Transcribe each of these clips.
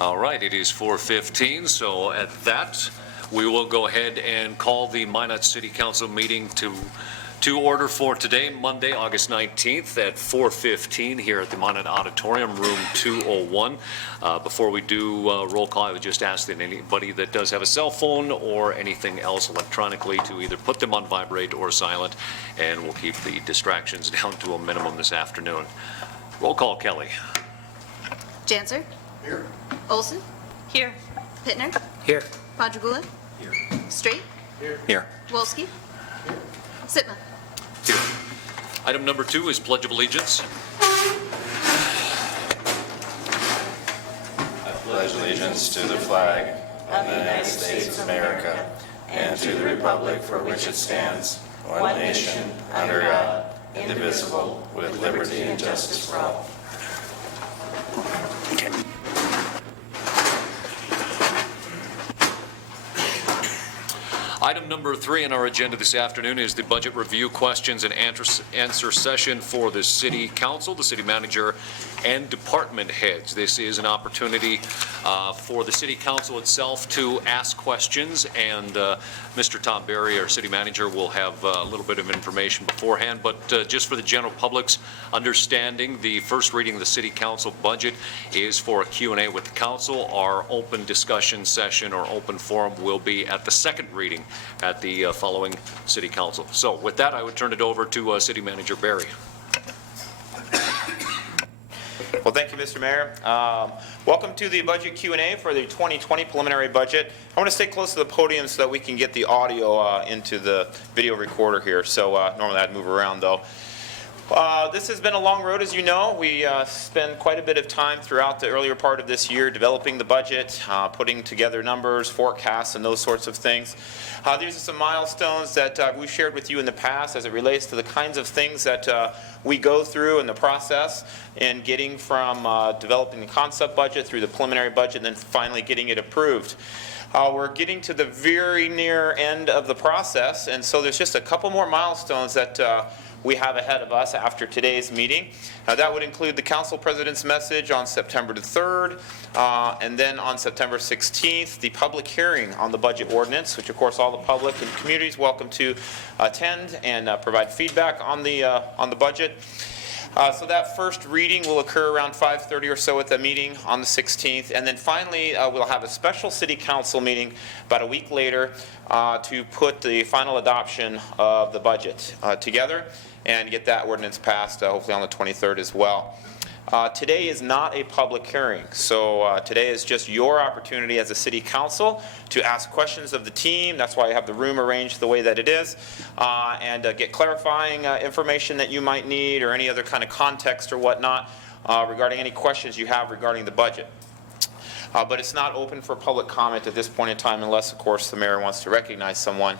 All right, it is 4:15, so at that, we will go ahead and call the Minot City Council meeting to order for today, Monday, August 19th at 4:15 here at the Minot Auditorium, room 201. Before we do roll call, I would just ask that anybody that does have a cell phone or anything else electronically to either put them on vibrate or silent, and we'll keep the distractions down to a minimum this afternoon. Roll call, Kelly. Janser? Here. Olson? Here. Pittner? Here. Quadrigula? Here. Straight? Here. Wolski? Sitma? Here. Item number 2 is Pledge of Allegiance. I pledge allegiance to the flag of the United States of America and to the republic for which it stands, one nation, under God, indivisible, with liberty and justice for all. Item number 3 on our agenda this afternoon is the budget review questions and answer session for the City Council, the City Manager, and department heads. This is an opportunity for the City Council itself to ask questions, and Mr. Tom Berry, our City Manager, will have a little bit of information beforehand, but just for the general public's understanding, the first reading of the City Council budget is for a Q&A with the Council. Our open discussion session or open forum will be at the second reading at the following City Council. So with that, I would turn it over to City Manager Berry. Well, thank you, Mr. Mayor. Welcome to the budget Q&A for the 2020 preliminary budget. I want to stay close to the podium so that we can get the audio into the video recorder here. So normally I'd move around though. This has been a long road, as you know. We spent quite a bit of time throughout the earlier part of this year developing the budget, putting together numbers, forecasts, and those sorts of things. These are some milestones that we've shared with you in the past as it relates to the kinds of things that we go through in the process in getting from developing the concept budget through the preliminary budget and then finally getting it approved. We're getting to the very near end of the process, and so there's just a couple more milestones that we have ahead of us after today's meeting. That would include the Council President's message on September the 3rd, and then on September 16th, the public hearing on the budget ordinance, which of course all the public and community is welcome to attend and provide feedback on the budget. So that first reading will occur around 5:30 or so at the meeting on the 16th. And then finally, we'll have a special City Council meeting about a week later to put the final adoption of the budget together and get that ordinance passed hopefully on the 23rd as well. Today is not a public hearing, so today is just your opportunity as a City Council to ask questions of the team. That's why I have the room arranged the way that it is, and get clarifying information that you might need or any other kind of context or whatnot regarding any questions you have regarding the budget. But it's not open for public comment at this point in time unless, of course, the mayor wants to recognize someone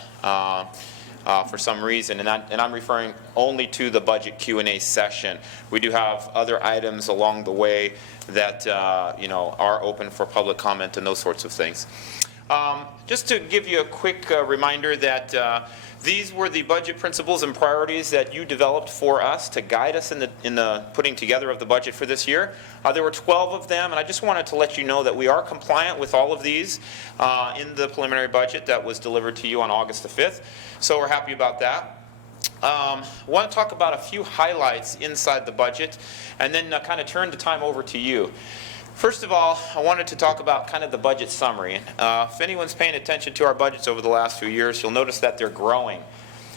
for some reason, and I'm referring only to the budget Q&A session. We do have other items along the way that are open for public comment and those sorts of things. Just to give you a quick reminder that these were the budget principles and priorities that you developed for us to guide us in the putting together of the budget for this year. There were 12 of them, and I just wanted to let you know that we are compliant with all of these in the preliminary budget that was delivered to you on August the 5th. So we're happy about that. I want to talk about a few highlights inside the budget and then kind of turn the time over to you. First of all, I wanted to talk about kind of the budget summary. If anyone's paying attention to our budgets over the last few years, you'll notice that they're growing.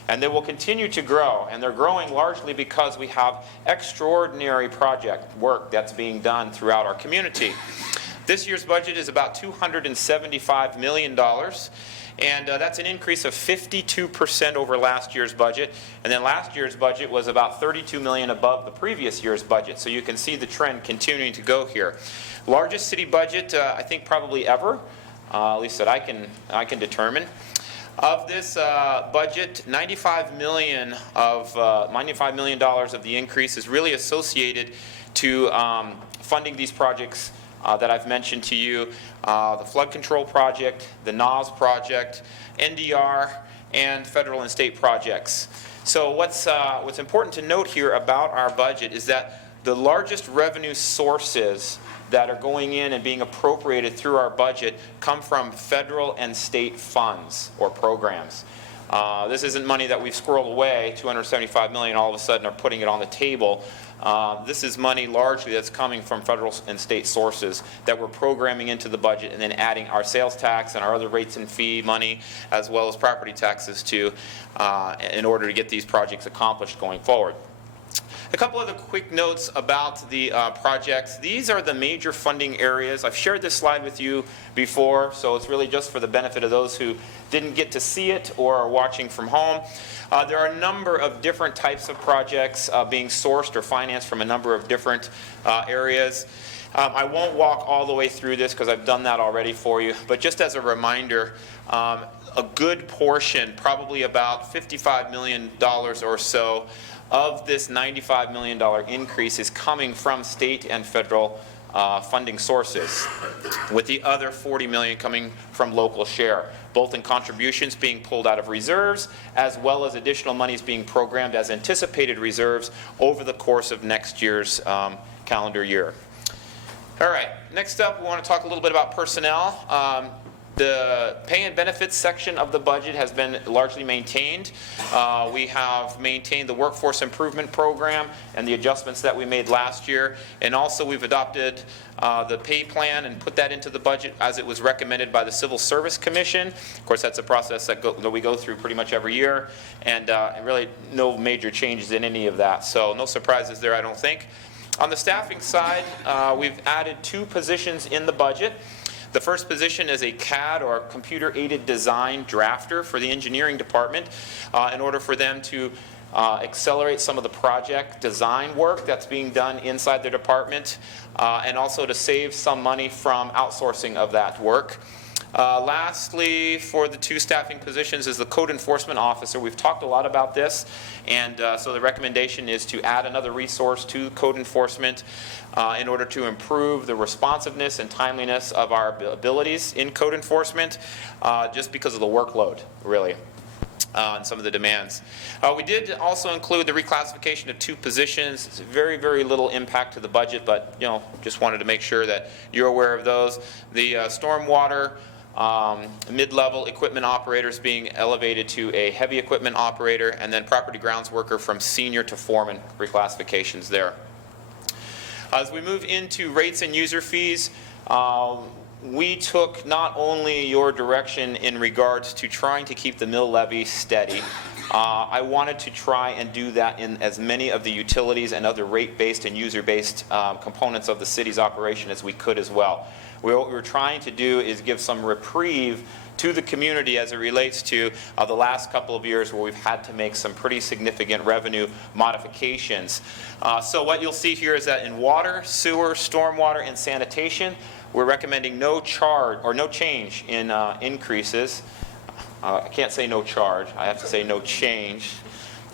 And they will continue to grow. And they're growing largely because we have extraordinary project work that's being done throughout our community. This year's budget is about $275 million. And that's an increase of 52% over last year's budget. And then last year's budget was about $32 million above the previous year's budget. So you can see the trend continuing to go here. Largest city budget, I think probably ever, at least that I can determine. Of this budget, $95 million of the increase is really associated to funding these projects that I've mentioned to you, the flood control project, the NAS project, NDR, and federal and state projects. So what's important to note here about our budget is that the largest revenue sources that are going in and being appropriated through our budget come from federal and state funds or programs. This isn't money that we've squirreled away, $275 million, all of a sudden are putting it on the table. This is money largely that's coming from federal and state sources that we're programming into the budget and then adding our sales tax and our other rates and fee money as well as property taxes to in order to get these projects accomplished going forward. A couple other quick notes about the projects. These are the major funding areas. I've shared this slide with you before, so it's really just for the benefit of those who didn't get to see it or are watching from home. There are a number of different types of projects being sourced or financed from a number of different areas. I won't walk all the way through this because I've done that already for you, but just as a reminder, a good portion, probably about $55 million or so, of this $95 million increase is coming from state and federal funding sources, with the other $40 million coming from local share, both in contributions being pulled out of reserves, as well as additional monies being programmed as anticipated reserves over the course of next year's calendar year. All right, next up we want to talk a little bit about personnel. The pay and benefits section of the budget has been largely maintained. We have maintained the workforce improvement program and the adjustments that we made last year. And also we've adopted the pay plan and put that into the budget as it was recommended by the Civil Service Commission. Of course, that's a process that we go through pretty much every year. And really no major changes in any of that. So no surprises there, I don't think. On the staffing side, we've added 2 positions in the budget. The first position is a CAD or computer-aided design drafter for the engineering department in order for them to accelerate some of the project design work that's being done inside their department and also to save some money from outsourcing of that work. Lastly, for the 2 staffing positions is the code enforcement officer. We've talked a lot about this, and so the recommendation is to add another resource to code enforcement in order to improve the responsiveness and timeliness of our abilities in code enforcement, just because of the workload, really. And some of the demands. We did also include the reclassification of 2 positions. It's very, very little impact to the budget, but just wanted to make sure that you're aware of those. The stormwater mid-level equipment operators being elevated to a heavy equipment operator, and then property grounds worker from senior to foreman reclassifications there. As we move into rates and user fees, we took not only your direction in regards to trying to keep the mill levy steady. I wanted to try and do that in as many of the utilities and other rate-based and user-based components of the city's operation as we could as well. What we were trying to do is give some reprieve to the community as it relates to the last couple of years where we've had to make some pretty significant revenue modifications. So what you'll see here is that in water, sewer, stormwater, and sanitation, we're recommending no charge or no change in increases. I can't say no charge, I have to say no change.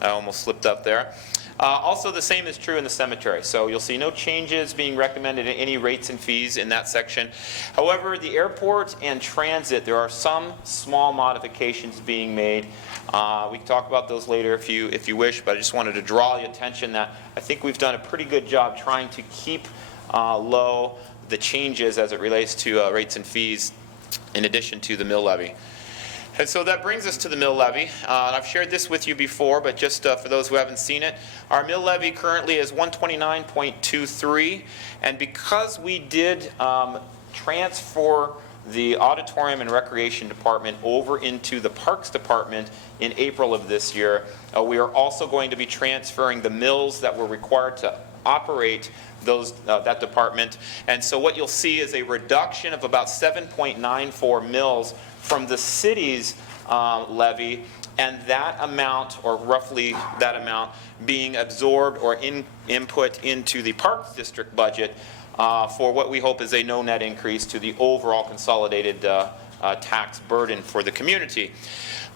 I almost slipped up there. Also, the same is true in the cemetery. So you'll see no changes being recommended in any rates and fees in that section. However, the airport and transit, there are some small modifications being made. We can talk about those later if you wish, but I just wanted to draw the attention that I think we've done a pretty good job trying to keep low the changes as it relates to rates and fees in addition to the mill levy. And so that brings us to the mill levy. I've shared this with you before, but just for those who haven't seen it, our mill levy currently is 129.23, and because we did transfer the auditorium and recreation department over into the parks department in April of this year, we are also going to be transferring the mills that were required to operate that department. And so what you'll see is a reduction of about 7.94 mills from the city's levy, and that amount, or roughly that amount, being absorbed or input into the Parks District budget for what we hope is a no net increase to the overall consolidated tax burden for the community.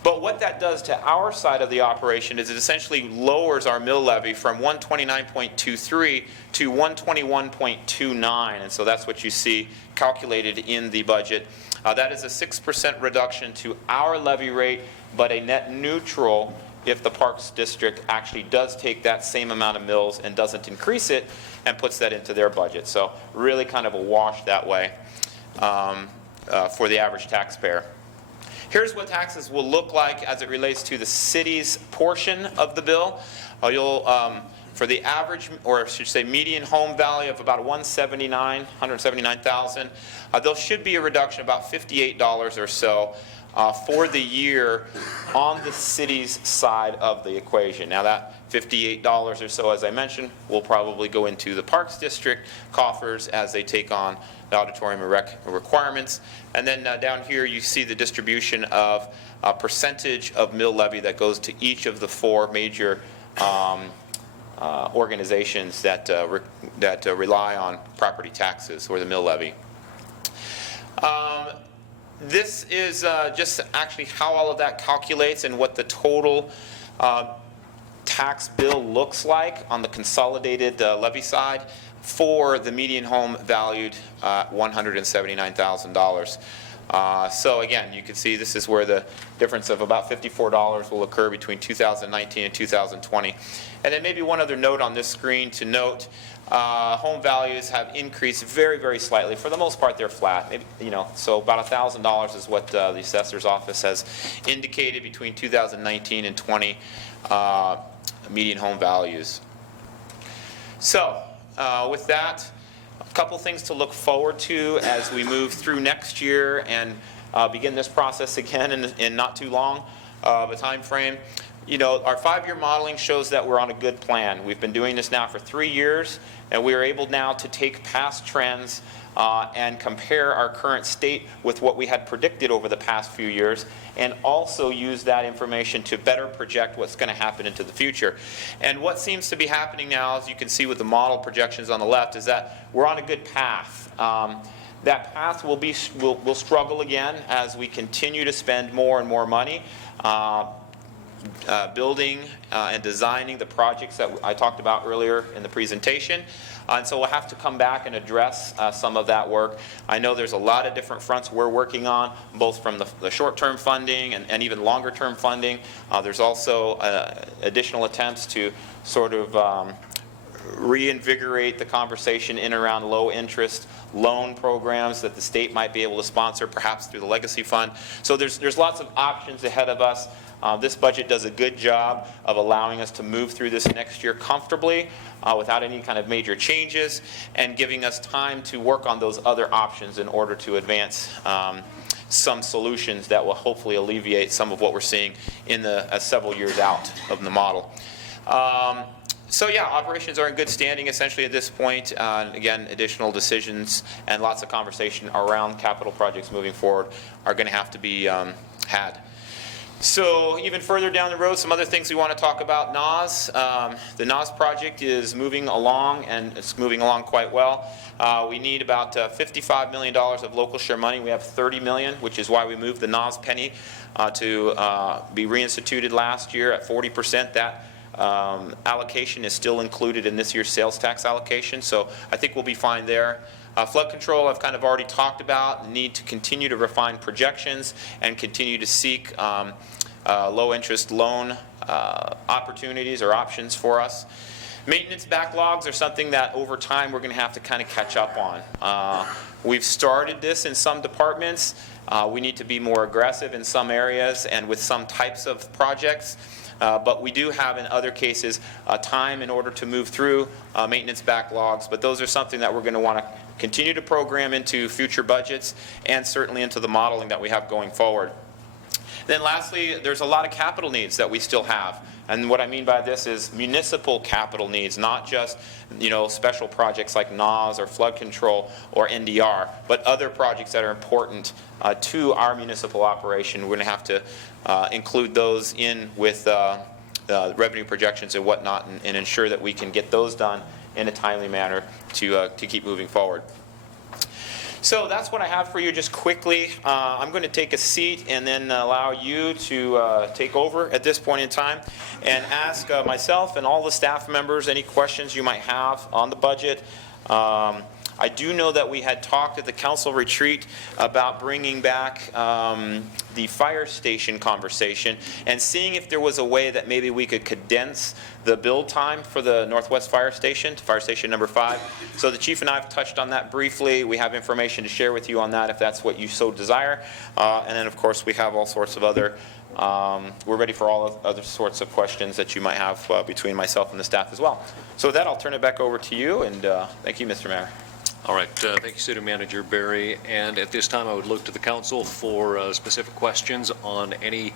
But what that does to our side of the operation is it essentially lowers our mill levy from 129.23 to 121.29, and so that's what you see calculated in the budget. That is a 6% reduction to our levy rate, but a net neutral if the Parks District actually does take that same amount of mills and doesn't increase it and puts that into their budget. So really kind of a wash that way for the average taxpayer. Here's what taxes will look like as it relates to the city's portion of the bill. For the average, or I should say median home value of about $179,000, there should be a reduction of about $58 or so for the year on the city's side of the equation. Now that $58 or so, as I mentioned, will probably go into the Parks District coffers as they take on the auditorium and rec requirements. And then down here you see the distribution of percentage of mill levy that goes to each of the four major organizations that rely on property taxes or the mill levy. This is just actually how all of that calculates and what the total tax bill looks like on the consolidated levy side for the median home valued $179,000. So again, you can see this is where the difference of about $54 will occur between 2019 and 2020. And then maybe one other note on this screen to note, home values have increased very, very slightly. For the most part, they're flat. Maybe, so about $1,000 is what the assessor's office has indicated between 2019 and 20 median home values. So with that, a couple things to look forward to as we move through next year and begin this process again in not too long of a time frame. Our 5-year modeling shows that we're on a good plan. We've been doing this now for 3 years, and we are able now to take past trends and compare our current state with what we had predicted over the past few years, and also use that information to better project what's going to happen into the future. And what seems to be happening now, as you can see with the model projections on the left, is that we're on a good path. That path will struggle again as we continue to spend more and more money building and designing the projects that I talked about earlier in the presentation. And so we'll have to come back and address some of that work. I know there's a lot of different fronts we're working on, both from the short-term funding and even longer-term funding. There's also additional attempts to sort of reinvigorate the conversation in around low-interest loan programs that the state might be able to sponsor, perhaps through the Legacy Fund. So there's lots of options ahead of us. This budget does a good job of allowing us to move through this next year comfortably without any kind of major changes, and giving us time to work on those other options in order to advance some solutions that will hopefully alleviate some of what we're seeing in the several years out of the model. So yeah, operations are in good standing essentially at this point. Again, additional decisions and lots of conversation around capital projects moving forward are going to have to be had. So even further down the road, some other things we want to talk about. NAS. The NAS project is moving along, and it's moving along quite well. We need about $55 million of local share money. We have $30 million, which is why we moved the NAS penny to be reinstituted last year at 40%. That allocation is still included in this year's sales tax allocation, so I think we'll be fine there. Flood control I've kind of already talked about. Need to continue to refine projections and continue to seek low interest loan opportunities or options for us. Maintenance backlogs are something that over time we're going to have to kind of catch up on. We've started this in some departments. We need to be more aggressive in some areas and with some types of projects. But we do have, in other cases, time in order to move through maintenance backlogs. But those are something that we're going to want to continue to program into future budgets and certainly into the modeling that we have going forward. Then lastly, there's a lot of capital needs that we still have. And what I mean by this is municipal capital needs, not just special projects like NAS or flood control or NDR, but other projects that are important to our municipal operation. We're going to have to include those in with revenue projections and whatnot, and ensure that we can get those done in a timely manner to keep moving forward. So that's what I have for you just quickly. I'm going to take a seat and then allow you to take over at this point in time and ask myself and all the staff members any questions you might have on the budget. I do know that we had talked at the council retreat about bringing back the fire station conversation and seeing if there was a way that maybe we could condense the build time for the Northwest Fire Station number 5. So the chief and I have touched on that briefly. We have information to share with you on that if that's what you so desire. And then, of course, we have all sorts of other, we're ready for all other sorts of questions that you might have between myself and the staff as well. So with that, I'll turn it back over to you, and thank you, Mr. Mayor. All right, thank you, City Manager Barry. And at this time, I would look to the council for specific questions on any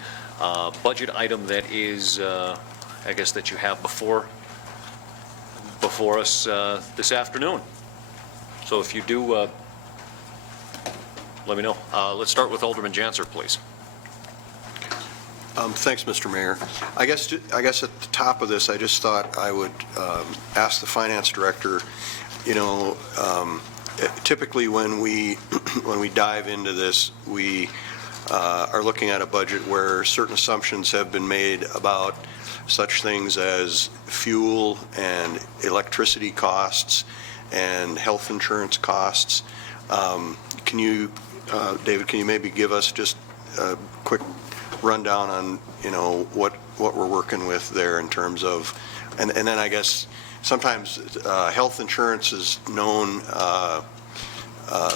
budget item that is, I guess, that you have before us this afternoon. So if you do, let me know. Let's start with Alderman Janser, please. Thanks, Mr. Mayor. I guess at the top of this, I just thought I would ask the finance director, typically when we dive into this, we are looking at a budget where certain assumptions have been made about such things as fuel and electricity costs and health insurance costs. Can you, David, can you maybe give us just a quick rundown on, what we're working with there in terms of, and then I guess sometimes health insurance is known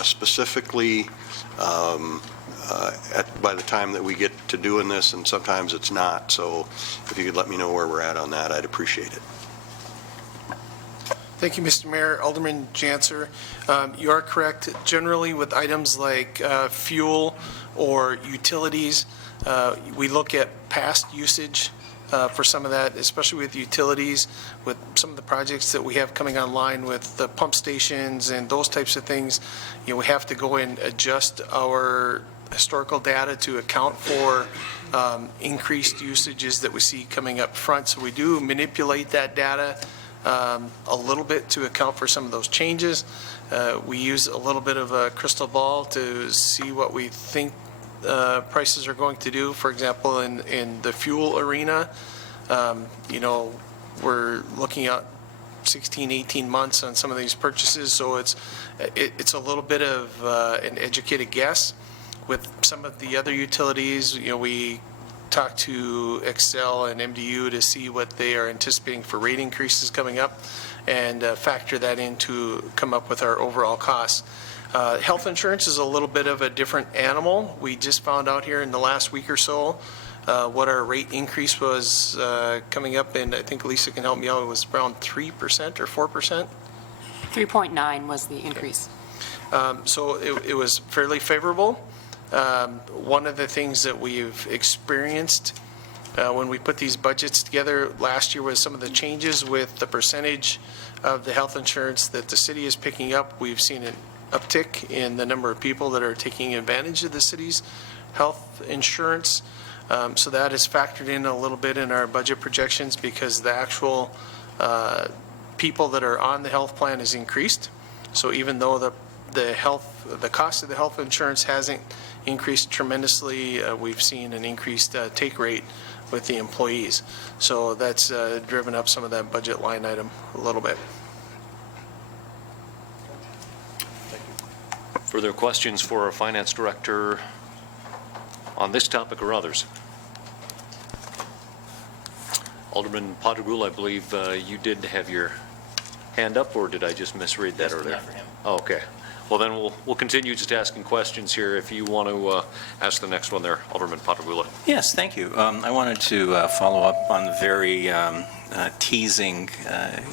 specifically by the time that we get to doing this, and sometimes it's not. So if you could let me know where we're at on that, I'd appreciate it. Thank you, Mr. Mayor. Alderman Janser, you are correct. Generally, with items like fuel or utilities, we look at past usage for some of that, especially with utilities, with some of the projects that we have coming online with the pump stations and those types of things. We have to go and adjust our historical data to account for increased usages that we see coming up front. So we do manipulate that data a little bit to account for some of those changes. We use a little bit of a crystal ball to see what we think prices are going to do. For example, in the fuel arena, we're looking at 16, 18 months on some of these purchases, so it's a little bit of an educated guess. With some of the other utilities, we talk to Excel and MDU to see what they are anticipating for rate increases coming up and factor that in to come up with our overall costs. Health insurance is a little bit of a different animal. We just found out here in the last week or so what our rate increase was coming up, and I think Lisa can help me out. It was around 3% or 4%. 3.9 was the increase. So it was fairly favorable. One of the things that we've experienced when we put these budgets together last year was some of the changes with the percentage of the health insurance that the city is picking up. We've seen an uptick in the number of people that are taking advantage of the city's health insurance. So that is factored in a little bit in our budget projections because the actual people that are on the health plan has increased. So even though the cost of the health insurance hasn't increased tremendously, we've seen an increased take rate with the employees. So that's driven up some of that budget line item a little bit. Further questions for our finance director on this topic or others? Alderman Potter-Gould, I believe you did have your hand up, or did I just misread that earlier? Oh, okay. Well, then we'll continue just asking questions here. If you want to ask the next one there, Alderman Potter-Gould. Yes, thank you. I wanted to follow up on the very teasing,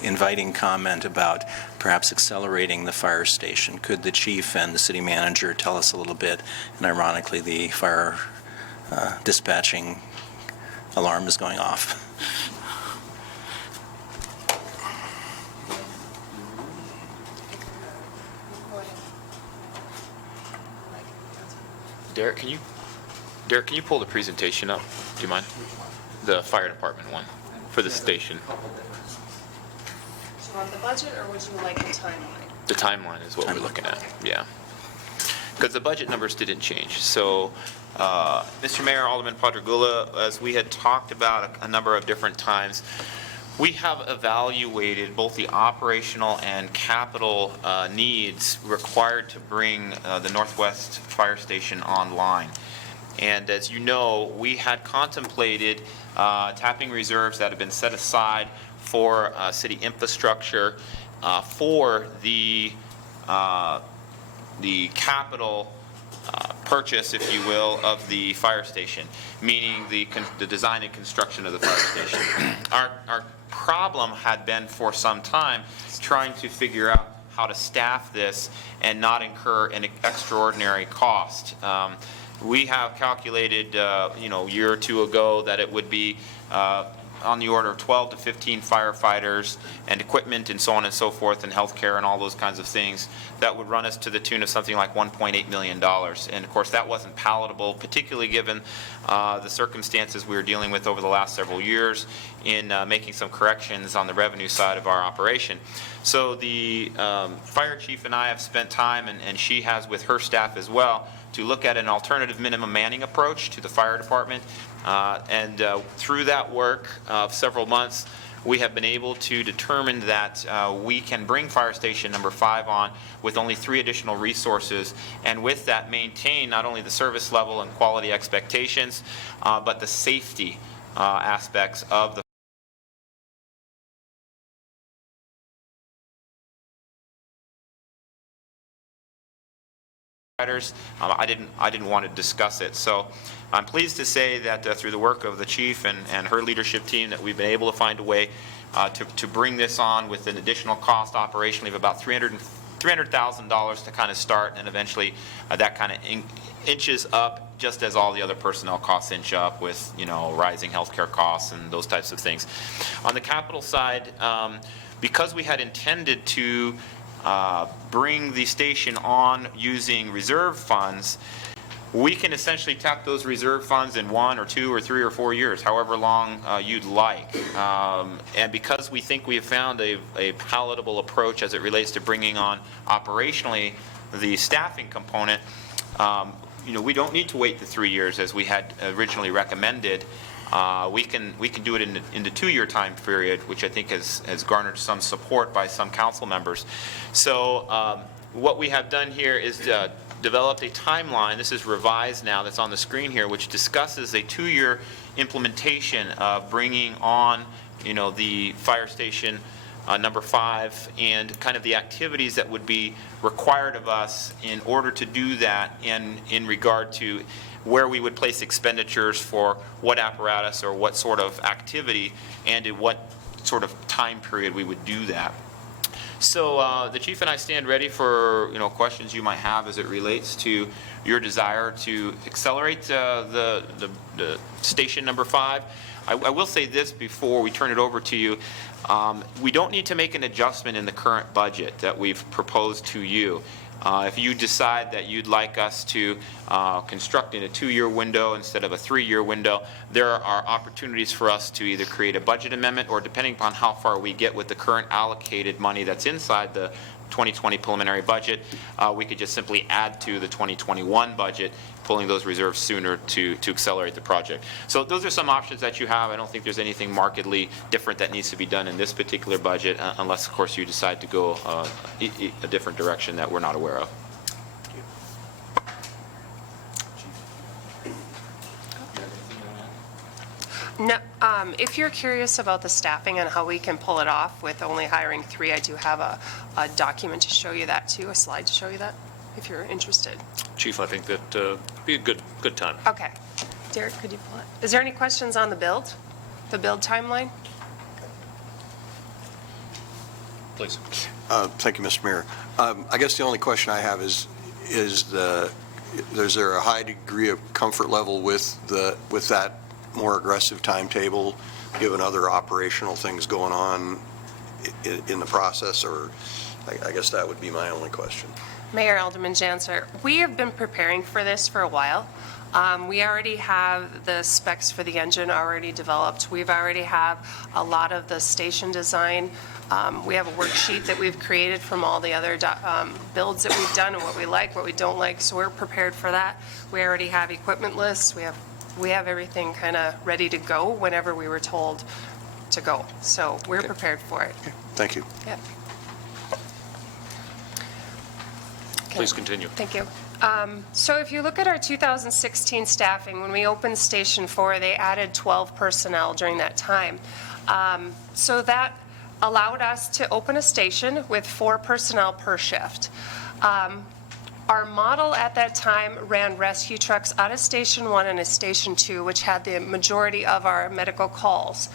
inviting comment about perhaps accelerating the fire station. Could the chief and the city manager tell us a little bit? And ironically, the fire dispatching alarm is going off. Derek, can you pull the presentation up? Do you mind? The fire department one for the station. Do you want the budget, or would you like the timeline? The timeline is what we're looking at, yeah. Because the budget numbers didn't change. So, Mr. Mayor, Alderman Potter-Gould, as we had talked about a number of different times, we have evaluated both the operational and capital needs required to bring the Northwest Fire Station online. And as you know, we had contemplated tapping reserves that have been set aside for city infrastructure for the capital purchase, if you will, of the fire station, meaning the design and construction of the fire station. Our problem had been for some time trying to figure out how to staff this and not incur an extraordinary cost. We have calculated, a year or two ago that it would be on the order of 12 to 15 firefighters and equipment and so on and so forth, and healthcare and all those kinds of things that would run us to the tune of something like $1.8 million. And of course, that wasn't palatable, particularly given the circumstances we were dealing with over the last several years in making some corrections on the revenue side of our operation. So the fire chief and I have spent time, and she has with her staff as well, to look at an alternative minimum manning approach to the fire department. Through that work of several months, we have been able to determine that we can bring Fire Station number 5 on with only 3 additional resources, and with that maintain not only the service level and quality expectations, but the safety aspects of the I didn't want to discuss it. So I'm pleased to say that through the work of the chief and her leadership team, that we've been able to find a way to bring this on with an additional cost operationally of about $300,000 to kind of start, and eventually that kind of inches up just as all the other personnel costs inch up with, rising healthcare costs and those types of things. On the capital side, because we had intended to bring the station on using reserve funds, we can essentially tap those reserve funds in 1 or 2 or 3 or 4 years, however long you'd like. And because we think we have found a palatable approach as it relates to bringing on operationally the staffing component, we don't need to wait the 3 years as we had originally recommended. We can do it in the 2-year time period, which I think has garnered some support by some council members. So what we have done here is developed a timeline. This is revised now, that's on the screen here, which discusses a 2-year implementation of bringing on, the fire station number 5, and kind of the activities that would be required of us in order to do that in regard to where we would place expenditures for what apparatus or what sort of activity, and in what sort of time period we would do that. So the chief and I stand ready for questions you might have as it relates to your desire to accelerate the station number 5. I will say this before we turn it over to you. We don't need to make an adjustment in the current budget that we've proposed to you. If you decide that you'd like us to construct in a 2-year window instead of a 3-year window, there are opportunities for us to either create a budget amendment, or depending upon how far we get with the current allocated money that's inside the 2020 preliminary budget, we could just simply add to the 2021 budget, pulling those reserves sooner to accelerate the project. So those are some options that you have. I don't think there's anything markedly different that needs to be done in this particular budget, unless, of course, you decide to go a different direction that we're not aware of. No, if you're curious about the staffing and how we can pull it off with only hiring 3, I do have a document to show you that too, a slide to show you that, if you're interested. Chief, I think that be a good time. Okay. Derek, could you pull it? Is there any questions on the build timeline? Please. Thank you, Mr. Mayor. I guess the only question I have is there a high degree of comfort level with that more aggressive timetable, given other operational things going on in the process? Or I guess that would be my only question. Mayor Alderman Janser, we have been preparing for this for a while. We already have the specs for the engine already developed. We've already have a lot of the station design. We have a worksheet that we've created from all the other builds that we've done and what we like, what we don't like. So we're prepared for that. We already have equipment lists. We have everything kind of ready to go whenever we were told to go. So we're prepared for it. Thank you. Yeah. Please continue. Thank you. So if you look at our 2016 staffing, when we opened Station 4, they added 12 personnel during that time. So that allowed us to open a station with 4 personnel per shift. Our model at that time ran rescue trucks out of Station 1 and a Station 2, which had the majority of our medical calls.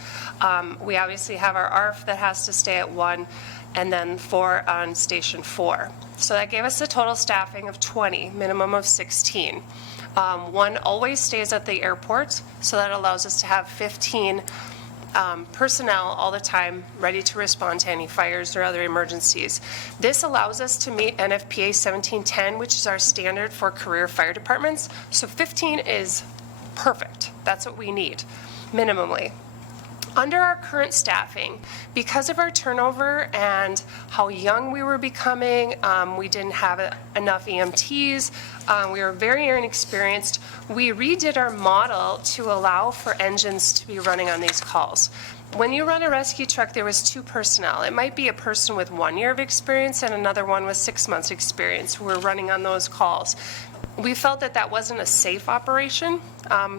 We obviously have our ARF that has to stay at 1, and then 4 on Station 4. So that gave us a total staffing of 20, minimum of 16. 1 always stays at the airport, so that allows us to have 15 personnel all the time ready to respond to any fires or other emergencies. This allows us to meet NFPA 1710, which is our standard for career fire departments. So 15 is perfect. That's what we need, minimally. Under our current staffing, because of our turnover and how young we were becoming, we didn't have enough EMTs, we were very inexperienced, we redid our model to allow for engines to be running on these calls. When you run a rescue truck, there was 2 personnel. It might be a person with 1 year of experience and another one with 6 months experience who were running on those calls. We felt that that wasn't a safe operation.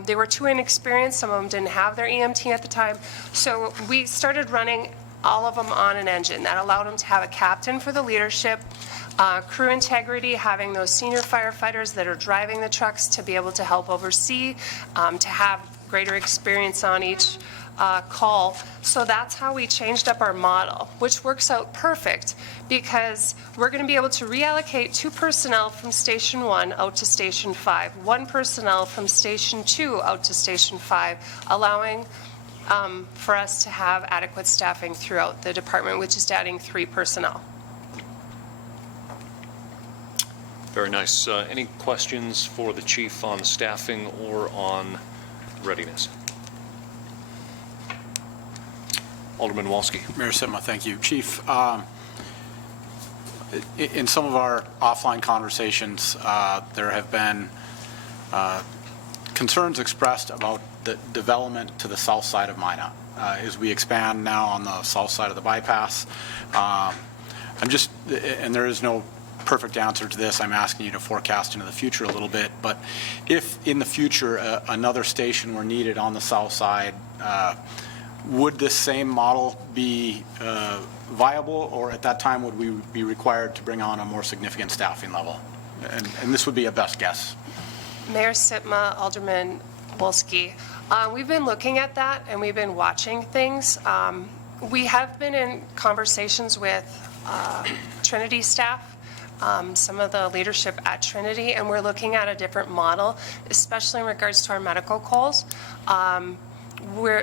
They were too inexperienced. Some of them didn't have their EMT at the time. So we started running all of them on an engine. That allowed them to have a captain for the leadership, crew integrity, having those senior firefighters that are driving the trucks to be able to help oversee, to have greater experience on each call. So that's how we changed up our model, which works out perfect because we're going to be able to reallocate 2 personnel from Station 1 out to Station 5, 1 personnel from Station 2 out to Station 5, allowing for us to have adequate staffing throughout the department, which is adding 3 personnel. Very nice. Any questions for the chief on staffing or on readiness? Alderman Walski. Mayor Sitma, thank you. Chief, in some of our offline conversations, there have been concerns expressed about the development to the south side of Minot. As we expand now on the south side of the bypass, and there is no perfect answer to this, I'm asking you to forecast into the future a little bit, but if in the future another station were needed on the south side, would this same model be viable, or at that time would we be required to bring on a more significant staffing level? And this would be a best guess. Mayor Sitma, Alderman Wolski, we've been looking at that and we've been watching things. We have been in conversations with Trinity staff, some of the leadership at Trinity, and we're looking at a different model, especially in regards to our medical calls.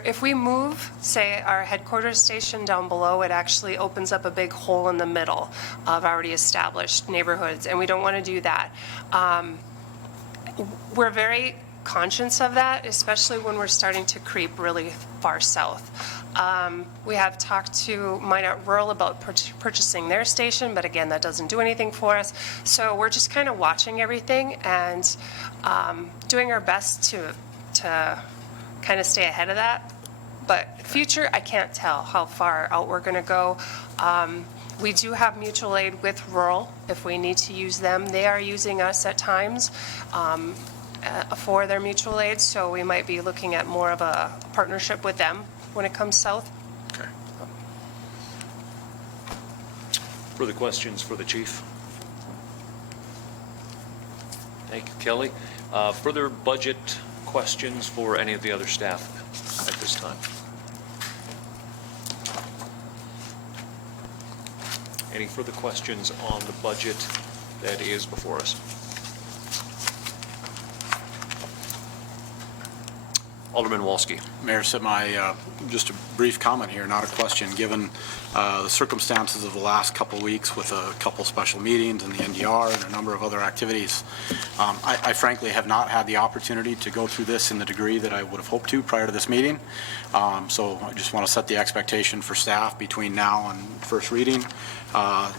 If we move, say, our headquarters station down below, it actually opens up a big hole in the middle of already established neighborhoods, and we don't want to do that. We're very conscious of that, especially when we're starting to creep really far south. We have talked to Minot Rural about purchasing their station, but again, that doesn't do anything for us. So we're just kind of watching everything and doing our best to kind of stay ahead of that. But future, I can't tell how far out we're going to go. We do have mutual aid with rural if we need to use them. They are using us at times for their mutual aid, so we might be looking at more of a partnership with them when it comes south. Okay. Further questions for the chief? Thank you, Kelly. Further budget questions for any of the other staff at this time? Any further questions on the budget that is before us? Alderman Walski. Mayor Sitma, just a brief comment here, not a question. Given the circumstances of the last couple of weeks with a couple special meetings and the NDR and a number of other activities, I frankly have not had the opportunity to go through this in the degree that I would have hoped to prior to this meeting. So I just want to set the expectation for staff between now and first reading.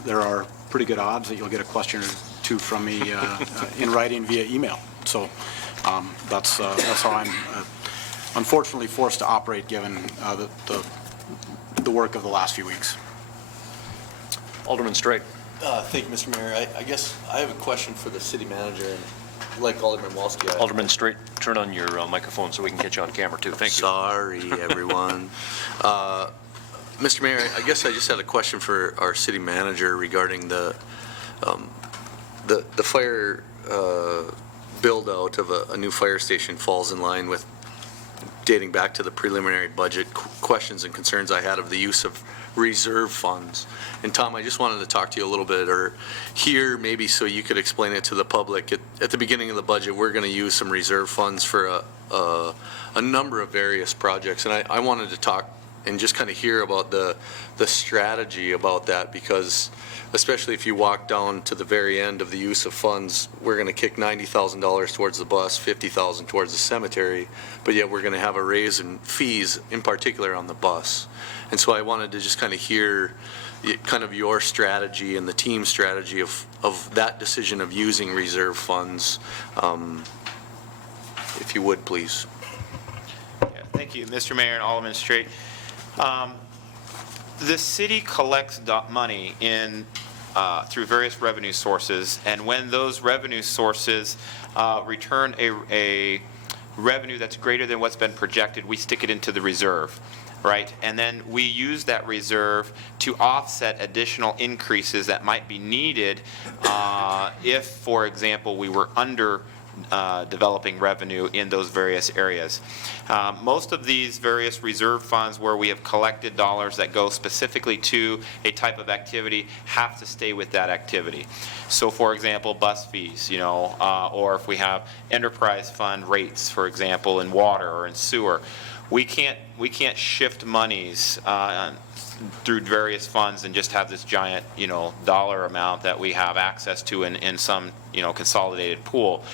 There are pretty good odds that you'll get a question or two from me in writing via email. So that's how I'm unfortunately forced to operate given the the work of the last few weeks. Alderman Straight. Thank you, Mr. Mayor. I guess I have a question for the city manager, and like Alderman Walski. Alderman Straight, turn on your microphone so we can get you on camera too. Thank you. Sorry, everyone. Mr. Mayor, I guess I just had a question for our city manager regarding the fire build-out of a new fire station falls in line with dating back to the preliminary budget questions and concerns I had of the use of reserve funds. And Tom, I just wanted to talk to you a little bit, or here maybe so you could explain it to the public. At the beginning of the budget, we're going to use some reserve funds for a number of various projects. And I wanted to talk and just kind of hear about the strategy about that, because especially if you walk down to the very end of the use of funds, we're going to kick $90,000 towards the bus, $50,000 towards the cemetery, but yet we're going to have a raise in fees, in particular on the bus. And so I wanted to just kind of hear kind of your strategy and the team's strategy of that decision of using reserve funds, if you would, please. Yeah, thank you, Mr. Mayor and Alderman Straight. The city collects money through various revenue sources, and when those revenue sources return a revenue that's greater than what's been projected, we stick it into the reserve, right? And then we use that reserve to offset additional increases that might be needed if, for example, we were under developing revenue in those various areas. Most of these various reserve funds where we have collected dollars that go specifically to a type of activity have to stay with that activity. So for example, bus fees, or if we have enterprise fund rates, for example, in water or in sewer, we can't shift monies through various funds and just have this giant, dollar amount that we have access to in some, consolidated pool.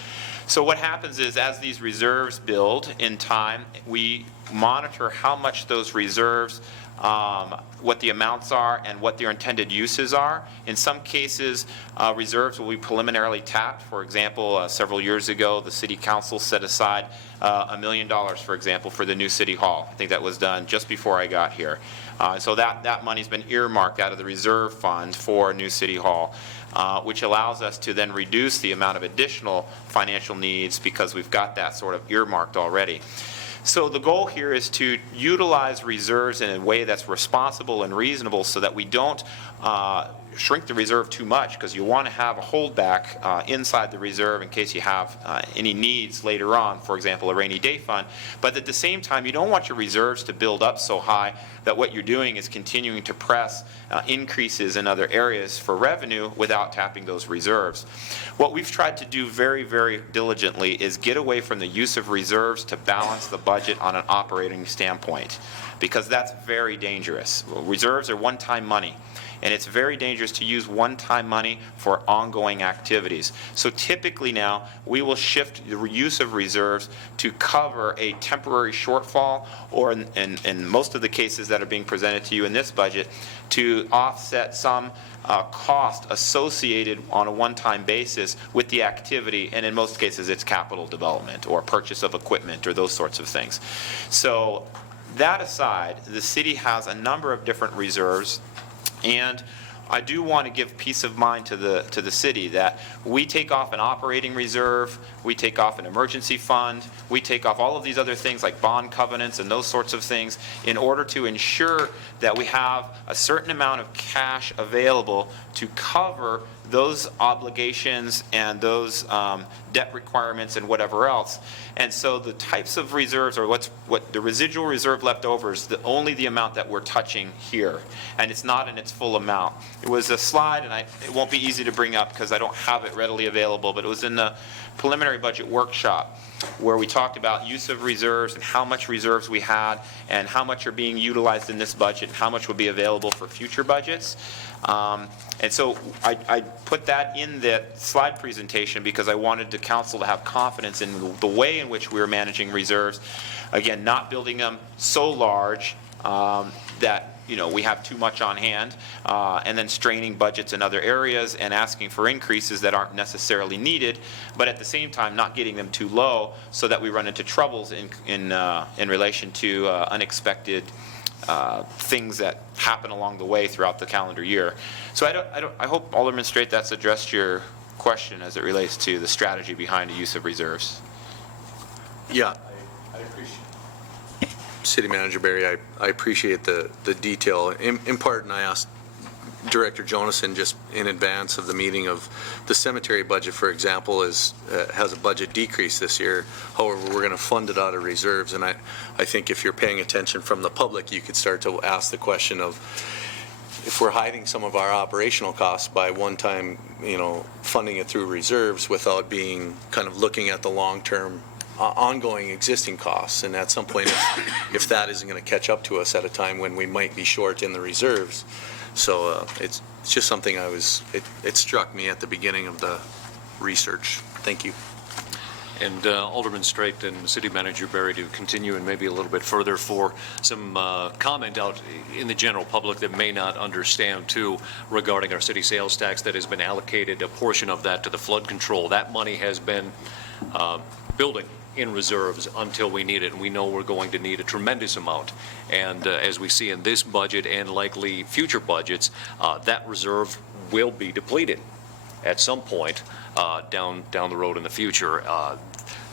So what happens is, as these reserves build in time, we monitor how much those reserves, what the amounts are and what their intended uses are. In some cases, reserves will be preliminarily tapped. For example, several years ago, the city council set aside $1 million, for example, for the new city hall. I think that was done just before I got here. So that money's been earmarked out of the reserve fund for new city hall, which allows us to then reduce the amount of additional financial needs because we've got that sort of earmarked already. So the goal here is to utilize reserves in a way that's responsible and reasonable so that we don't shrink the reserve too much, because you want to have a holdback inside the reserve in case you have any needs later on, for example, a rainy day fund. But at the same time, you don't want your reserves to build up so high that what you're doing is continuing to press increases in other areas for revenue without tapping those reserves. What we've tried to do very, very diligently is get away from the use of reserves to balance the budget on an operating standpoint, because that's very dangerous. Reserves are one-time money, and it's very dangerous to use one-time money for ongoing activities. So typically now, we will shift the use of reserves to cover a temporary shortfall, or in most of the cases that are being presented to you in this budget, to offset some cost associated on a one-time basis with the activity, and in most cases it's capital development or purchase of equipment or those sorts of things. So that aside, the city has a number of different reserves. And I do want to give peace of mind to the city that we take off an operating reserve, we take off an emergency fund, we take off all of these other things like bond covenants and those sorts of things in order to ensure that we have a certain amount of cash available to cover those obligations and those debt requirements and whatever else. And so the types of reserves, or what the residual reserve left over, is only the amount that we're touching here, and it's not in its full amount. It was a slide, and it won't be easy to bring up because I don't have it readily available, but it was in the preliminary budget workshop where we talked about use of reserves and how much reserves we had and how much are being utilized in this budget and how much will be available for future budgets. And so I put that in the slide presentation because I wanted the council to have confidence in the way in which we were managing reserves. Again, not building them so large that we have too much on hand, and then straining budgets in other areas and asking for increases that aren't necessarily needed, but at the same time not getting them too low so that we run into troubles in relation to unexpected things that happen along the way throughout the calendar year. So I hope, Alderman Straight, that's addressed your question as it relates to the strategy behind the use of reserves. Yeah. City Manager Barry, I appreciate the detail. In part, and I asked Director Jonason just in advance of the meeting of the cemetery budget, for example, has a budget decrease this year. However, we're going to fund it out of reserves. And I think if you're paying attention from the public, you could start to ask the question of, if we're hiding some of our operational costs by one-time, funding it through reserves without being kind of looking at the long-term ongoing existing costs, and at some point if that isn't going to catch up to us at a time when we might be short in the reserves. So it's just something it struck me at the beginning of the research. Thank you. And Alderman Straight and City Manager Barry to continue and maybe a little bit further for some comment out in the general public that may not understand too regarding our city sales tax that has been allocated, a portion of that to the flood control. That money has been building in reserves until we need it, and we know we're going to need a tremendous amount. And as we see in this budget and likely future budgets, that reserve will be depleted at some point down the road in the future.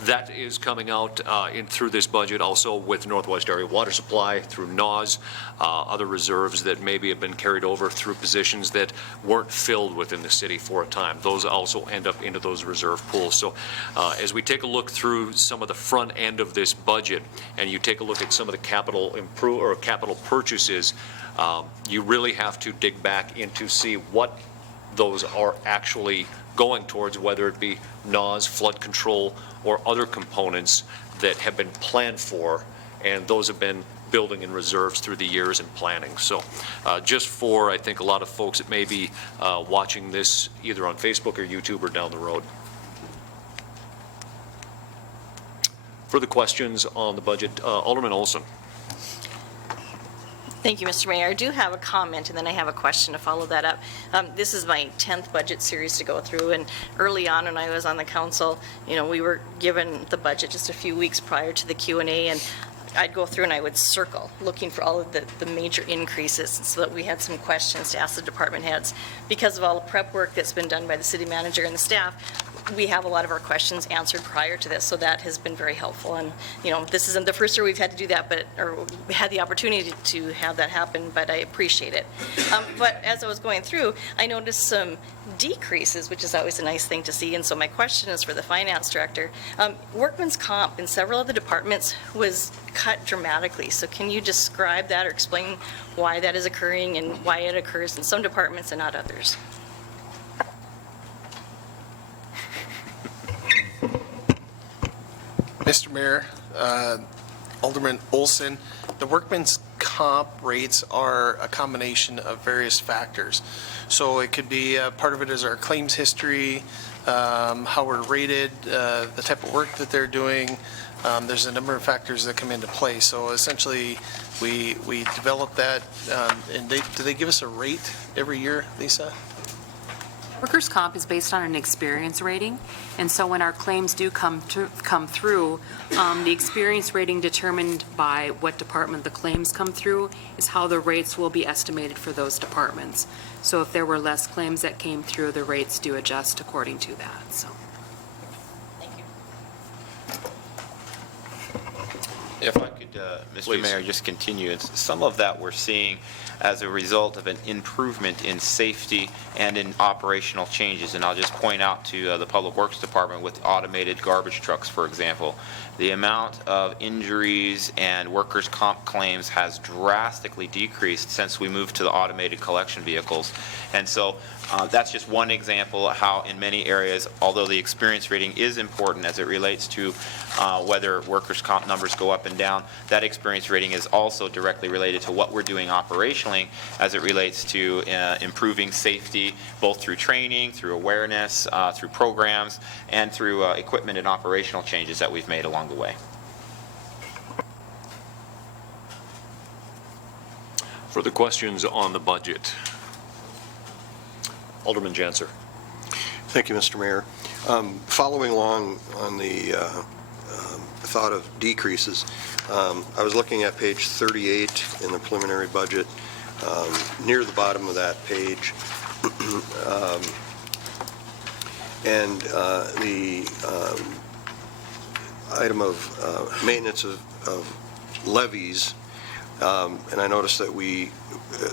That is coming out through this budget also with Northwest Area Water Supply, through NAWS, other reserves that maybe have been carried over through positions that weren't filled within the city for a time. Those also end up into those reserve pools. So as we take a look through some of the front end of this budget and you take a look at some of the capital purchases, you really have to dig back in to see what those are actually going towards, whether it be NAWS, flood control, or other components that have been planned for, and those have been building in reserves through the years and planning. So just for, I think, a lot of folks that may be watching this either on Facebook or YouTube or down the road. Further questions on the budget? Alderman Olson. Thank you, Mr. Mayor. I do have a comment, and then I have a question to follow that up. This is my 10th budget series to go through, and early on when I was on the council, we were given the budget just a few weeks prior to the Q&A, and I'd go through and I would circle, looking for all of the major increases so that we had some questions to ask the department heads. Because of all the prep work that's been done by the city manager and the staff, we have a lot of our questions answered prior to this, so that has been very helpful. And, this isn't the first year we've had to do that, or we had the opportunity to have that happen, but I appreciate it. But as I was going through, I noticed some decreases, which is always a nice thing to see. And so my question is for the finance director. Workman's comp in several of the departments was cut dramatically. So can you describe that or explain why that is occurring and why it occurs in some departments and not others? Mr. Mayor, Alderman Olson, the workman's comp rates are a combination of various factors. So it could be part of it is our claims history, how we're rated, the type of work that they're doing. There's a number of factors that come into play. So essentially, we develop that, and do they give us a rate every year, Lisa? Workers' comp is based on an experience rating, and so when our claims do come through, the experience rating determined by what department the claims come through is how the rates will be estimated for those departments. So if there were less claims that came through, the rates do adjust according to that. So. Thank you. If I could, Mr. Please. Mayor, just continue. It's some of that we're seeing as a result of an improvement in safety and in operational changes. And I'll just point out to the Public Works Department with automated garbage trucks, for example. The amount of injuries and workers' comp claims has drastically decreased since we moved to the automated collection vehicles. And so that's just one example of how in many areas, although the experience rating is important as it relates to whether workers' comp numbers go up and down, that experience rating is also directly related to what we're doing operationally as it relates to improving safety, both through training, through awareness, through programs, and through equipment and operational changes that we've made along the way. Further questions on the budget? Alderman Janser. Thank you, Mr. Mayor. Following along on the thought of decreases. I was looking at page 38 in the preliminary budget, near the bottom of that page. And the item of maintenance of levies, and I noticed that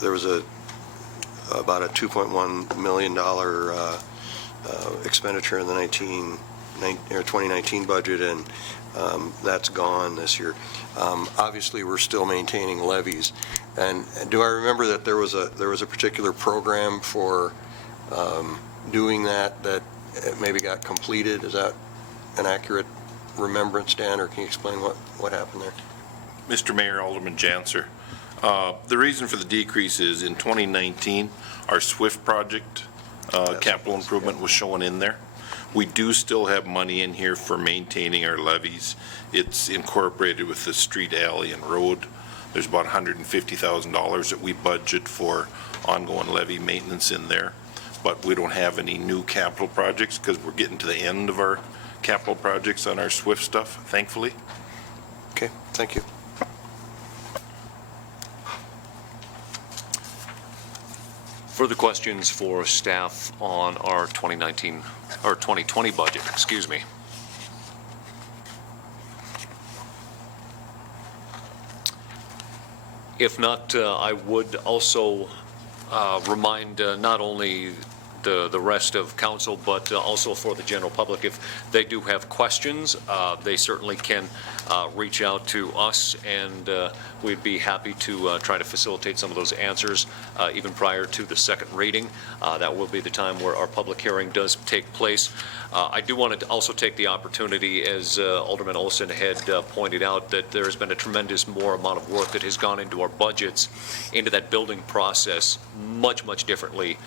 there was about a $2.1 million expenditure in the 2019 budget, and that's gone this year. Obviously, we're still maintaining levies. And do I remember that there was a particular program for doing that maybe got completed? Is that an accurate remembrance, Dan, or can you explain what happened there? Mr. Mayor, Alderman Janser. The reason for the decrease is in 2019, our SWIFT project capital improvement was shown in there. We do still have money in here for maintaining our levees. It's incorporated with the street, alley, and road. There's about $150,000 that we budget for ongoing levy maintenance in there, but we don't have any new capital projects because we're getting to the end of our capital projects on our SWIFT stuff, thankfully. Okay, thank you. Further questions for staff on our 2020 budget, excuse me. If not, I would also remind not only the rest of council, but also for the general public, if they do have questions, they certainly can reach out to us, and we'd be happy to try to facilitate some of those answers even prior to the second reading. That will be the time where our public hearing does take place. I do want to also take the opportunity, as Alderman Olson had pointed out, that there has been a tremendous more amount of work that has gone into our budgets, into that building process, much differently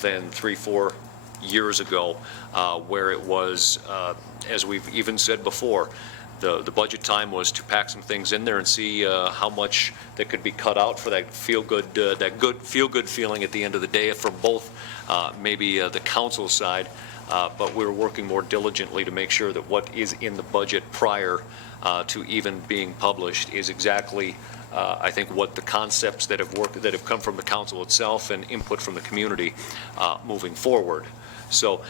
than 3-4 years ago, where it was, as we've even said before, the budget time was to pack some things in there and see how much that could be cut out for that good feel-good feeling at the end of the day from both maybe the council side, but we're working more diligently to make sure that what is in the budget prior to even being published is exactly I think what the concepts that have come from the council itself and input from the community moving forward. So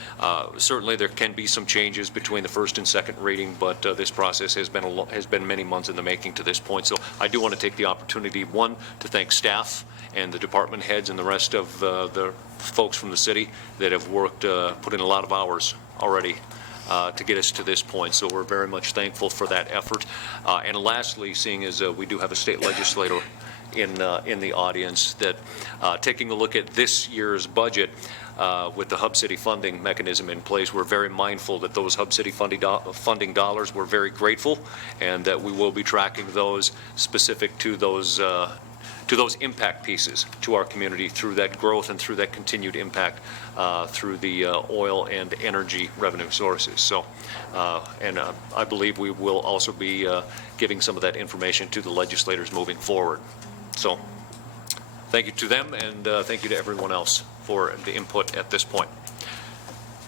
certainly there can be some changes between the first and second reading, but this process has been many months in the making to this point. So I do want to take the opportunity, one, to thank staff and the department heads and the rest of the folks from the city that have worked, put in a lot of hours already to get us to this point. So we're very much thankful for that effort. And lastly, seeing as we do have a state legislator in the audience, that taking a look at this year's budget with the Hub City funding mechanism in place, we're very mindful that those Hub City funding dollars, we're very grateful, and that we will be tracking those specific to those impact pieces to our community through that growth and through that continued impact through the oil and energy revenue sources. So, and I believe we will also be giving some of that information to the legislators moving forward. So, thank you to them, and thank you to everyone else for the input at this point.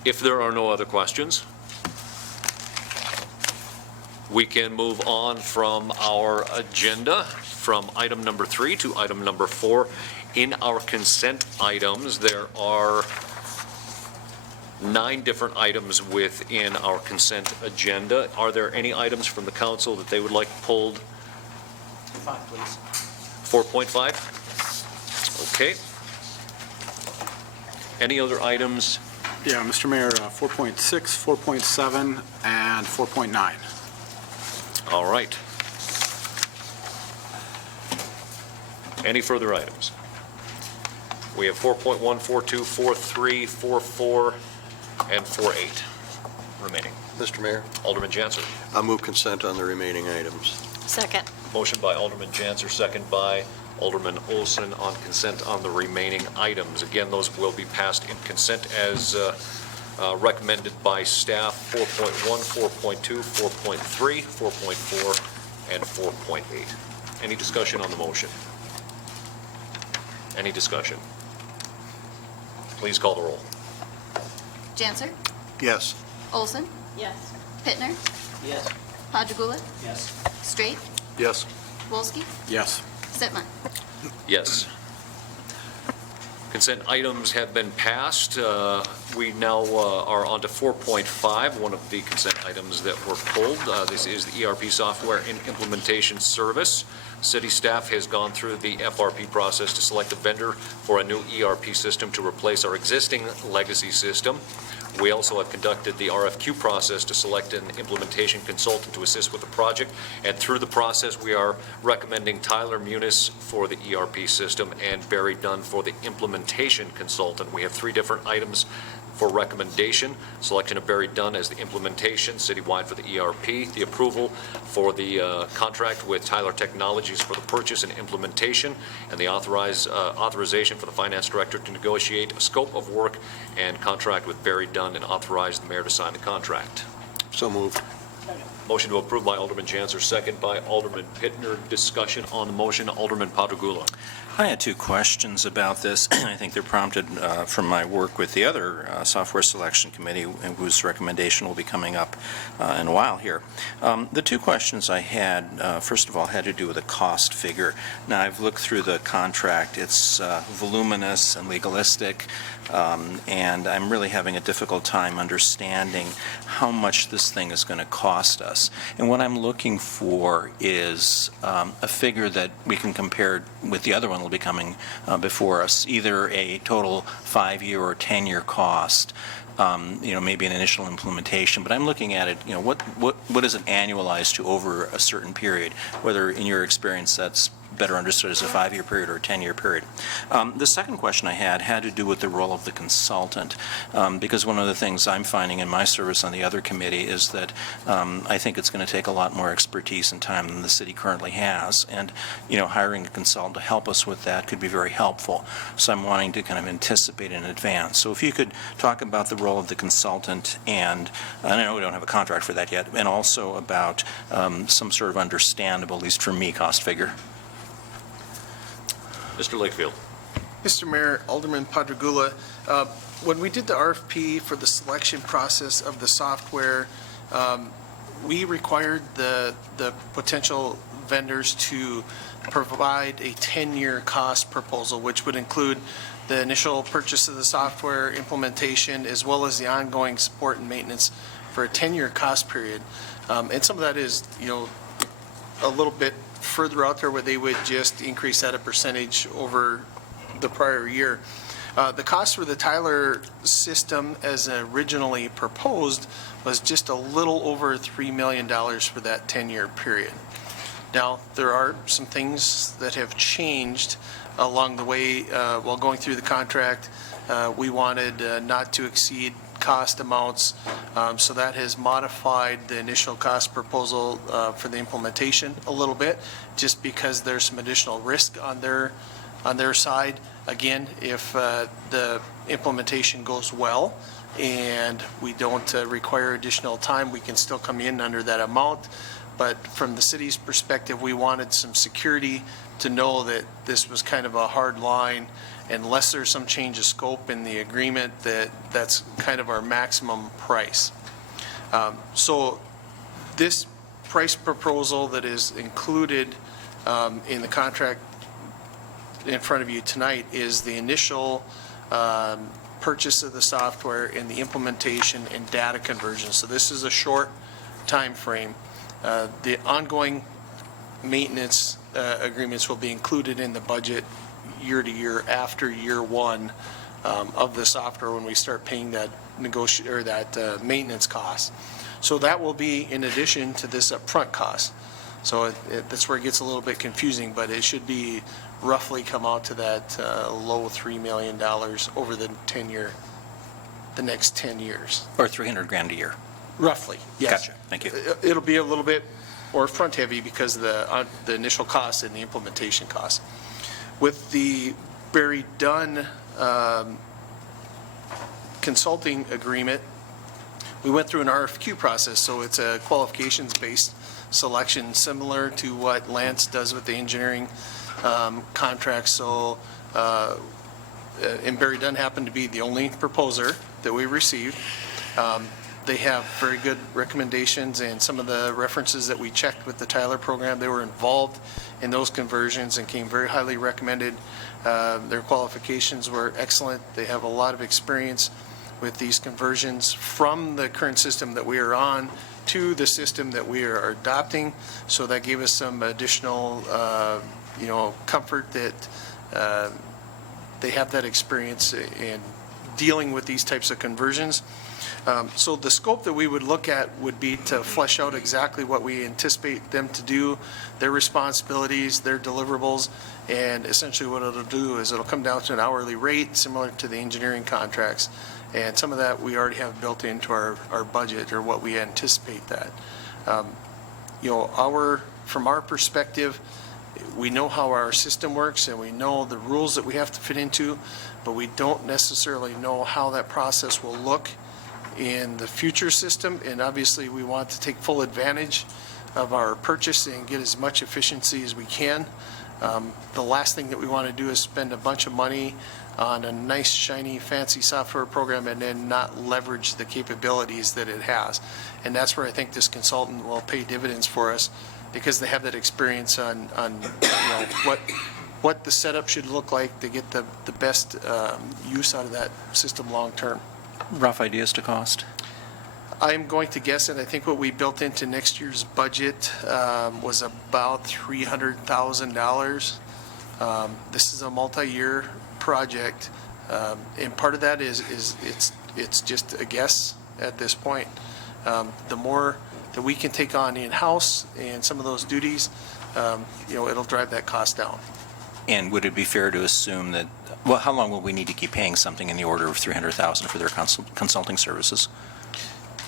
If there are no other questions, we can move on from our agenda, from item number 3 to item number 4. In our consent items, there are 9 different items within our consent agenda. Are there any items from the council that they would like pulled? 5, please. 4.5? Okay. Any other items? Yeah, Mr. Mayor, 4.6, 4.7, and 4.9. All right. Any further items? We have 4.1, 4.2, 4.3, 4.4, and 4.8 remaining. Mr. Mayor, Alderman Janser. I move consent on the remaining items. Second. Motion by Alderman Janser, second by Alderman Olson on consent on the remaining items. Again, those will be passed in consent as recommended by staff. 4.1, 4.2, 4.3, 4.4, and 4.8. Any discussion on the motion? Any discussion? Please call the roll. Janser, Yes. Olson, Yes. Pittner, Yes. Padragula. Yes. Straight. Yes. Wolski. Yes. Sitma. Yes. Consent items have been passed. We now are on to 4.5, one of the consent items that were pulled. This is the ERP software and implementation service. City staff has gone through the FRP process to select a vendor for a new ERP system to replace our existing legacy system. We also have conducted the RFQ process to select an implementation consultant to assist with the project. And through the process, we are recommending Tyler Munis for the ERP system and Barry Dunn for the implementation consultant. We have 3 different items for recommendation: selection of Barry Dunn as the implementation citywide for the ERP, the approval for the contract with Tyler Technologies for the purchase and implementation, and the authorization for the finance director to negotiate a scope of work and contract with Barry Dunn and authorize the mayor to sign the contract. So moved. Motion to approve by Alderman Janser, second by Alderman Pittner. Discussion on the motion, Alderman Padragula. I had 2 questions about this. I think they're prompted from my work with the other software selection committee, whose recommendation will be coming up in a while here. The 2 questions I had, first of all, had to do with the cost figure. Now, I've looked through the contract. It's voluminous and legalistic, and I'm really having a difficult time understanding how much this thing is going to cost us. And what I'm looking for is a figure that we can compare with the other one will be coming before us, either a total 5-year or 10-year cost, maybe an initial implementation. But I'm looking at it, what is it annualized to over a certain period, whether in your experience that's better understood as a 5-year period or a 10-year period. The second question I had to do with the role of the consultant, because one of the things I'm finding in my service on the other committee is that I think it's going to take a lot more expertise and time than the city currently has, and hiring a consultant to help us with that could be very helpful. So I'm wanting to kind of anticipate in advance. So if you could talk about the role of the consultant, and I know we don't have a contract for that yet, and also about some sort of understandable, at least for me, cost figure. Mr. Lakefield. Mr. Mayor, Alderman Padragula, when we did the RFP for the selection process of the software, we required the potential vendors to provide a 10-year cost proposal, which would include the initial purchase of the software, implementation, as well as the ongoing support and maintenance for a 10-year cost period. And some of that is, a little bit further out there where they would just increase that a percentage over the prior year. The cost for the Tyler system as originally proposed was just a little over $3 million for that 10-year period. Now, there are some things that have changed along the way while going through the contract. We wanted not to exceed cost amounts, so that has modified the initial cost proposal for the implementation a little bit, just because there's some additional risk on their side. Again, if the implementation goes well and we don't require additional time, we can still come in under that amount. But from the city's perspective, we wanted some security to know that this was kind of a hard line. Unless there's some change of scope in the agreement, that's kind of our maximum price. So this price proposal that is included in the contract in front of you tonight is the initial purchase of the software and the implementation and data conversion. So this is a short time frame. The ongoing maintenance agreements will be included in the budget year to year after year 1 of the software when we start paying that maintenance cost. So that will be in addition to this upfront cost. So that's where it gets a little bit confusing, but it should be roughly come out to that low $3 million over the next 10 years. Or $300,000 a year. Roughly, yes. Gotcha. Thank you. It'll be a little bit more front heavy because of the initial cost and the implementation cost. With the Barry Dunn consulting agreement, we went through an RFQ process, so it's a qualifications-based selection similar to what Lance does with the engineering contracts. So, and Barry Dunn happened to be the only proposer that we received. They have very good recommendations, and some of the references that we checked with the Tyler program, they were involved in those conversions and came very highly recommended. Their qualifications were excellent. They have a lot of experience with these conversions from the current system that we are on to the system that we are adopting. So that gave us some additional, comfort that they have that experience in dealing with these types of conversions. So the scope that we would look at would be to flesh out exactly what we anticipate them to do, their responsibilities, their deliverables, and essentially what it'll do is it'll come down to an hourly rate similar to the engineering contracts. And some of that we already have built into our budget, or what we anticipate that. From our perspective, we know how our system works and we know the rules that we have to fit into, but we don't necessarily know how that process will look in the future system. And obviously we want to take full advantage of our purchase and get as much efficiency as we can. The last thing that we want to do is spend a bunch of money on a nice, shiny, fancy software program and then not leverage the capabilities that it has. And that's where I think this consultant will pay dividends for us, because they have that experience on what the setup should look like to get the best use out of that system long term. Rough ideas to cost? I'm going to guess, and I think what we built into next year's budget was about $300,000. This is a multi-year project, and part of that is it's just a guess at this point. The more that we can take on in-house and some of those duties, it'll drive that cost down. And would it be fair to assume that, well, how long will we need to keep paying something in the order of $300,000 for their consulting services?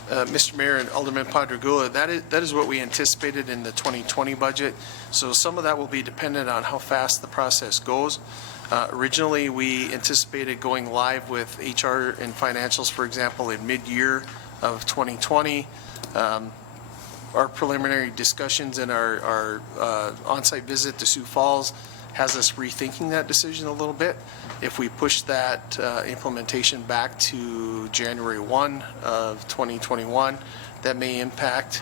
Mr. Mayor and Alderman Padragula, that is what we anticipated in the 2020 budget. So some of that will be dependent on how fast the process goes. Originally, we anticipated going live with HR and financials, for example, in mid-year of 2020. Our preliminary discussions and our on-site visit to Sioux Falls has us rethinking that decision a little bit. If we push that implementation back to January 1 of 2021, that may impact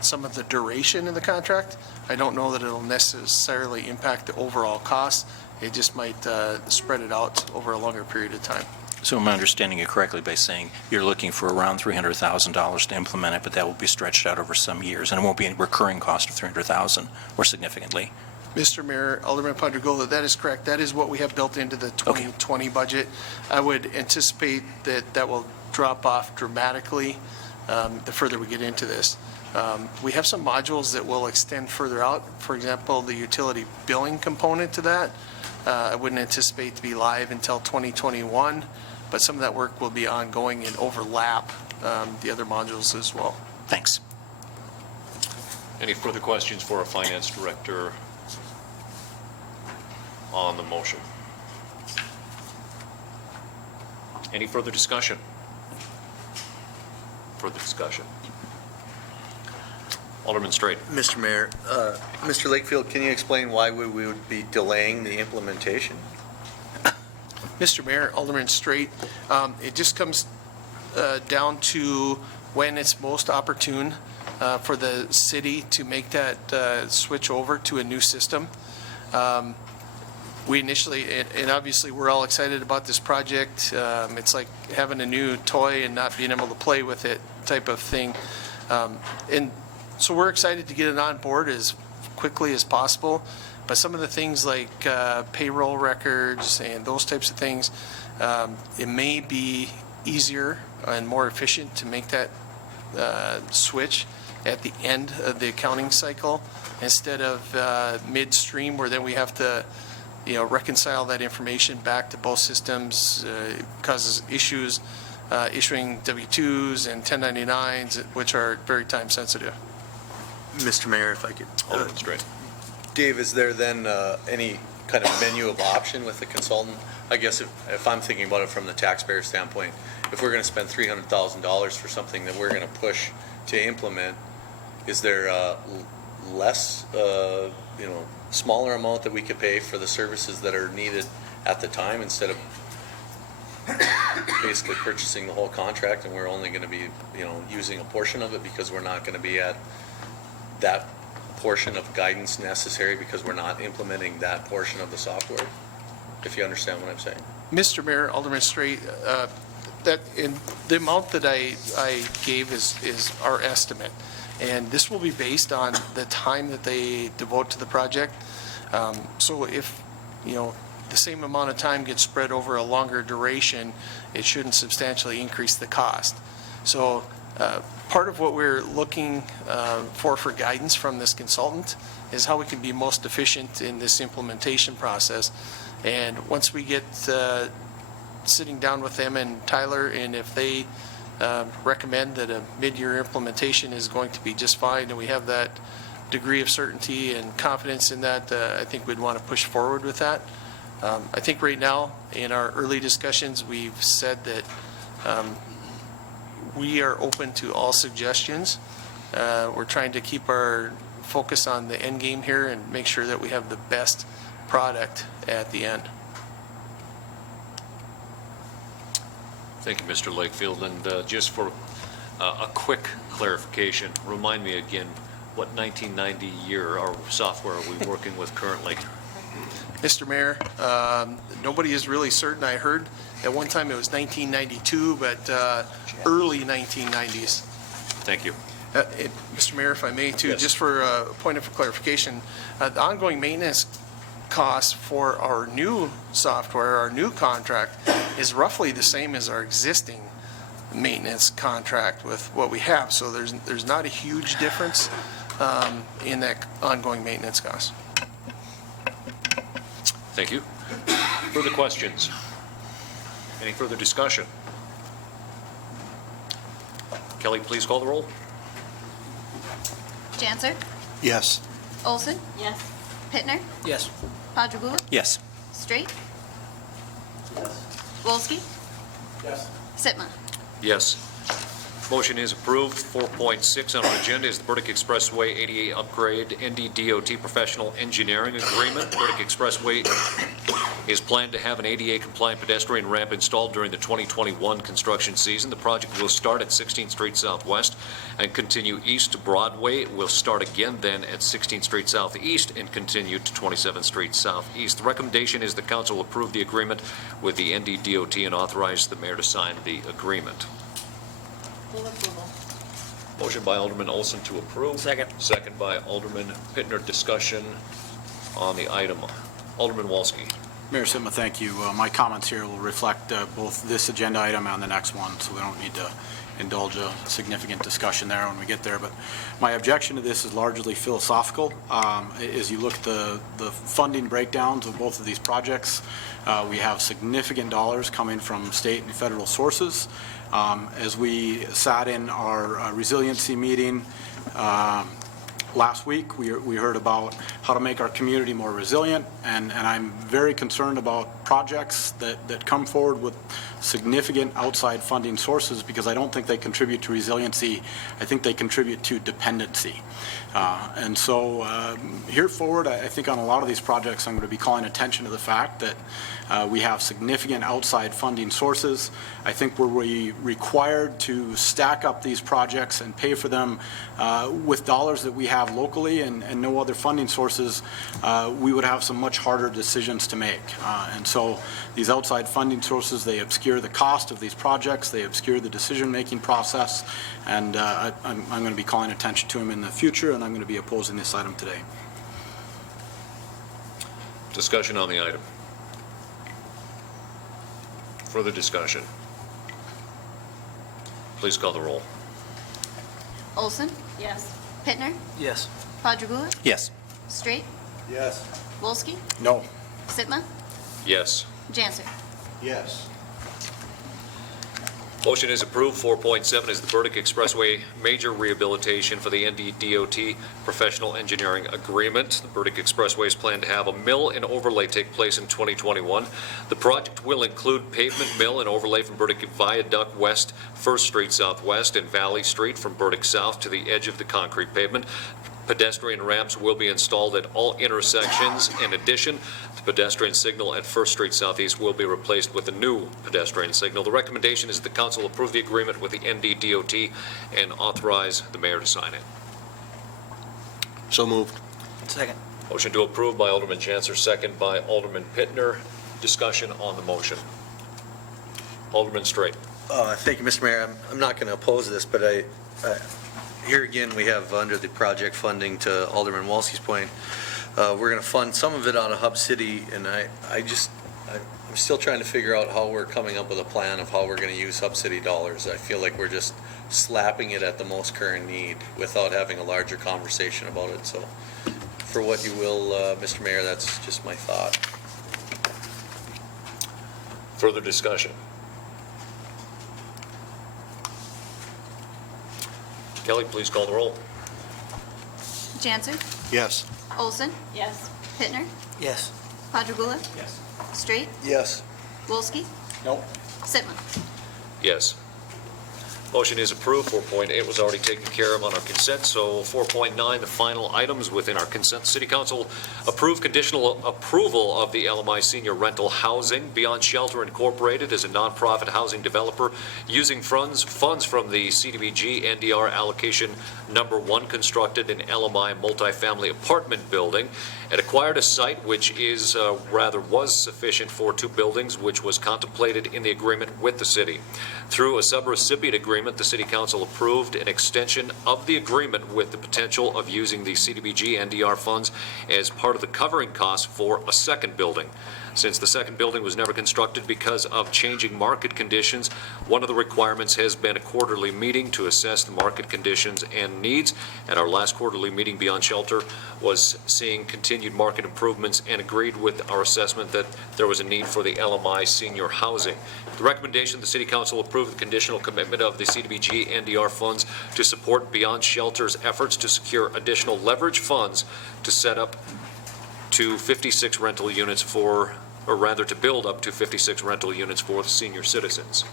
some of the duration in the contract. I don't know that it'll necessarily impact the overall cost. It just might spread it out over a longer period of time. So am I understanding you correctly by saying you're looking for around $300,000 to implement it, but that will be stretched out over some years, and it won't be a recurring cost of $300,000 or significantly? Mr. Mayor, Alderman Padragola, that is correct. That is what we have built into the 2020 budget. I would anticipate that will drop off dramatically the further we get into this. We have some modules that will extend further out. For example, the utility billing component to that, I wouldn't anticipate to be live until 2021, but some of that work will be ongoing and overlap the other modules as well. Thanks. Any further questions for our finance director on the motion? Any further discussion? Further discussion? Alderman Straight. Mr. Mayor, Mr. Lakefield, can you explain why we would be delaying the implementation? Mr. Mayor, Alderman Straight, it just comes down to when it's most opportune for the city to make that switch over to a new system. We initially, and obviously we're all excited about this project. It's like having a new toy and not being able to play with it type of thing. And so we're excited to get it on board as quickly as possible. But some of the things like payroll records and those types of things, it may be easier and more efficient to make that switch at the end of the accounting cycle instead of midstream, where then we have to reconcile that information back to both systems. Causes issues issuing W-2s and 1099s, which are very time sensitive. Mr. Mayor, if I could. Alderman Straight. Dave, is there then any kind of menu of option with the consultant? I guess if I'm thinking about it from the taxpayer standpoint, if we're going to spend $300,000 for something that we're going to push to implement, is there less, smaller amount that we could pay for the services that are needed at the time instead of basically purchasing the whole contract and we're only going to be, using a portion of it because we're not going to be at that portion of guidance necessary because we're not implementing that portion of the software, if you understand what I'm saying. Mr. Mayor, Alderman Straight, that in the amount that I gave is our estimate. And this will be based on the time that they devote to the project. So if, the same amount of time gets spread over a longer duration, it shouldn't substantially increase the cost. So part of what we're looking for guidance from this consultant is how we can be most efficient in this implementation process. And once we get sitting down with them and Tyler, and if they recommend that a mid-year implementation is going to be just fine, and we have that degree of certainty and confidence in that, I think we'd want to push forward with that. I think right now, in our early discussions, we've said that we are open to all suggestions. We're trying to keep our focus on the end game here and make sure that we have the best product at the end. Thank you, Mr. Lakefield. And just for a quick clarification, remind me again, what 1990 year or software are we working with currently? Mr. Mayor, nobody is really certain. I heard at one time it was 1992, but early 1990s. Thank you. Mr. Mayor, if I may, too, Yes. just for a point of clarification, the ongoing maintenance cost for our new software, our new contract, is roughly the same as our existing maintenance contract with what we have. So there's not a huge difference in that ongoing maintenance cost. Thank you. Further questions? Any further discussion? Kelly, please call the roll. Janser, Yes. Olson, Yes. Pittner, Yes. Padragula, Yes. Straight, Wolski, Yes. Sitma. Yes. Motion is approved. 4.6 on our agenda is the Burdick Expressway ADA Upgrade NDDOT Professional Engineering Agreement. Burdick Expressway is planned to have an ADA-compliant pedestrian ramp installed during the 2021 construction season. The project will start at 16th Street Southwest and continue east to Broadway. It will start again then at 16th Street Southeast and continue to 27th Street Southeast. The recommendation is the council approve the agreement with the NDDOT and authorize the mayor to sign the agreement. Full approval. Motion by Alderman Olson to approve. Second. Second by Alderman Pittner. Discussion on the item. Alderman Walski. Mayor Sitma, thank you. My comments here will reflect both this agenda item and the next one, so we don't need to indulge a significant discussion there when we get there. But my objection to this is largely philosophical. As you look at the funding breakdowns of both of these projects, we have significant dollars coming from state and federal sources. As we sat in our resiliency meeting last week, we heard about how to make our community more resilient, and I'm very concerned about projects that come forward with significant outside funding sources, because I don't think they contribute to resiliency. I think they contribute to dependency. And so here forward, I think on a lot of these projects, I'm going to be calling attention to the fact that we have significant outside funding sources. I think we're required to stack up these projects and pay for them with dollars that we have locally and no other funding sources. We would have some much harder decisions to make. And so these outside funding sources, they obscure the cost of these projects, they obscure the decision-making process, and I'm going to be calling attention to them in the future, and I'm going to be opposing this item today. Discussion on the item. Further discussion. Please call the roll. Olson, Yes. Pittner, Yes. Padragula, Yes. Straight, Yes. Wolski, No. Sitma, Yes. Janser. Yes. Motion is approved. 4.7 is the Burdick Expressway Major Rehabilitation for the NDDOT Professional Engineering Agreement. The Burdick Expressway is planned to have a mill and overlay take place in 2021. The project will include pavement, mill, and overlay from Burdick Viaduct West, 1st Street Southwest, and Valley Street from Burdick South to the edge of the concrete pavement. Pedestrian ramps will be installed at all intersections. In addition, the pedestrian signal at First Street Southeast will be replaced with a new pedestrian signal. The recommendation is the council approve the agreement with the NDDOT and authorize the mayor to sign it. So moved. Second. Motion to approve by Alderman Janser, second by Alderman Pittner. Discussion on the motion. Alderman Straight. Thank you, Mr. Mayor. I'm not going to oppose this, but here again, we have under the project funding, to Alderman Walsky's point, we're going to fund some of it out of Hub City, and I'm still trying to figure out how we're coming up with a plan of how we're going to use Hub City dollars. I feel like we're just slapping it at the most current need without having a larger conversation about it. So for what you will, Mr. Mayor, that's just my thought. Further discussion. Kelly, please call the roll. Janser, Yes. Olson, Yes. Pittner, Yes. Padragula, Yes. Straight, Yes. Wolski, Nope. Sitman. Yes. Motion is approved. 4.8 was already taken care of on our consent, so 4.9, the final items within our consent. City Council approve conditional approval of the LMI Senior Rental Housing. Beyond Shelter Incorporated is a nonprofit housing developer using funds from the CDBG NDR allocation number 1 constructed an LMI multifamily apartment building. It acquired a site which was sufficient for 2 buildings, which was contemplated in the agreement with the city. Through a subrecipient agreement, the City Council approved an extension of the agreement with the potential of using the CDBG NDR funds as part of the covering costs for a second building. Since the second building was never constructed because of changing market conditions, one of the requirements has been a quarterly meeting to assess the market conditions and needs. At our last quarterly meeting, Beyond Shelter was seeing continued market improvements and agreed with our assessment that there was a need for the LMI senior housing. The recommendation, the City Council approved the conditional commitment of the CDBG NDR funds to support Beyond Shelter's efforts to secure additional leverage funds to set up to 56 rental units to build up to 56 rental units for the senior citizens.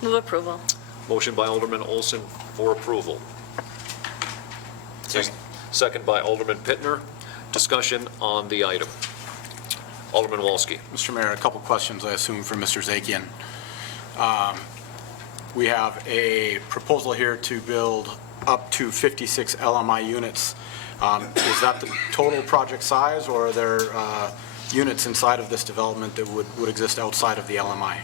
Move approval. Motion by Alderman Olson for approval. Second by Alderman Pittner. Discussion on the item. Alderman Walsky. Mr. Mayor, a couple questions, I assume, for Mr. Zakian. We have a proposal here to build up to 56 LMI units. Is that the total project size, or are there units inside of this development that would exist outside of the LMI?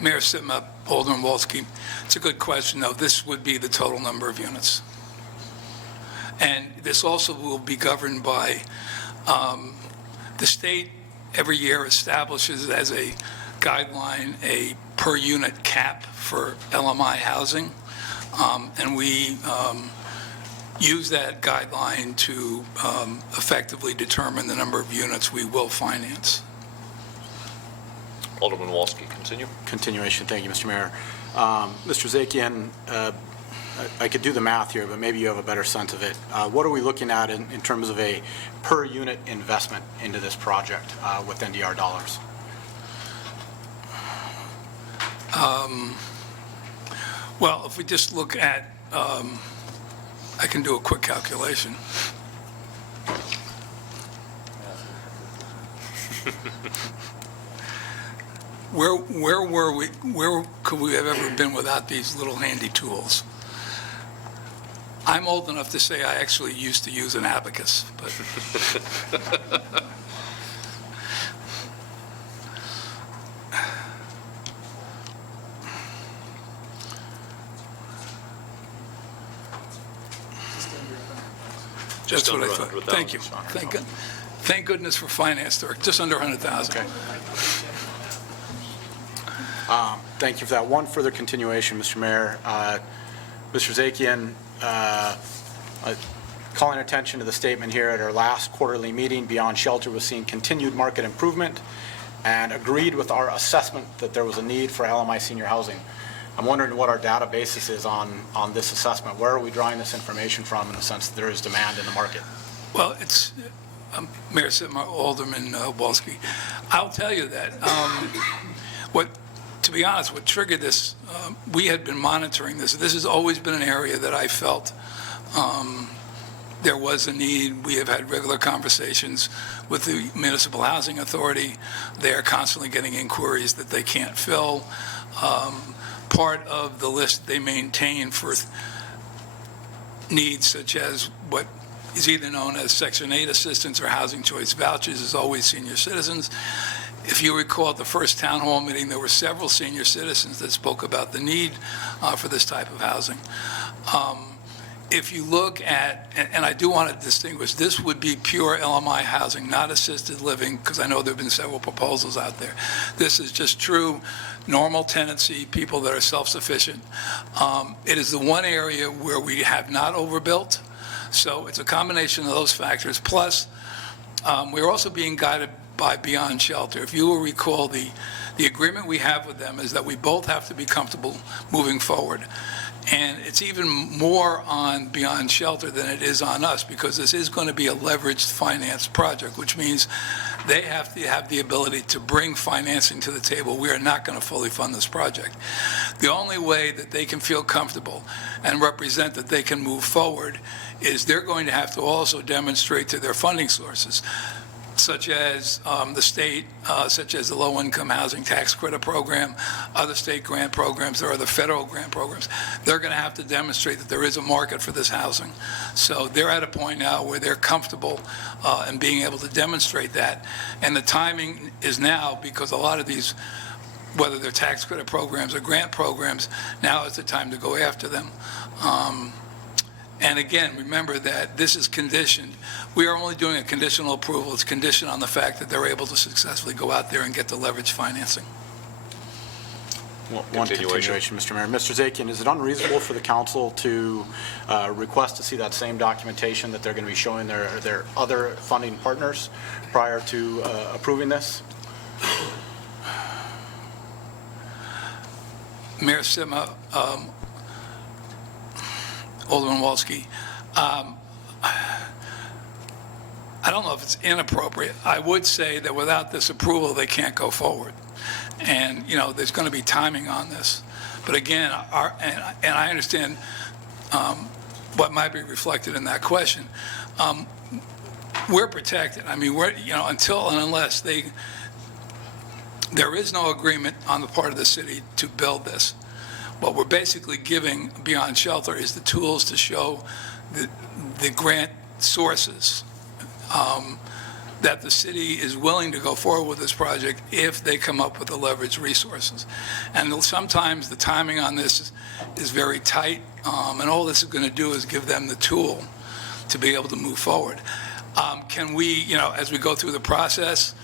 Mayor Sitma, Alderman Walsky, it's a good question, though. This would be the total number of units. And this also will be governed by the state every year establishes as a guideline a per unit cap for LMI housing. And we use that guideline to effectively determine the number of units we will finance. Alderman Walsky, continue. Continuation. Thank you, Mr. Mayor. Mr. Zakian, I could do the math here, but maybe you have a better sense of it. What are we looking at in terms of a per unit investment into this project with NDR dollars? Well, if we just look at, I can do a quick calculation. Where were we? Where could we have ever been without these little handy tools? I'm old enough to say I actually used to use an abacus, but that's what I thought. Thank you. Thank goodness for finance, Dirk. Just under 100,000. Okay. Thank you for that. One further continuation, Mr. Mayor. Mr. Zakian, calling attention to the statement here at our last quarterly meeting, Beyond Shelter was seeing continued market improvement and agreed with our assessment that there was a need for LMI senior housing. I'm wondering what our data basis is on this assessment. Where are we drawing this information from in the sense that there is demand in the market? Well, it's Mayor Sitma, Alderman Walsky. I'll tell you that to be honest, what triggered this, we had been monitoring this. This has always been an area that I felt there was a need. We have had regular conversations with the Municipal Housing Authority. They are constantly getting inquiries that they can't fill. Part of the list they maintain for needs such as what is either known as Section 8 assistance or housing choice vouchers is always senior citizens. If you recall at the first town hall meeting, there were several senior citizens that spoke about the need for this type of housing. If you look at, and I do want to distinguish, this would be pure LMI housing, not assisted living, because I know there have been several proposals out there. This is just true, normal tenancy, people that are self-sufficient. It is the one area where we have not overbuilt, so it's a combination of those factors. Plus, we're also being guided by Beyond Shelter. If you will recall, the agreement we have with them is that we both have to be comfortable moving forward. And it's even more on Beyond Shelter than it is on us, because this is going to be a leveraged finance project, which means they have to have the ability to bring financing to the table. We are not going to fully fund this project. The only way that they can feel comfortable and represent that they can move forward is they're going to have to also demonstrate to their funding sources, such as the state, such as the low-income housing tax credit program, other state grant programs, or other federal grant programs. They're going to have to demonstrate that there is a market for this housing. So they're at a point now where they're comfortable in being able to demonstrate that. And the timing is now, because a lot of these, whether they're tax credit programs or grant programs, now is the time to go after them. And again, remember that this is conditioned. We are only doing a conditional approval. It's conditioned on the fact that they're able to successfully go out there and get the leverage financing. One continuation, Mr. Mayor. Mr. Zakian, is it unreasonable for the council to request to see that same documentation that they're going to be showing their other funding partners prior to approving this? Mayor Sima, Alderman Walski, I don't know if it's inappropriate. I would say that without this approval, they can't go forward. And, you know, there's going to be timing on this. But again, and I understand what might be reflected in that question. We're protected. I mean, until and unless there is no agreement on the part of the city to build this. What we're basically giving Beyond Shelter is the tools to show the grant sources that the city is willing to go forward with this project if they come up with the leverage resources. And sometimes the timing on this is very tight, and all this is going to do is give them the tool to be able to move forward. Can we, as we go through the process,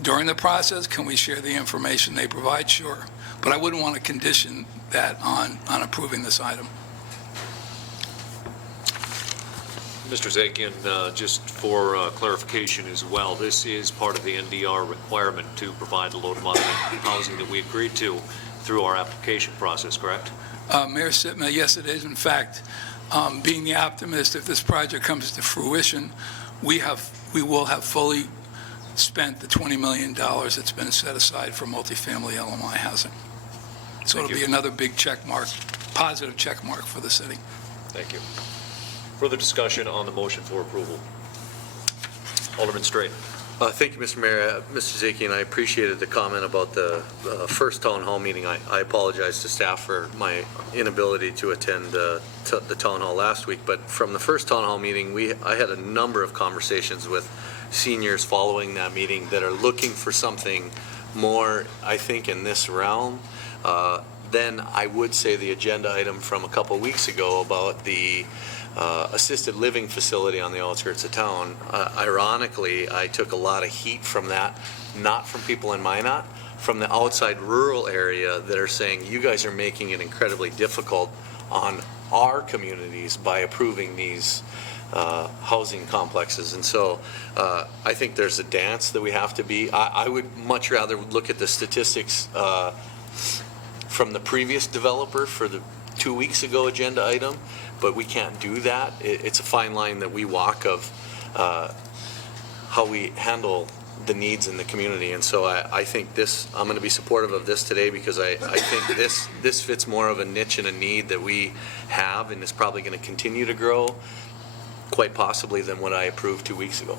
during the process, can we share the information they provide? Sure. But I wouldn't want to condition that on approving this item. Mr. Zakian, just for clarification as well, this is part of the NDR requirement to provide the low to moderate housing that we agreed to through our application process, correct? Mayor Sitma, yes, it is. In fact, being the optimist, if this project comes to fruition, we will have fully spent the $20 million that's been set aside for multifamily LMI housing. So it'll be another big check mark, positive check mark for the city. Thank you. Further discussion on the motion for approval. Alderman Straight. Thank you, Mr. Mayor. Mr. Zakian, I appreciated the comment about the first town hall meeting. I apologize to staff for my inability to attend the town hall last week, but from the first town hall meeting, I had a number of conversations with seniors following that meeting that are looking for something more, I think, in this realm. Then I would say the agenda item from a couple weeks ago about the assisted living facility on the outskirts of town. Ironically, I took a lot of heat from that, not from people in Minot, from the outside rural area that are saying, you guys are making it incredibly difficult on our communities by approving these housing complexes. And so I think there's a dance that we have to be. I would much rather look at the statistics from the previous developer for the 2 weeks ago agenda item, but we can't do that. It's a fine line that we walk of how we handle the needs in the community. And so I think this, I'm going to be supportive of this today because I think this fits more of a niche and a need that we have, and it's probably going to continue to grow quite possibly than what I approved 2 weeks ago.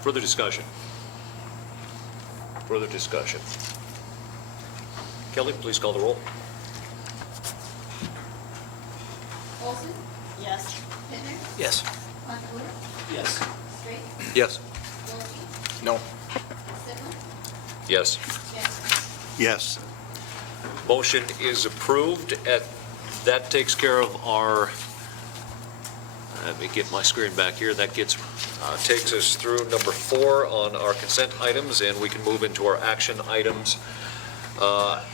Further discussion? Further discussion? Kelly, please call the roll. Olson? Yes. Bittner? Yes. Montague? Yes. Straight? Yes. Wolski? No. Sitman? Yes. Janser? Yes. Motion is approved. That takes care of our, let me get my screen back here. That takes us through number 4 on our consent items, and we can move into our action items.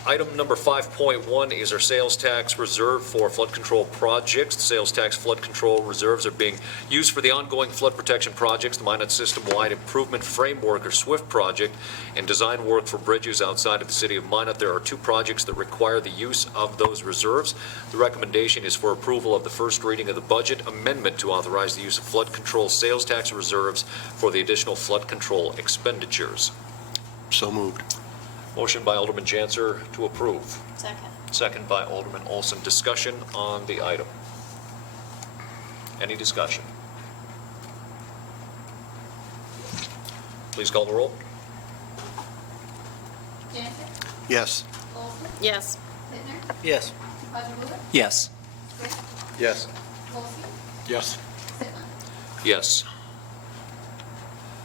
Item number 5.1 is our sales tax reserve for flood control projects. The sales tax flood control reserves are being used for the ongoing flood protection projects, the Minot System-Wide Improvement Framework, or SWIFT project, and design work for bridges outside of the city of Minot. There are 2 projects that require the use of those reserves. The recommendation is for approval of the first reading of the budget amendment to authorize the use of flood control sales tax reserves for the additional flood control expenditures. So moved. Motion by Alderman Janser to approve. Second. Second by Alderman Olson. Discussion on the item. Any discussion? Please call the roll. Janser? Yes. Olson? Yes. Bittner? Yes. Montague? Yes. Straight? Yes. Wolski? Yes. Sitman? Yes.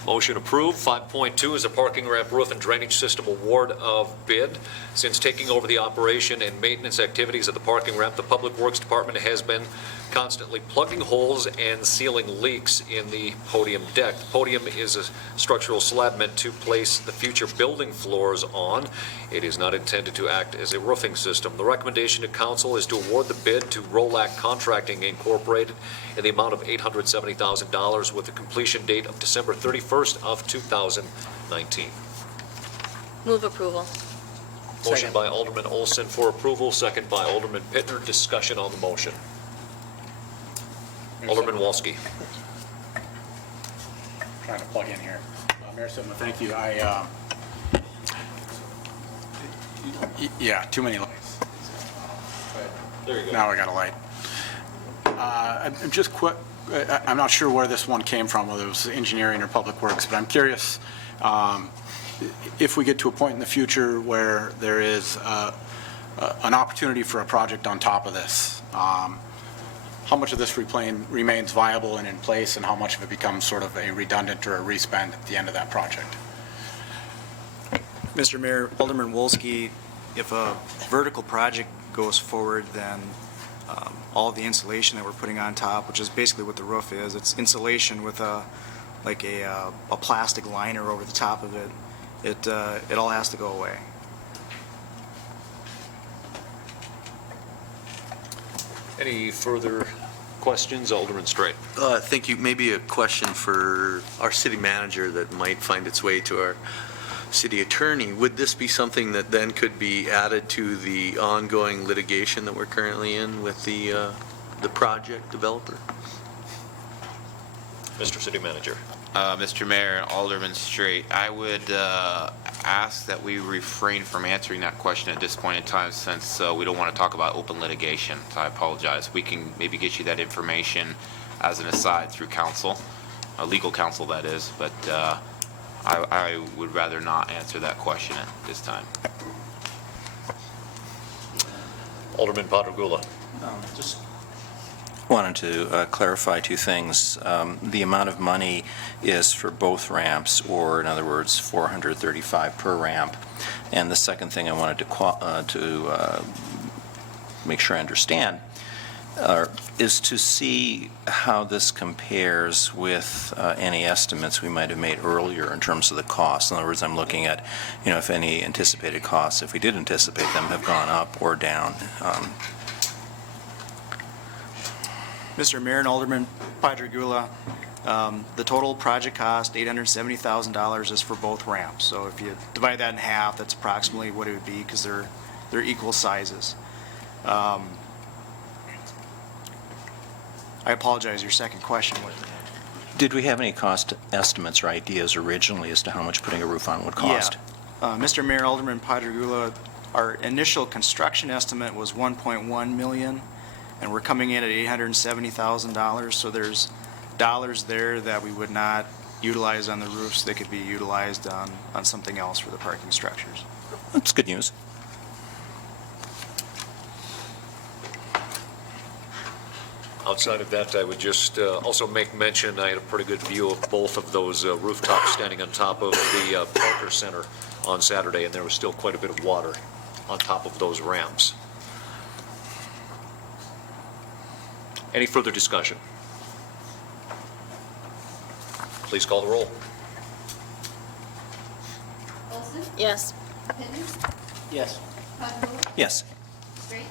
Motion approved. 5.2 is a parking ramp roof and drainage system award of bid. Since taking over the operation and maintenance activities of the parking ramp, the Public Works Department has been constantly plugging holes and sealing leaks in the podium deck. The podium is a structural slab meant to place the future building floors on. It is not intended to act as a roofing system. The recommendation to council is to award the bid to Rolac Contracting Incorporated in the amount of $870,000 with a completion date of December 31st of 2019. Move approval. Motion by Alderman Olson for approval, second by Alderman Pittner. Discussion on the motion. Alderman Wolski. Trying to plug in here. Mayor Sitman, thank you. Yeah, too many lights. There you go. Now I got a light. I'm just quick, I'm not sure where this one came from, whether it was engineering or public works, but I'm curious if we get to a point in the future where there is an opportunity for a project on top of this, how much of this remains viable and in place, and how much of it becomes sort of a redundant or a respend at the end of that project? Mr. Mayor, Alderman Wolski, if a vertical project goes forward, then all of the insulation that we're putting on top, which is basically what the roof is, it's insulation with a plastic liner over the top of it. It all has to go away. Any further questions? Alderman Straight. Thank you. Maybe a question for our city manager that might find its way to our city attorney. Would this be something that then could be added to the ongoing litigation that we're currently in with the project developer? Mr. City Manager. Mr. Mayor, Alderman Straight, I would ask that we refrain from answering that question at this point in time, since we don't want to talk about open litigation. So I apologize. We can maybe get you that information as an aside through counsel, legal counsel that is, but I would rather not answer that question at this time. Alderman Padragula. Just wanted to clarify 2 things. The amount of money is for both ramps, or in other words, $435 per ramp. And the second thing I wanted to make sure I understand is to see how this compares with any estimates we might have made earlier in terms of the cost. In other words, I'm looking at, if any anticipated costs, if we did anticipate them, have gone up or down. Mr. Mayor and Alderman Padragula, the total project cost, $870,000, is for both ramps. So if you divide that in half, that's approximately what it would be, because they're equal sizes. I apologize, your second question was? Did we have any cost estimates or ideas originally as to how much putting a roof on would cost? Yeah. Mr. Mayor, Alderman Padragula, our initial construction estimate was $1.1 million, and we're coming in at $870,000, so there's dollars there that we would not utilize on the roofs. They could be utilized on something else for the parking structures. That's good news. Outside of that, I would just also make mention, I had a pretty good view of both of those rooftops standing on top of the Parker Center on Saturday, and there was still quite a bit of water on top of those ramps. Any further discussion? Please call the roll. Olson? Yes. Pittner? Yes. Condon? Yes. Straight?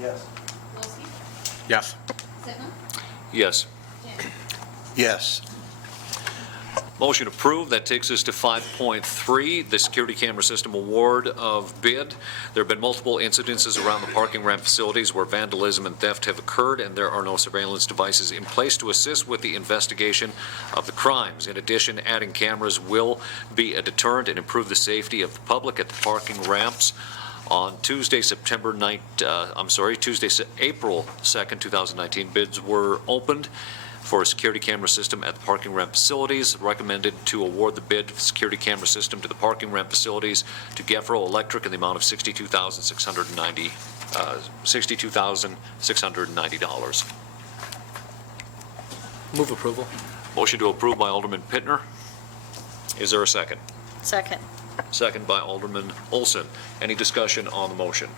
Yes. Wolski? Yes. Sedna? Yes. Janser? Yes. Motion approved. That takes us to 5.3, the security camera system award of bid. There have been multiple incidences around the parking ramp facilities where vandalism and theft have occurred, and there are no surveillance devices in place to assist with the investigation of the crimes. In addition, adding cameras will be a deterrent and improve the safety of the public at the parking ramps. On Tuesday, April 2nd, 2019, bids were opened for a security camera system at the parking ramp facilities. Recommended to award the bid for the security camera system to the parking ramp facilities to Gefro Electric in the amount of $62,690. Move approval. Motion to approve by Alderman Pittner. Is there a second? Second. Second by Alderman Olson. Any discussion on the motion?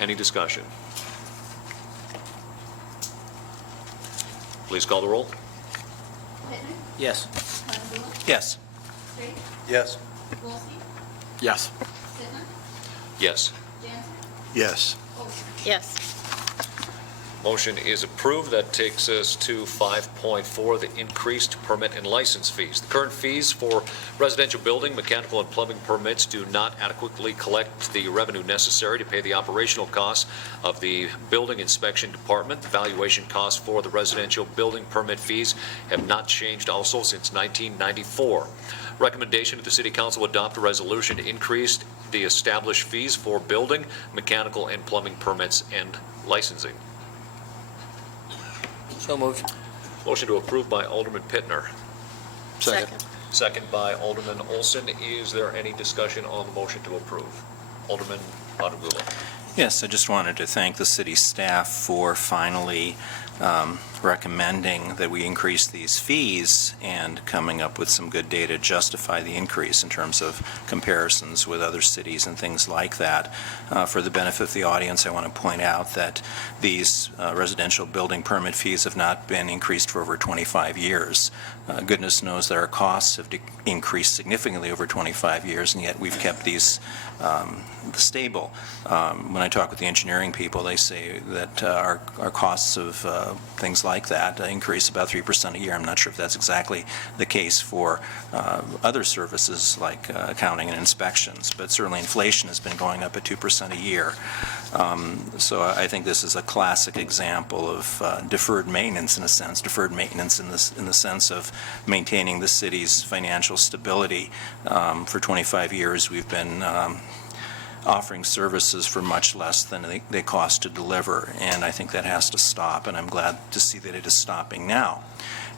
Any discussion? Please call the roll. Pittner? Yes. Condon? Yes. Straight? Yes. Wolski? Yes. Sedna? Yes. Janser? Yes. Olson? Yes. Motion is approved. That takes us to 5.4, the increased permit and license fees. The current fees for residential building, mechanical and plumbing permits do not adequately collect the revenue necessary to pay the operational costs of the building inspection department. The valuation costs for the residential building permit fees have not changed also since 1994. Recommendation to the City Council adopt a resolution to increase the established fees for building, mechanical and plumbing permits and licensing. So moved. Motion to approve by Alderman Pittner. Second. Second by Alderman Olson. Is there any discussion on the motion to approve? Alderman Ottavula. Yes, I just wanted to thank the city staff for finally recommending that we increase these fees and coming up with some good data to justify the increase in terms of comparisons with other cities and things like that. For the benefit of the audience, I want to point out that these residential building permit fees have not been increased for over 25 years. Goodness knows that our costs have increased significantly over 25 years, and yet we've kept these stable. When I talk with the engineering people, they say that our costs of things like that increase about 3% a year. I'm not sure if that's exactly the case for other services like accounting and inspections, but certainly inflation has been going up at 2% a year. So I think this is a classic example of deferred maintenance in a sense, deferred maintenance in the sense of maintaining the city's financial stability. For 25 years, we've been offering services for much less than they cost to deliver, and I think that has to stop, and I'm glad to see that it is stopping now.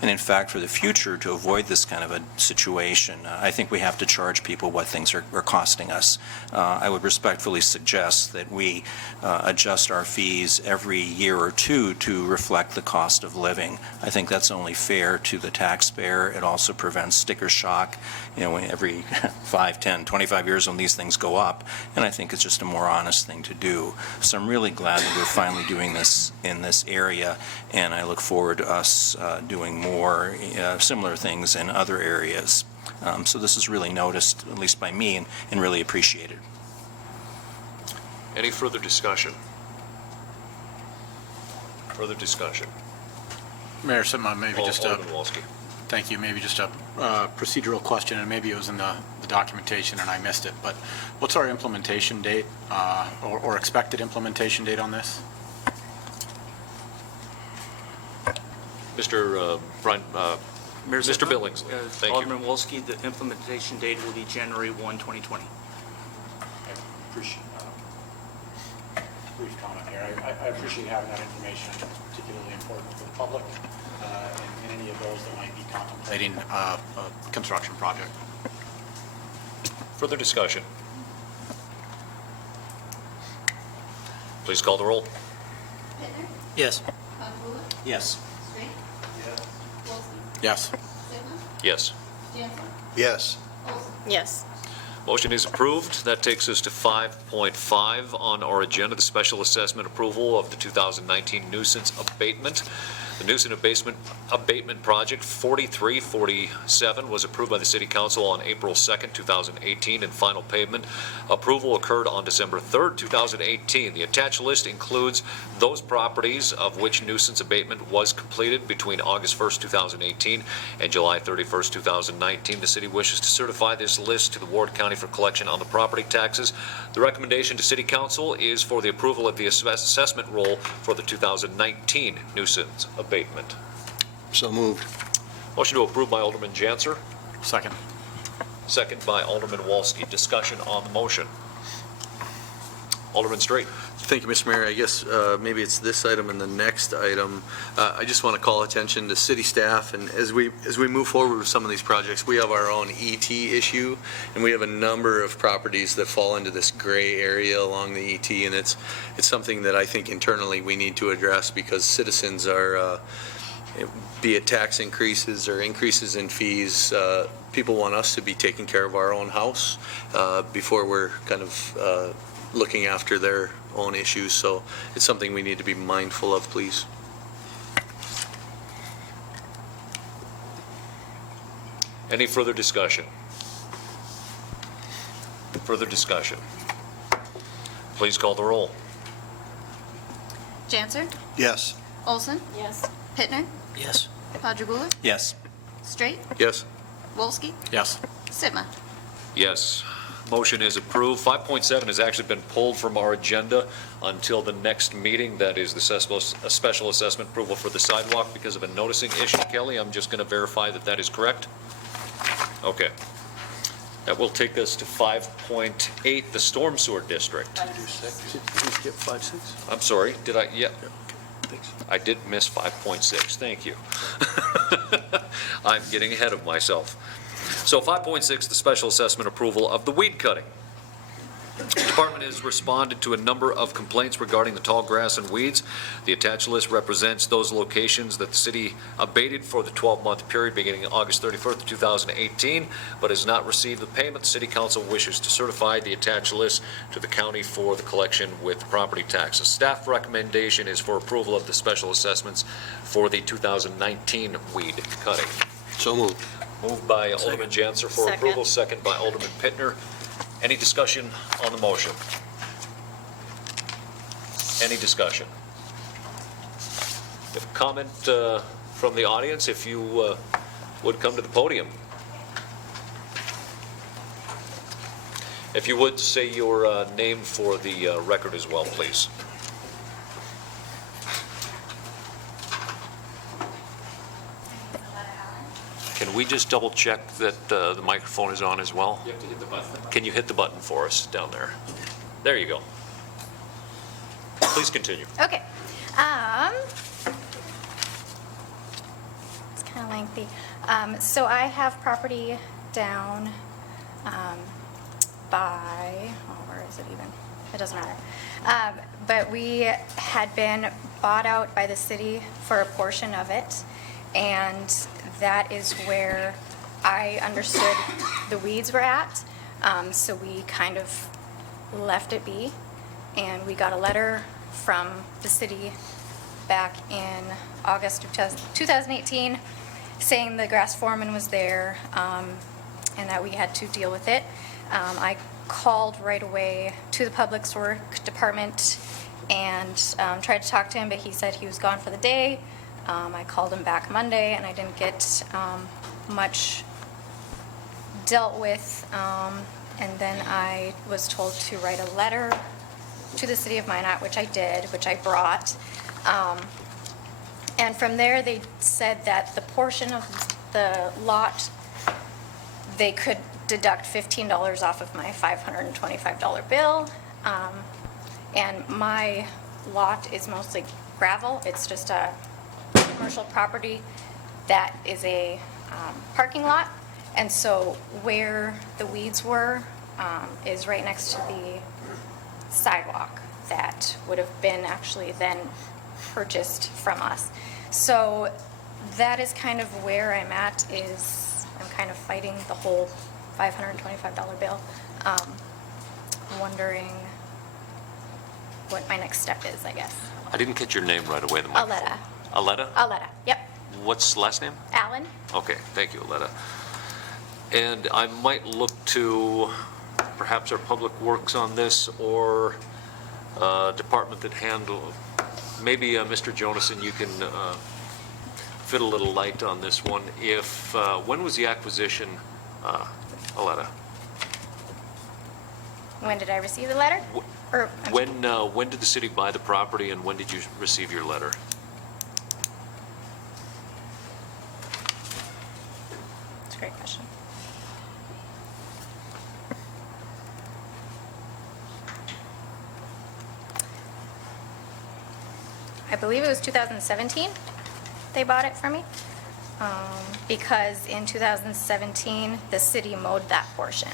And in fact, for the future, to avoid this kind of a situation, I think we have to charge people what things are costing us. I would respectfully suggest that we adjust our fees every year or two to reflect the cost of living. I think that's only fair to the taxpayer. It also prevents sticker shock, every 5, 10, 25 years when these things go up, and I think it's just a more honest thing to do. So I'm really glad that we're finally doing this in this area, and I look forward to us doing more similar things in other areas. So this is really noticed, at least by me, and really appreciated. Any further discussion? Further discussion? Mayor Sitma, maybe just a, Alderman Wolski. thank you, maybe just a procedural question, and maybe it was in the documentation and I missed it, but what's our implementation date or expected implementation date on this? Mr. Brian, Mr. Billings, thank you. Alderman Wolski, the implementation date will be January 1, 2020. Appreciate brief comment here. I appreciate having that information. It's particularly important for the public and any of those that might be contemplating a construction project. Further discussion? Please call the roll. Bittner, Yes. Conkula, Yes. Straight. Wolski, Yes. Sigmund, Yes. Jansen, Yes. Olson. Yes. Motion is approved. That takes us to 5.5 on our agenda, the special assessment approval of the 2019 nuisance abatement. The nuisance abatement project 4347 was approved by the City Council on April 2nd, 2018, and final payment approval occurred on December 3rd, 2018. The attached list includes those properties of which nuisance abatement was completed between August 1st, 2018 and July 31st, 2019. The city wishes to certify this list to the Ward County for collection on the property taxes. The recommendation to City Council is for the approval of the assessment roll for the 2019 nuisance abatement. So moved. Motion to approve by Alderman Janser, Second. second by Alderman Wolski. Discussion on the motion. Alderman Straight. Thank you, Mr. Mayor. I guess maybe it's this item and the next item. I just want to call attention to city staff, and as we move forward with some of these projects, we have our own ET issue, and we have a number of properties that fall into this gray area along the ET, and it's something that I think internally we need to address because citizens are, be it tax increases or increases in fees, people want us to be taking care of our own house before we're kind of looking after their own issues, so it's something we need to be mindful of, please. Any further discussion? Further discussion? Please call the roll. Janser, Yes. Olson, Yes. Bittner, Yes. Padragula, Yes. Straight, Yes. Wolski, Yes. Sitma. Yes. Motion is approved. 5.7 has actually been pulled from our agenda until the next meeting. That is the special assessment approval for the sidewalk because of a noticing issue. Kelly, I'm just going to verify that that is correct. Okay. That will take us to 5.8, the storm sewer district. Did you skip 5.6? I'm sorry, did I? Yeah. I did miss 5.6, thank you. I'm getting ahead of myself. So 5.6, the special assessment approval of the weed cutting. The department has responded to a number of complaints regarding the tall grass and weeds. The attached list represents those locations that the city abated for the 12-month period beginning August 31st, 2018, but has not received the payment. The City Council wishes to certify the attached list to the county for the collection with property taxes. Staff recommendation is for approval of the special assessments for the 2019 weed cutting. So moved. Moved by Alderman Janser for Second. approval, second by Alderman Pittner. Any discussion on the motion? Any discussion? If comment from the audience, if you would come to the podium. If you would, say your name for the record as well, please. Can we just double check that the microphone is on as well? You have to hit the button. Can you hit the button for us down there? There you go. Please continue. Okay. It's kind of lengthy. So I have property down by, where is it even? It doesn't matter. But we had been bought out by the city for a portion of it, and that is where I understood the weeds were at. So we kind of left it be, and we got a letter from the city back in August of 2018 saying the grass foreman was there, and that we had to deal with it. I called right away to the Public Works Department and tried to talk to him, but he said he was gone for the day. I called him back Monday, and I didn't get much dealt with. And then I was told to write a letter to the city of Minot, which I did, which I brought. And from there, they said that the portion of the lot, they could deduct $15 off of my $525 bill. And my lot is mostly gravel. It's just a commercial property that is a parking lot. And so where the weeds were is right next to the sidewalk that would have been actually then purchased from us. So that is kind of where I'm at, is I'm kind of fighting the whole $525 bill. Wondering what my next step is, I guess. I didn't get your name right away. Aletta. Aletta? Aletta, yep. What's last name? Allen? Okay, thank you, Aletta. And I might look to perhaps our Public Works on this, or department that handle, maybe Mr. Jonason, you can fit a little light on this one. If, when was the acquisition, Aletta? When did I receive the letter? Or, When did the city buy the property, and when did you receive your letter? That's a great question. I believe it was 2017 they bought it from me. Because in 2017, the city mowed that portion.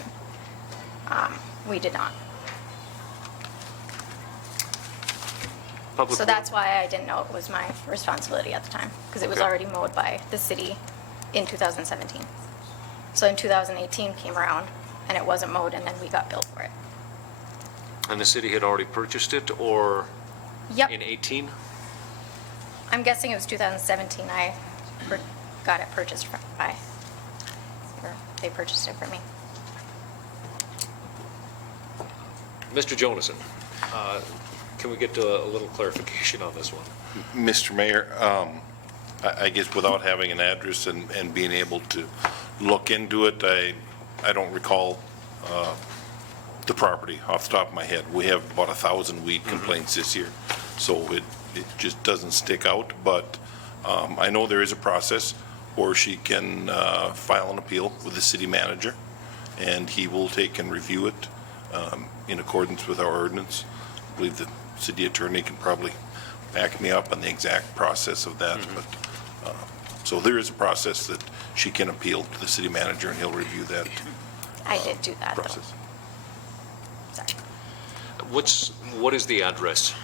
We did not. Public So that's why I didn't know it was my responsibility at the time, because it was Okay. already mowed by the city in 2017. So in 2018 came around, and it wasn't mowed, and then we got billed for it. And the city had already purchased it, or Yep. in 18? I'm guessing it was 2017 I got it purchased by, or they purchased it for me. Mr. Jonason, can we get to a little clarification on this one? Mr. Mayor, I guess without having an address and being able to look into it, I don't recall the property off the top of my head. We have about 1,000 weed complaints this year, so it just doesn't stick out. But I know there is a process where she can file an appeal with the city manager, and he will take and review it in accordance with our ordinance. I believe the city attorney can probably back me up on the exact process of that. But so there is a process that she can appeal to the city manager, and he'll review that I did do that, though. process. Sorry. What is the address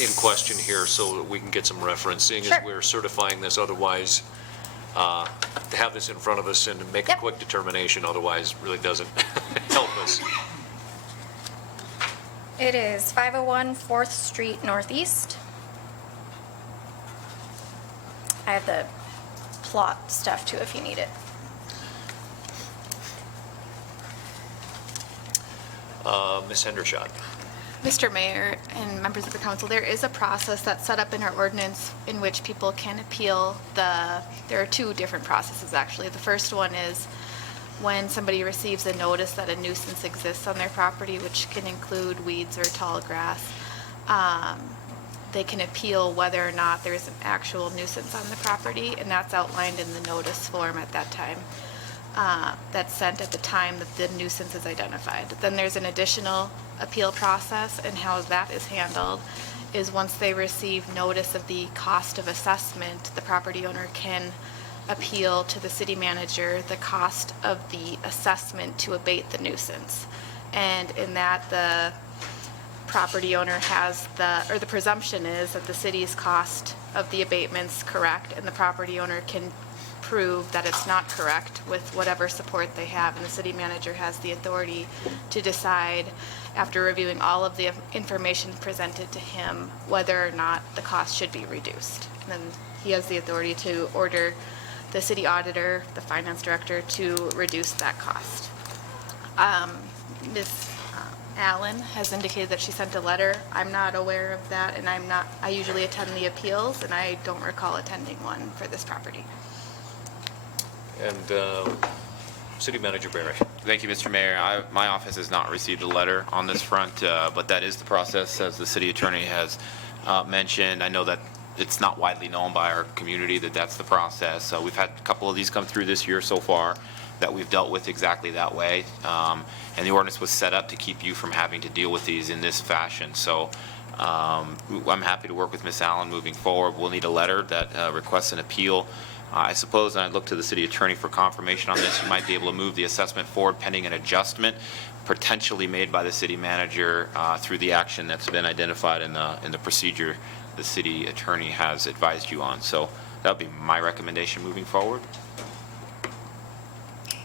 in question here, so that we can get some referencing as Sure. we're certifying this? Otherwise, to have this in front of us and to make a Yep. quick determination, otherwise really doesn't help us. It is 501 4th Street Northeast. I have the plot stuff too if you need it. Ms. Hendershot. Mr. Mayor and members of the council, there is a process that's set up in our ordinance in which people can appeal there are two different processes, actually. The first one is when somebody receives a notice that a nuisance exists on their property, which can include weeds or tall grass. They can appeal whether or not there's an actual nuisance on the property, and that's outlined in the notice form at that time. That's sent at the time that the nuisance is identified. Then there's an additional appeal process, and how that is handled is once they receive notice of the cost of assessment, the property owner can appeal to the city manager the cost of the assessment to abate the nuisance. And in that, the property owner has the presumption is that the city's cost of the abatement's correct, and the property owner can prove that it's not correct with whatever support they have, and the city manager has the authority to decide, after reviewing all of the information presented to him, whether or not the cost should be reduced. And then he has the authority to order the city auditor, the finance director, to reduce that cost. Ms. Allen has indicated that she sent a letter. I'm not aware of that, and I usually attend the appeals, and I don't recall attending one for this property. And City Manager Barry. Thank you, Mr. Mayor. My office has not received a letter on this front, but that is the process, as the city attorney has mentioned. I know that it's not widely known by our community that that's the process. We've had a couple of these come through this year so far. that we've dealt with exactly that way. And the ordinance was set up to keep you from having to deal with these in this fashion. So I'm happy to work with Ms. Allen moving forward. We'll need a letter that requests an appeal. I suppose, and I'd look to the city attorney for confirmation on this, you might be able to move the assessment forward pending an adjustment potentially made by the city manager through the action that's been identified in the procedure the city attorney has advised you on. So that would be my recommendation moving forward.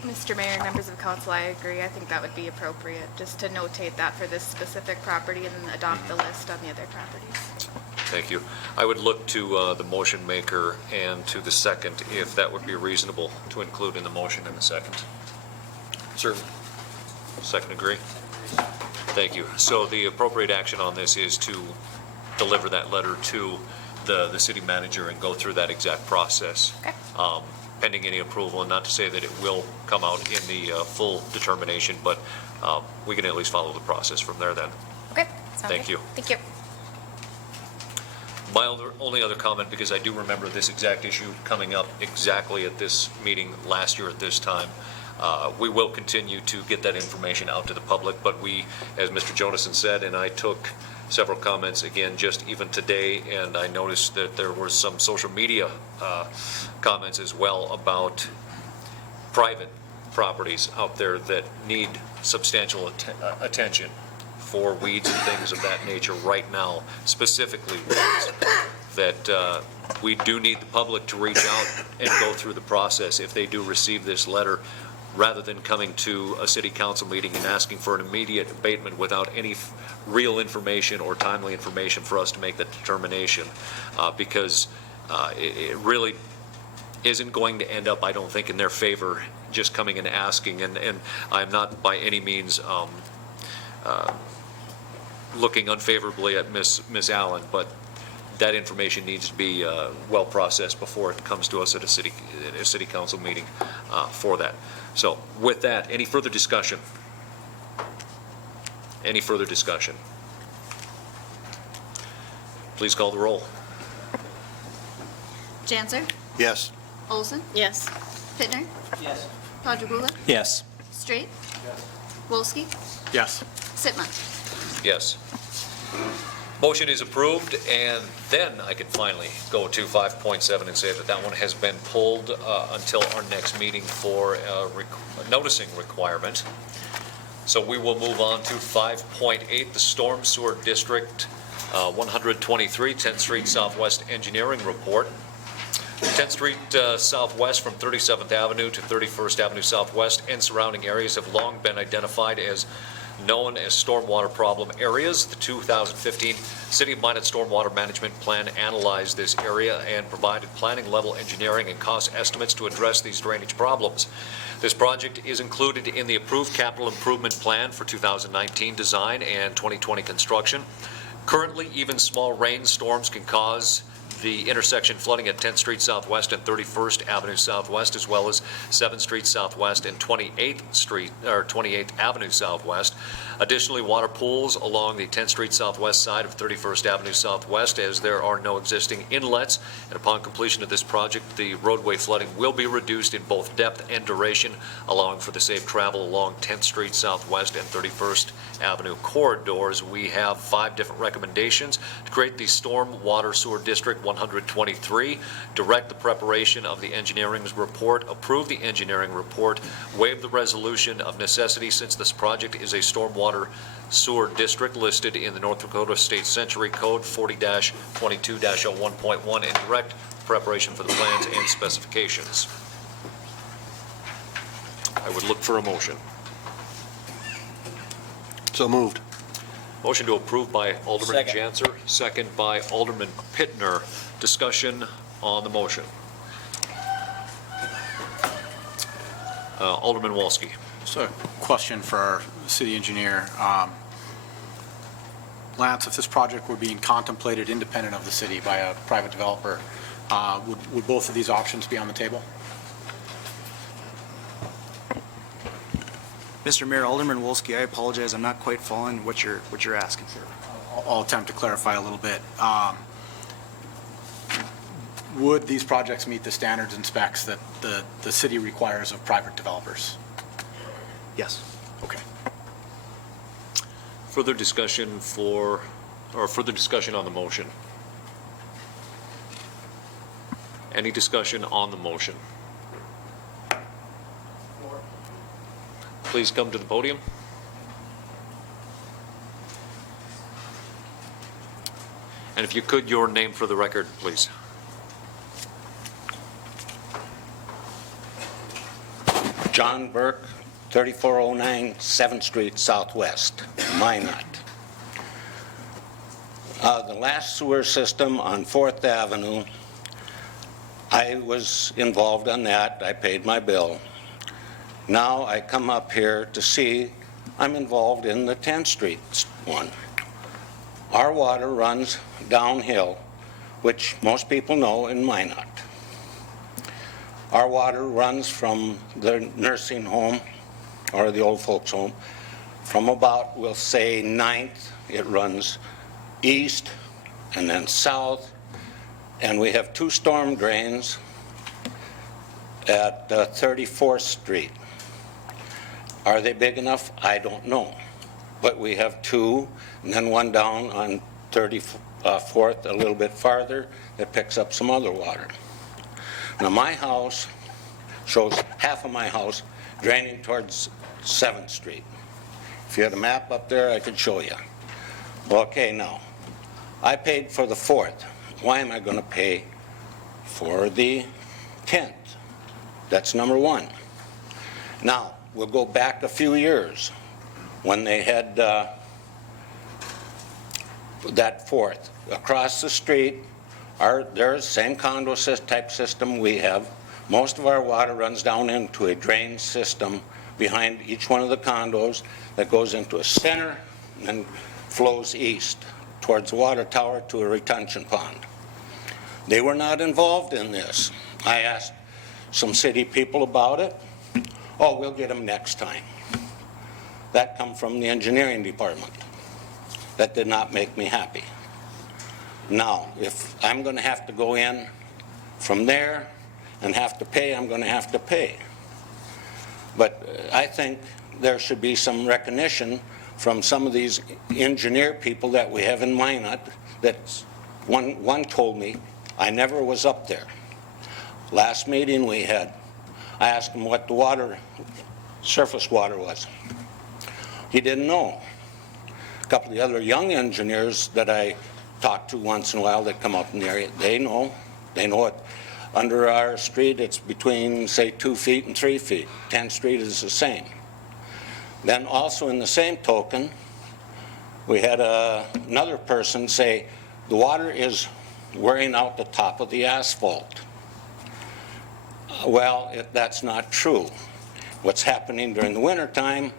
Mr. Mayor and members of council, I agree. I think that would be appropriate, just to notate that for this specific property and then adopt the list on the other properties. Thank you. I would look to the motion maker and to the second, if that would be reasonable to include in the motion in the second. Certainly. Second agree? Thank you. So the appropriate action on this is to deliver that letter to the city manager and go through that exact process. Okay. Pending any approval, and not to say that it will come out in the full determination, but we can at least follow the process from there then. Okay. Sounds Thank good. you. Thank you. My only other comment, because I do remember this exact issue coming up exactly at this meeting last year at this time, we will continue to get that information out to the public, but we, as Mr. Jonason said, and I took several comments again just even today, and I noticed that there were some social media comments as well about private properties out there that need substantial attention for weeds and things of that nature right now, specifically weeds, that we do need the public to reach out and go through the process if they do receive this letter, rather than coming to a city council meeting and asking for an immediate abatement without any real information or timely information for us to make that determination, because it really isn't going to end up, I don't think, in their favor, just coming and asking. And I'm not by any means looking unfavorably at Ms. Allen, but that information needs to be well processed before it comes to us at a city council meeting for that. So with that, any further discussion? Any further discussion? Please call the roll. Janser, Yes. Olson, Yes. Pittner, Yes. Padragula, Yes. Straight, Wolski, Yes. Sitma. Yes. Motion is approved, and then I can finally go to 5.7 and say that that one has been pulled until our next meeting for a noticing requirement. So we will move on to 5.8, the Storm Sewer District 123, 10th Street Southwest Engineering Report. 10th Street Southwest from 37th Avenue to 31st Avenue Southwest and surrounding areas have long been identified as known as stormwater problem areas. The 2015 City of Minot Stormwater Management Plan analyzed this area and provided planning level engineering and cost estimates to address these drainage problems. This project is included in the approved capital improvement plan for 2019 design and 2020 construction. Currently, even small rainstorms can cause the intersection flooding at 10th Street Southwest and 31st Avenue Southwest, as well as 7th Street Southwest and 28th Avenue Southwest. Additionally, water pools along the 10th Street Southwest side of 31st Avenue Southwest, as there are no existing inlets. And upon completion of this project, the roadway flooding will be reduced in both depth and duration, allowing for the safe travel along 10th Street Southwest and 31st Avenue corridors. We have 5 different recommendations to create the Storm Water Sewer District 123, direct the preparation of the engineering report, approve the engineering report, waive the resolution of necessity since this project is a stormwater sewer district listed in the North Dakota State Century Code 40-22-01.1, and direct preparation for the plans and specifications. I would look for a motion. So moved. Motion to approve by Alderman Janser, second by Alderman Pittner. Discussion on the motion. Alderman Wolski. So a question for our city engineer. Lance, if this project were being contemplated independent of the city by a private developer, would both of these options be on the table? Mr. Mayor, Alderman Wolski, I apologize, I'm not quite following what you're asking. I'll attempt to clarify a little bit. would these projects meet the standards and specs that the city requires of private developers? Yes. Okay. Further discussion further discussion on the motion? Any discussion on the motion? Please come to the podium. And if you could, your name for the record, please. John Burke, 3409 7th Street Southwest, Minot. The last sewer system on 4th Avenue, I was involved on that. I paid my bill. Now I come up here to see I'm involved in the 10th Street one. Our water runs downhill, which most people know in Minot. Our water runs from the nursing home, or the old folks home, from about, we'll say, 9th. It runs east and then south, and we have 2 storm drains at 34th Street. Are they big enough? I don't know. But we have 2, and then one down on 34th a little bit farther that picks up some other water. Now my house shows half of my house draining towards 7th Street. If you had a map up there, I could show you. Okay, now, I paid for the 4th. Why am I going to pay for the 10th? That's number one. Now, we'll go back a few years when they had that 4th. Across the street, there's the same condo type system we have. Most of our water runs down into a drain system behind each one of the condos that goes into a center and then flows east towards the water tower to a retention pond. They were not involved in this. I asked some city people about it. Oh, we'll get them next time. That come from the engineering department. That did not make me happy. Now, if I'm going to have to go in from there and have to pay, I'm going to have to pay. But I think there should be some recognition from some of these engineer people that we have in Minot. That one told me, I never was up there. Last meeting we had, I asked him what the surface water was. He didn't know. A couple of the other young engineers that I talk to once in a while that come up in the area, they know. They know it. Under our street, it's between, say, 2 feet and 3 feet. 10th Street is the same. Then also in the same token, we had another person say, the water is wearing out the top of the asphalt. Well, that's not true. What's happening during the winter time,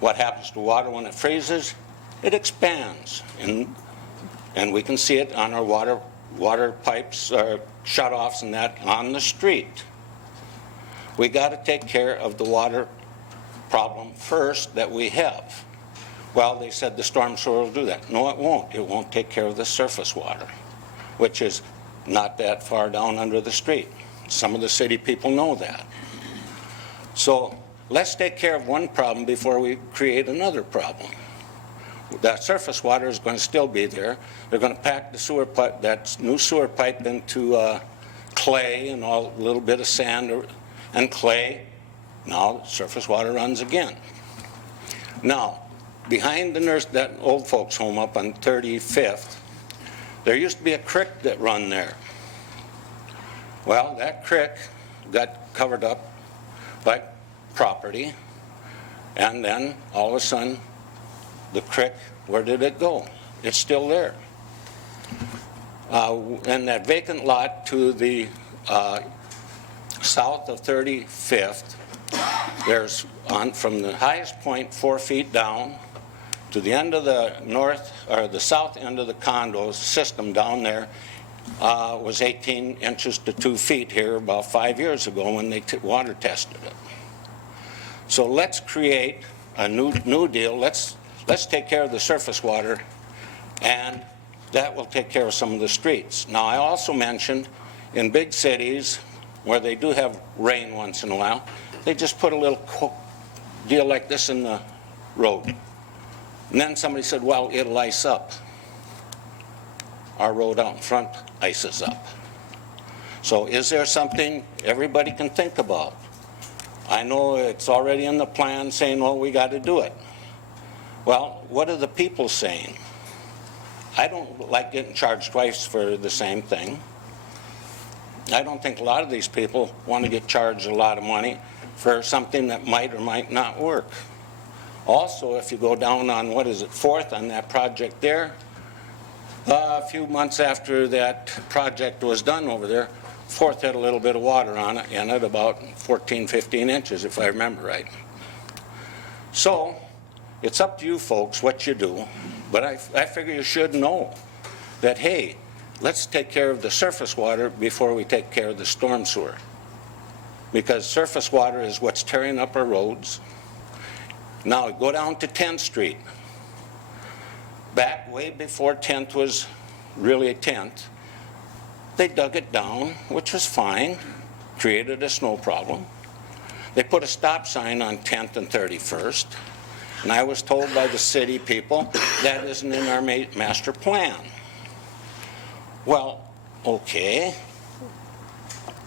what happens to water when it freezes? It expands. And we can see it on our water pipes, shut-offs and that on the street. We got to take care of the water problem first that we have. Well, they said the storm sewer will do that. No, it won't. It won't take care of the surface water, which is not that far down under the street. Some of the city people know that. So let's take care of one problem before we create another problem. That surface water is going to still be there. They're going to pack the sewer pipe, that new sewer pipe, into clay and a little bit of sand and clay. Now surface water runs again. Now, behind that old folks home up on 35th, there used to be a creek that run there. Well, that creek got covered up by property, and then all of a sudden, the creek, where did it go? It's still there. And that vacant lot to the south of 35th, there's from the highest point 4 feet down to the end of the the south end of the condo system down there was 18 inches to 2 feet here about 5 years ago when they water tested it. So let's create a new deal. Let's take care of the surface water, and that will take care of some of the streets. Now, I also mentioned in big cities where they do have rain once in a while, they just put a little deal like this in the road. And then somebody said, well, it'll ice up. Our road out in front ices up. So is there something everybody can think about? I know it's already in the plan saying, well, we got to do it. Well, what are the people saying? I don't like getting charged twice for the same thing. I don't think a lot of these people want to get charged a lot of money for something that might or might not work. Also, if you go down on, 4th on that project there, a few months after that project was done over there, 4th had a little bit of water on it, in it, about 14, 15 inches, if I remember right. So, it's up to you folks what you do, but I figure you should know that, hey, let's take care of the surface water before we take care of the storm sewer. Because surface water is what's tearing up our roads. Now, go down to 10th Street. Back way before 10th was really a 10th, they dug it down, which was fine, created a snow problem. They put a stop sign on 10th and 31st, and I was told by the city people that isn't in our master plan. Well, okay.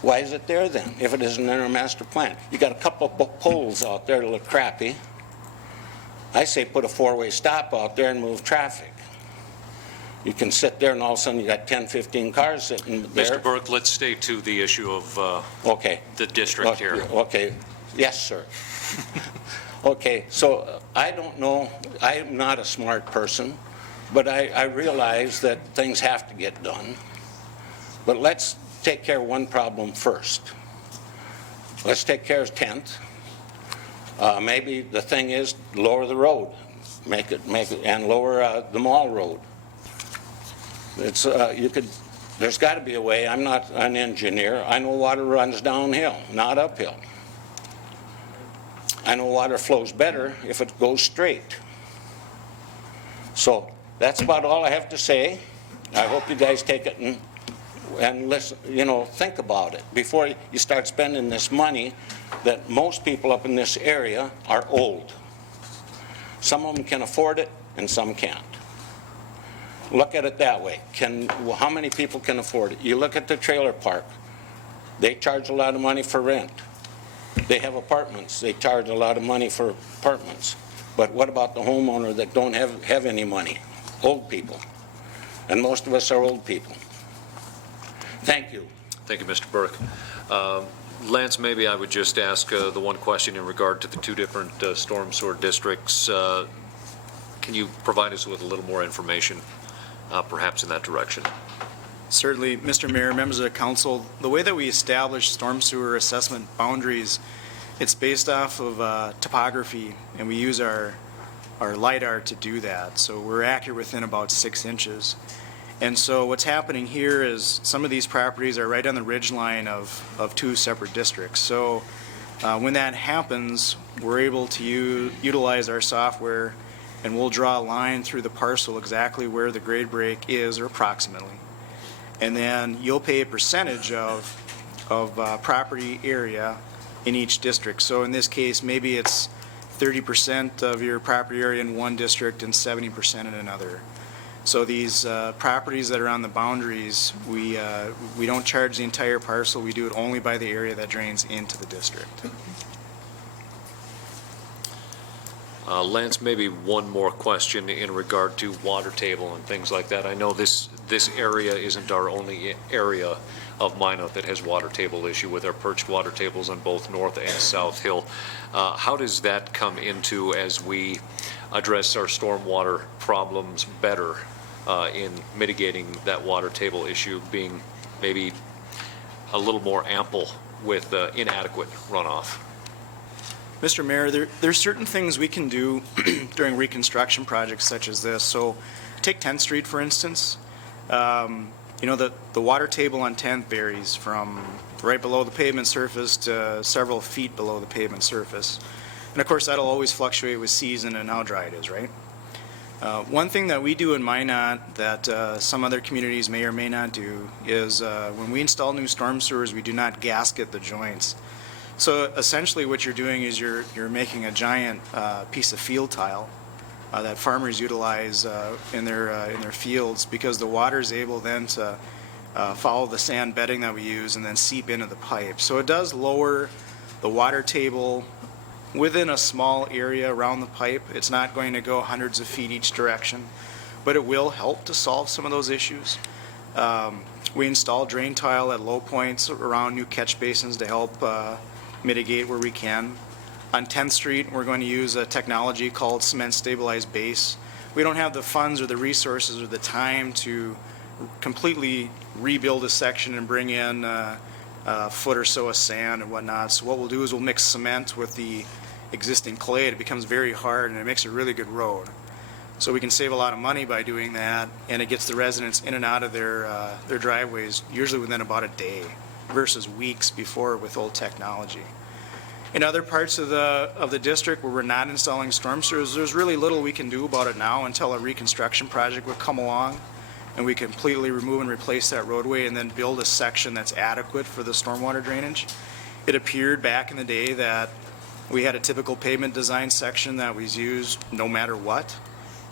Why is it there then, if it isn't in our master plan? You got a couple of poles out there that look crappy. I say put a 4-way stop out there and move traffic. You can sit there and all of a sudden you got 10, 15 cars sitting there. Mr. Burke, let's stay to the issue of okay. The district here. Okay. Yes, sir. Okay, so I don't know. I'm not a smart person, but I realize that things have to get done. But let's take care of one problem first. Let's take care of 10th. Maybe the thing is lower the road, make it, and lower the Mall Road. It's there's got to be a way. I'm not an engineer. I know water runs downhill, not uphill. I know water flows better if it goes straight. So that's about all I have to say. I hope you guys take it and listen, think about it before you start spending this money that most people up in this area are old. Some of them can afford it and some can't. Look at it that way. How many people can afford it? You look at the trailer park. They charge a lot of money for rent. They have apartments. They charge a lot of money for apartments. But what about the homeowner that don't have any money? Old people. And most of us are old people. Thank you. Thank you, Mr. Burke. Lance, maybe I would just ask the one question in regard to the two different storm sewer districts. Can you provide us with a little more information, perhaps in that direction? Certainly, Mr. Mayor, members of the council, the way that we establish storm sewer assessment boundaries, it's based off of topography, and we use our LiDAR to do that. So we're accurate within about 6 inches. And so what's happening here is some of these properties are right on the ridge line of two separate districts. So when that happens, we're able to utilize our software, and we'll draw a line through the parcel exactly where the grade break is, or approximately. And then you'll pay a percentage of property area in each district. So in this case, maybe it's 30% of your property area in one district and 70% in another. So these properties that are on the boundaries, we don't charge the entire parcel. We do it only by the area that drains into the district. Lance, maybe one more question in regard to water table and things like that. I know this area isn't our only area of Minot that has water table issue with our perched water tables on both North and South Hill. How does that come into as we address our stormwater problems better in mitigating that water table issue being maybe a little more ample with inadequate runoff? Mr. Mayor, there's certain things we can do during reconstruction projects such as this. So take 10th Street, for instance. The water table on 10th varies from right below the pavement surface to several feet below the pavement surface. And of course, that'll always fluctuate with season and how dry it is, right? One thing that we do in Minot that some other communities may or may not do is when we install new storm sewers, we do not gasket the joints. So essentially what you're doing is you're making a giant piece of field tile that farmers utilize in their fields, because the water is able then to follow the sand bedding that we use and then seep into the pipe. So it does lower the water table within a small area around the pipe. It's not going to go hundreds of feet each direction, but it will help to solve some of those issues. We install drain tile at low points around new catch basins to help mitigate where we can. On 10th Street, we're going to use a technology called cement stabilized base. We don't have the funds or the resources or the time to completely rebuild a section and bring in a foot or so of sand and whatnot. So what we'll do is we'll mix cement with the existing clay. It becomes very hard and it makes a really good road. So we can save a lot of money by doing that, and it gets the residents in and out of their driveways usually within about a day versus weeks before with old technology. In other parts of the district where we're not installing storm sewers, there's really little we can do about it now until a reconstruction project would come along and we completely remove and replace that roadway and then build a section that's adequate for the stormwater drainage. It appeared back in the day that we had a typical pavement design section that was used no matter what.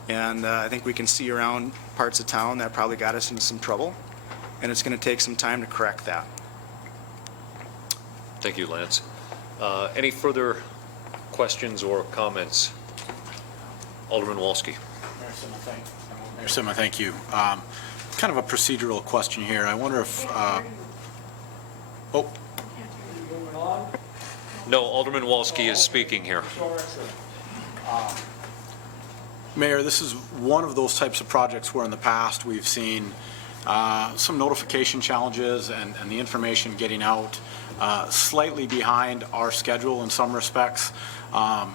And I think we can see around parts of town that probably got us into some trouble. And it's going to take some time to correct that. Thank you, Lance. Any further questions or comments? Alderman Wolski. Mayor Sima, thank you. Kind of a procedural question here. I wonder if, No, Alderman Wolski is speaking here. Mayor, this is one of those types of projects where in the past we've seen some notification challenges and the information getting out slightly behind our schedule in some respects. I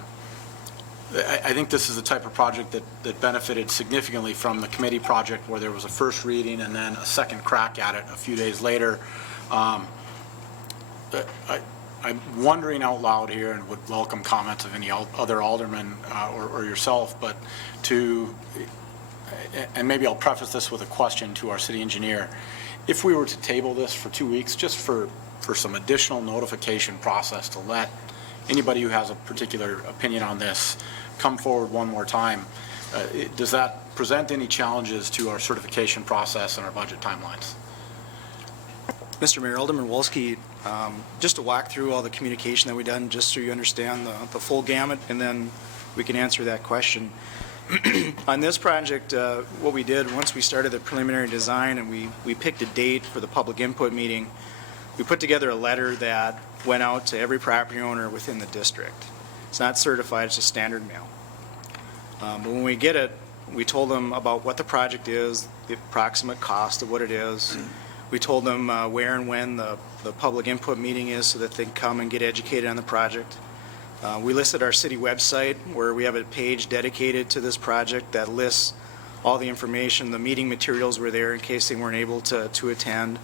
think this is the type of project that benefited significantly from the committee project where there was a first reading and then a second crack at it a few days later. I'm wondering out loud here, and would welcome comments of any other alderman or yourself, but and maybe I'll preface this with a question to our city engineer. If we were to table this for 2 weeks, just for some additional notification process to let anybody who has a particular opinion on this come forward one more time, does that present any challenges to our certification process and our budget timelines? Mr. Mayor, Alderman Wolski, just to walk through all the communication that we've done, just so you understand the full gamut, and then we can answer that question. On this project, what we did, once we started the preliminary design and we picked a date for the public input meeting, we put together a letter that went out to every property owner within the district. It's not certified, it's just standard mail. But when we get it, we told them about what the project is, the approximate cost of what it is. We told them where and when the public input meeting is so that they can come and get educated on the project. We listed our city website where we have a page dedicated to this project that lists all the information. The meeting materials were there in case they weren't able to attend.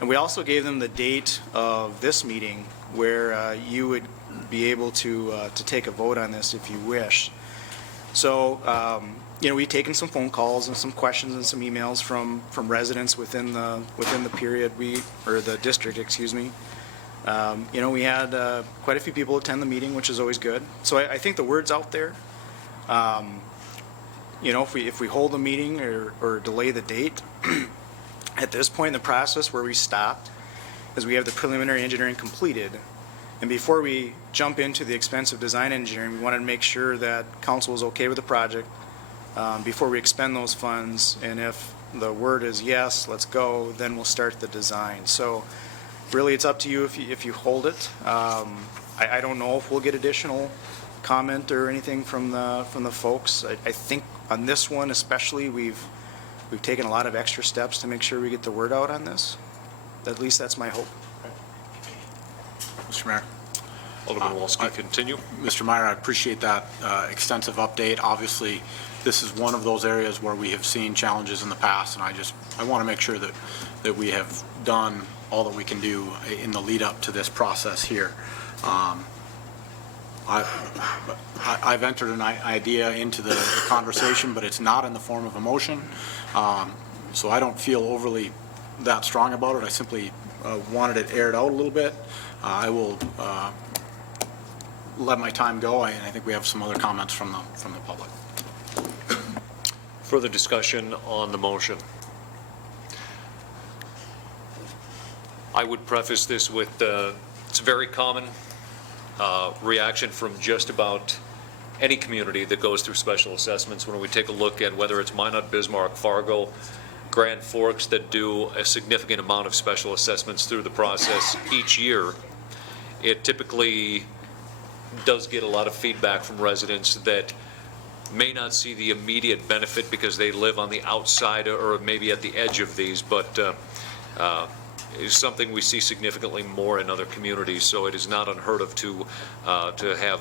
And we also gave them the date of this meeting where you would be able to take a vote on this if you wish. So, we've taken some phone calls and some questions and some emails from residents within the period the district, excuse me. We had quite a few people attend the meeting, which is always good. So I think the word's out there. If we hold a meeting or delay the date, at this point in the process where we stopped is we have the preliminary engineering completed. And before we jump into the expensive design engineering, we wanted to make sure that council was okay with the project before we expend those funds. And if the word is yes, let's go, then we'll start the design. So really, it's up to you if you hold it. I don't know if we'll get additional comment or anything from the folks. I think on this one especially, we've taken a lot of extra steps to make sure we get the word out on this. At least that's my hope. Mr. Mayor. Alderman Wolski, continue. Mr. Meyer, I appreciate that extensive update. Obviously, this is one of those areas where we have seen challenges in the past, and I want to make sure that we have done all that we can do in the lead up to this process here. I've entered an idea into the conversation, but it's not in the form of a motion. So I don't feel overly that strong about it. I simply wanted it aired out a little bit. I will let my time go, and I think we have some other comments from the public. Further discussion on the motion. I would preface this with, it's a very common reaction from just about any community that goes through special assessments when we take a look at whether it's Minot, Bismarck, Fargo, Grand Forks that do a significant amount of special assessments through the process each year. It typically does get a lot of feedback from residents that may not see the immediate benefit because they live on the outside or maybe at the edge of these, but is something we see significantly more in other communities, so it is not unheard of to have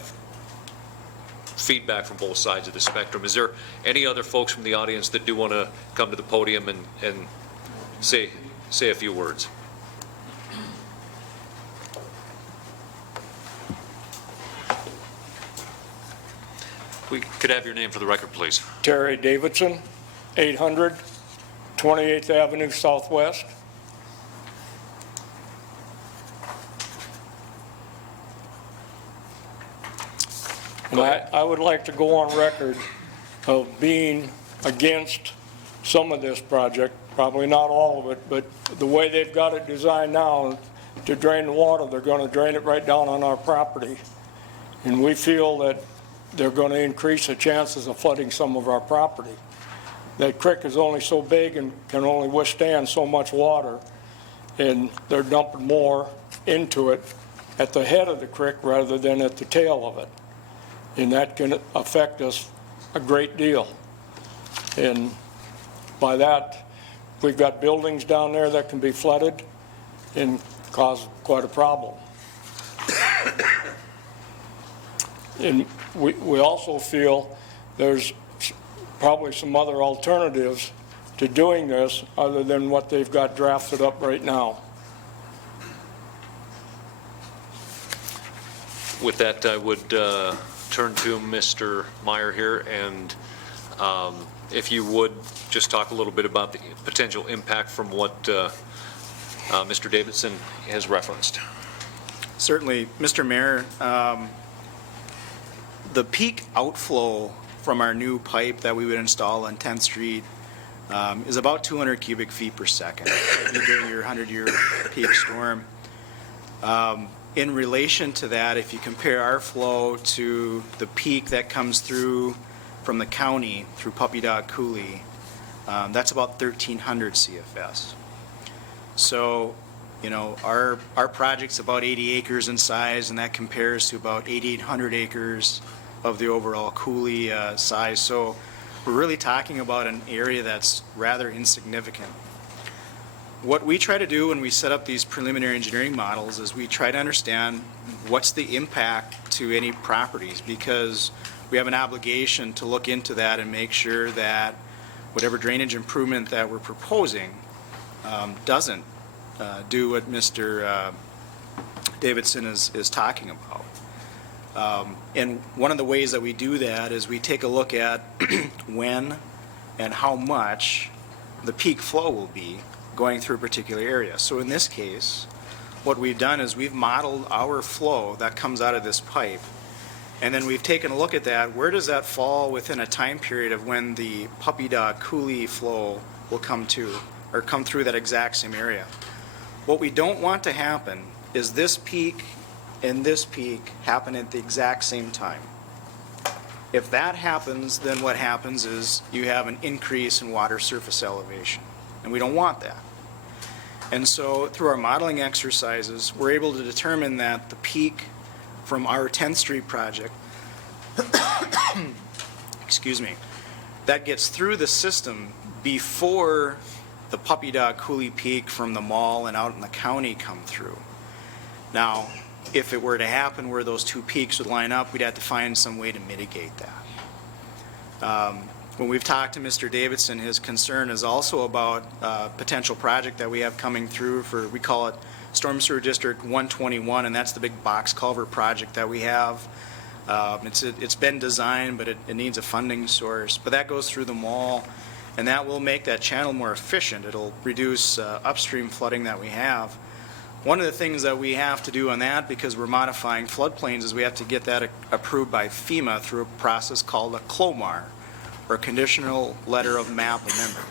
feedback from both sides of the spectrum. Is there any other folks from the audience that do want to come to the podium and say a few words? We could have your name for the record, please. Terry Davidson, 800 28th Avenue Southwest. And I would like to go on record of being against some of this project, probably not all of it, but the way they've got it designed now to drain the water, they're going to drain it right down on our property. And we feel that they're going to increase the chances of flooding some of our property. That creek is only so big and can only withstand so much water, and they're dumping more into it at the head of the creek rather than at the tail of it. And that can affect us a great deal. And by that, we've got buildings down there that can be flooded and cause quite a problem. And we also feel there's probably some other alternatives to doing this other than what they've got drafted up right now. With that, I would turn to Mr. Meyer here, and if you would just talk a little bit about the potential impact from what Mr. Davidson has referenced. Certainly, Mr. Mayor, the peak outflow from our new pipe that we would install on 10th Street is about 200 cubic feet per second during your 100-year peak storm. In relation to that, if you compare our flow to the peak that comes through from the county through Puppy Dog Coulee, that's about 1,300 CFS. So, you know, our project's about 80 acres in size, and that compares to about 8,800 acres of the overall Coulee size. So we're really talking about an area that's rather insignificant. What we try to do when we set up these preliminary engineering models is we try to understand what's the impact to any properties, because we have an obligation to look into that and make sure that whatever drainage improvement that we're proposing doesn't do what Mr. Davidson is talking about. And one of the ways that we do that is we take a look at when and how much the peak flow will be going through a particular area. So in this case, what we've done is we've modeled our flow that comes out of this pipe, and then we've taken a look at that. Where does that fall within a time period of when the Puppy Dog Coulee flow will come to, or come through that exact same area? What we don't want to happen is this peak and this peak happen at the exact same time. If that happens, then what happens is you have an increase in water surface elevation, and we don't want that. And so through our modeling exercises, we're able to determine that the peak from our 10th Street project, excuse me, that gets through the system before the Puppy Dog Coulee peak from the mall and out in the county come through. Now, if it were to happen where those two peaks would line up, we'd have to find some way to mitigate that. When we've talked to Mr. Davidson, his concern is also about a potential project that we have coming through for, we call it Storm Sewer District 121, and that's the big box culvert project that we have It's been designed, but it needs a funding source. But that goes through the mall, and that will make that channel more efficient. It'll reduce upstream flooding that we have. One of the things that we have to do on that, because we're modifying floodplains, is we have to get that approved by FEMA through a process called a CLOMAR, or Conditional Letter of Map Amendment,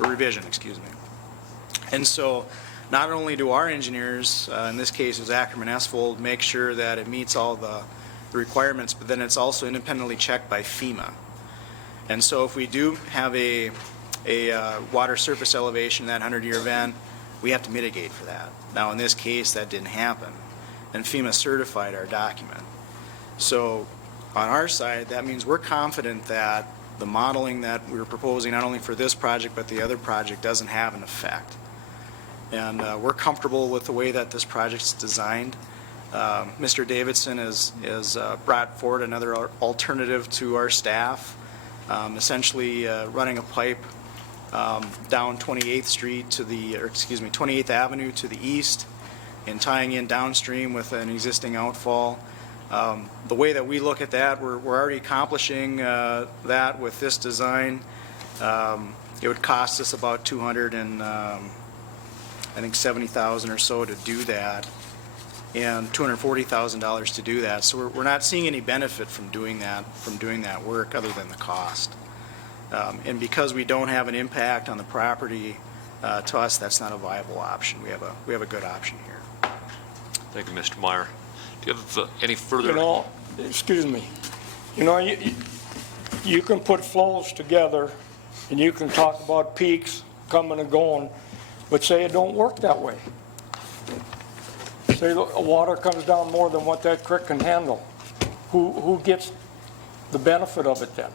or Revision, excuse me. And so not only do our engineers, in this case it was Ackerman Esfold, make sure that it meets all the requirements, but then it's also independently checked by FEMA. And so if we do have a water surface elevation, that 100-year event, we have to mitigate for that. Now, in this case, that didn't happen, and FEMA certified our document. So on our side, that means we're confident that the modeling that we're proposing, not only for this project but the other project, doesn't have an effect. And we're comfortable with the way that this project's designed. Mr. Davidson has brought forward another alternative to our staff, essentially running a pipe down 28th Street to the, or excuse me, 28th Avenue to the east and tying in downstream with an existing outfall. The way that we look at that, we're already accomplishing that with this design. It would cost us about $270,000 or so to do that, and $240,000 to do that. So we're not seeing any benefit from doing that work other than the cost. And because we don't have an impact on the property, to us, that's not a viable option. We have a good option here. Thank you, Mr. Meyer. Do you have any further? You know, excuse me, you can put flows together and you can talk about peaks coming and going, but say it don't work that way. Say the water comes down more than what that creek can handle. Who gets the benefit of it then?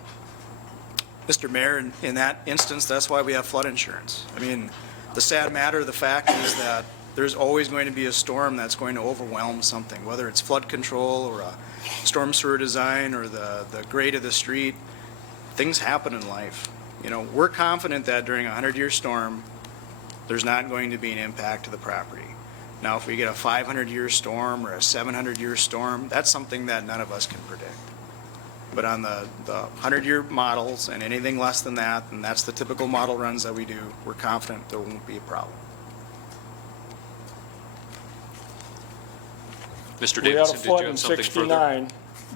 Mr. Mayor, in that instance, that's why we have flood insurance. I mean, the sad matter of the fact is that there's always going to be a storm that's going to overwhelm something, whether it's flood control or a storm sewer design or the grade of the street. Things happen in life. We're confident that during a 100-year storm, there's not going to be an impact to the property. Now, if we get a 500-year storm or a 700-year storm, that's something that none of us can predict. But on the 100-year models and anything less than that, and that's the typical model runs that we do, we're confident there won't be a problem. Mr. We had a Davidson, did flood you in have something further? 69,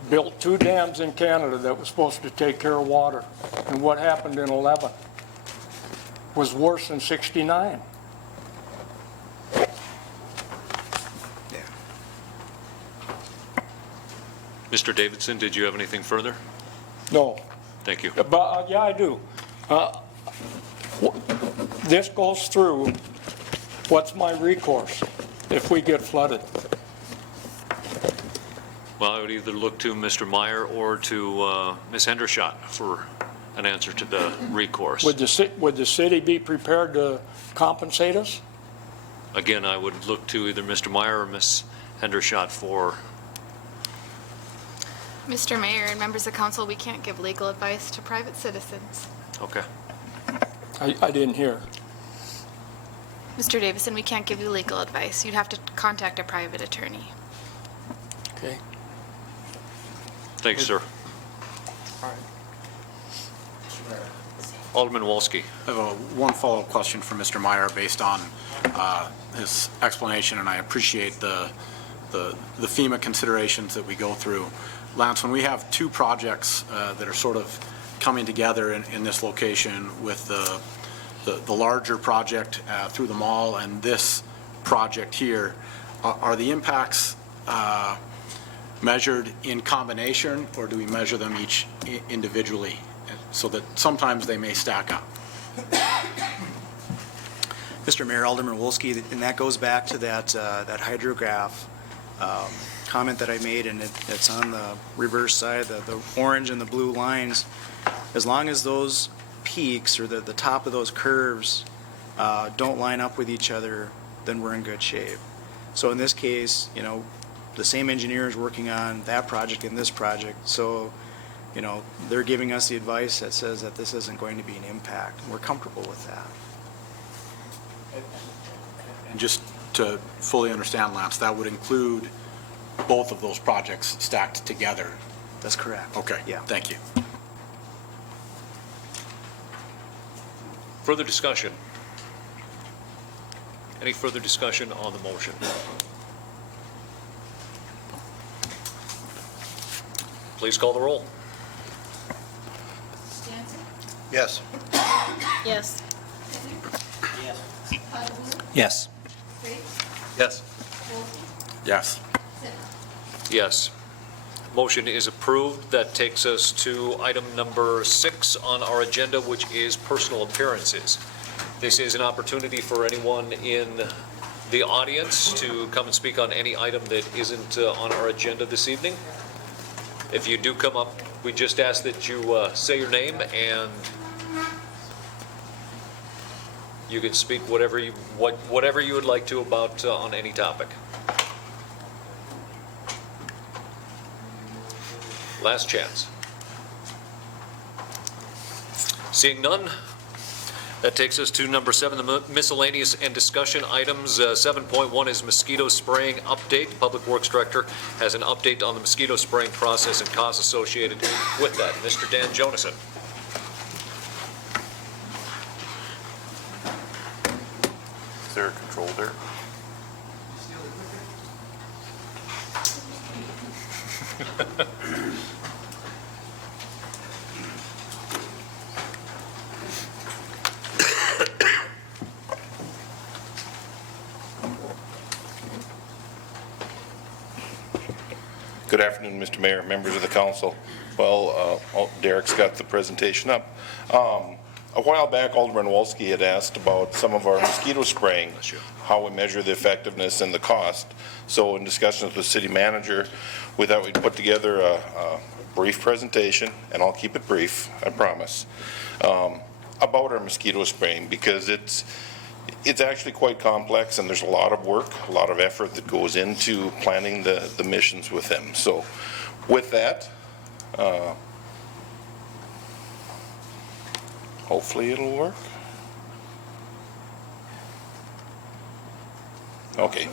built 2 dams in Canada that was supposed to take care of water. And what happened in 11 was worse than 69. Mr. Davidson, did you have anything further? No. Thank you. But, yeah, I do. This goes through, what's my recourse if we get flooded? Well, I would either look to Mr. Meyer or to Ms. Hendershot for an answer to the recourse. Would the city be prepared to compensate us? Again, I would look to either Mr. Meyer or Ms. Hendershot for. Mr. Mayor and members of council, we can't give legal advice to private citizens. Okay. I didn't hear. Mr. Davison, we can't give you legal advice. You'd have to contact a private attorney. Okay. Thank you, sir. Alderman Wolski. I have one follow-up question for Mr. Meyer based on his explanation, and I appreciate the FEMA considerations that we go through. Lance, when we have 2 projects that are sort of coming together in this location with the larger project through the mall and this project here, are the impacts measured in combination, or do we measure them each individually so that sometimes they may stack up? Mr. Mayor, Alderman Wolski, and that goes back to that hydrograph comment that I made, and it's on the reverse side, the orange and the blue lines. As long as those peaks or the top of those curves don't line up with each other, then we're in good shape. So in this case, the same engineers working on that project and this project, so they're giving us the advice that says that this isn't going to be an impact, and we're comfortable with that. And just to fully understand, Lance, that would include both of those projects stacked together. That's correct. Okay, Yeah. thank you. Further discussion? Any further discussion on the motion? Please call the roll. Yes. Yes. Yes. Yes. Yes. Yes. Motion is approved. That takes us to item number 6 on our agenda, which is personal appearances. This is an opportunity for anyone in the audience to come and speak on any item that isn't on our agenda this evening. If you do come up, we just ask that you say your name, and you can speak whatever you would like to about on any topic. Last chance. Seeing none, that takes us to number 7, the miscellaneous and discussion items. 7.1 is mosquito spraying update. Public Works Director has an update on the mosquito spraying process and costs associated with that. Mr. Dan Jonason. Is there a control there? Good afternoon, Mr. Mayor, members of the council. Well, Derek's got the presentation up. A while back, Alderman Wolski had asked about some of our mosquito spraying, how we measure the effectiveness and the cost. So in discussions with the city manager, we thought we'd put together a brief presentation, and I'll keep it brief, I promise, about our mosquito spraying, because it's actually quite complex, and there's a lot of work, a lot of effort that goes into planning the missions with them. So with that, hopefully it'll work. Okay.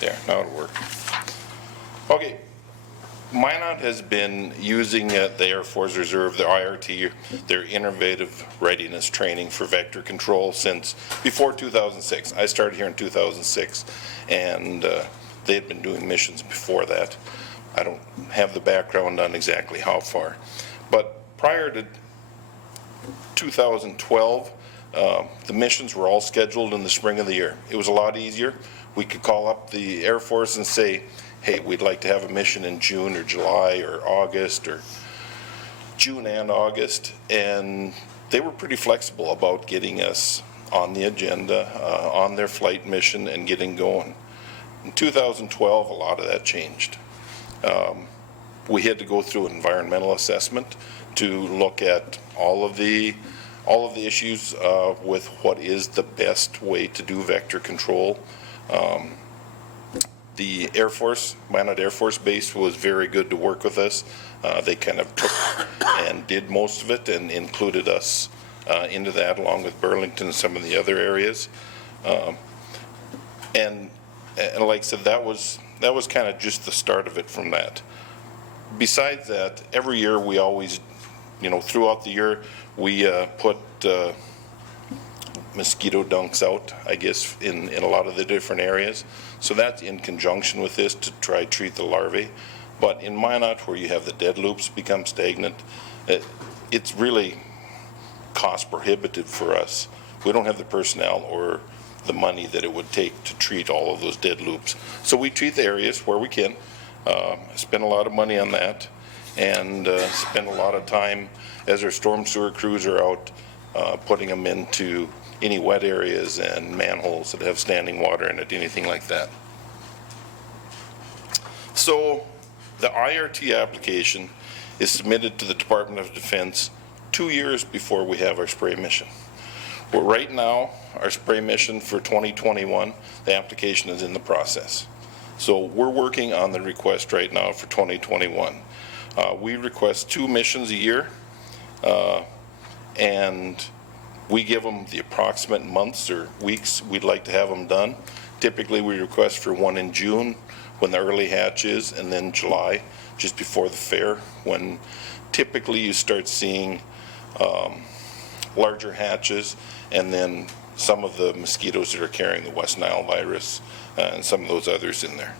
There, now it'll work. Okay. Minot has been using the Air Force Reserve, the IRT, their innovative readiness training for vector control since before 2006. I started here in 2006, and they had been doing missions before that. I don't have the background on exactly how far. But prior to 2012, the missions were all scheduled in the spring of the year. It was a lot easier. We could call up the Air Force and say, hey, we'd like to have a mission in June or July or August, or June and August, and they were pretty flexible about getting us on the agenda, on their flight mission, and getting going. In 2012, a lot of that changed. We had to go through an environmental assessment to look at all of the issues with what is the best way to do vector control. The Air Force, Minot Air Force Base, was very good to work with us. They kind of took and did most of it and included us into that, along with Burlington and some of the other areas. And like I said, that was kind of just the start of it from that. Besides that, every year we always, throughout the year, we put mosquito dunks out, I guess, in a lot of the different areas. So that's in conjunction with this to try to treat the larvae. But in Minot, where you have the dead loops become stagnant, it's really cost prohibitive for us. We don't have the personnel or the money that it would take to treat all of those dead loops. So we treat the areas where we can, spend a lot of money on that, and spend a lot of time as our storm sewer crews are out putting them into any wet areas and manholes that have standing water in it, anything like that. So the IRT application is submitted to the Department of Defense 2 years before we have our spray mission. Well, right now, our spray mission for 2021, the application is in the process. So we're working on the request right now for 2021. We request 2 missions a year. and we give them the approximate months or weeks we'd like to have them done. Typically, we request for one in June, when the early hatch is, and then July, just before the fair, when typically you start seeing larger hatches, and then some of the mosquitoes that are carrying the West Nile virus and some of those others in there.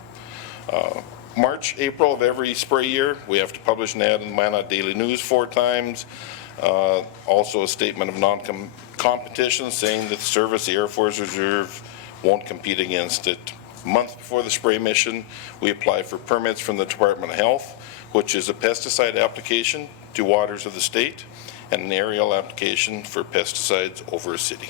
March, April of every spray year, we have to publish an ad in the Minot Daily News 4 times. Also a statement of non-competition saying that the service, the Air Force Reserve, won't compete against it. A month before the spray mission, we apply for permits from the Department of Health, which is a pesticide application to waters of the state and an aerial application for pesticides over a city.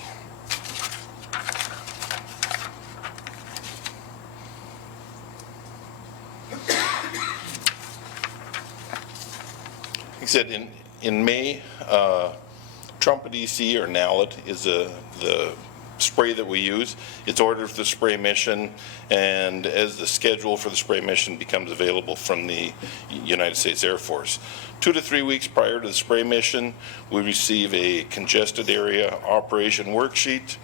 Like I said, in May, Trumpet EC or Nalit is the spray that we use. It's ordered for the spray mission, and as the schedule for the spray mission becomes available from the United States Air Force. 2 to 3 weeks prior to the spray mission, we receive a congested area operation worksheet.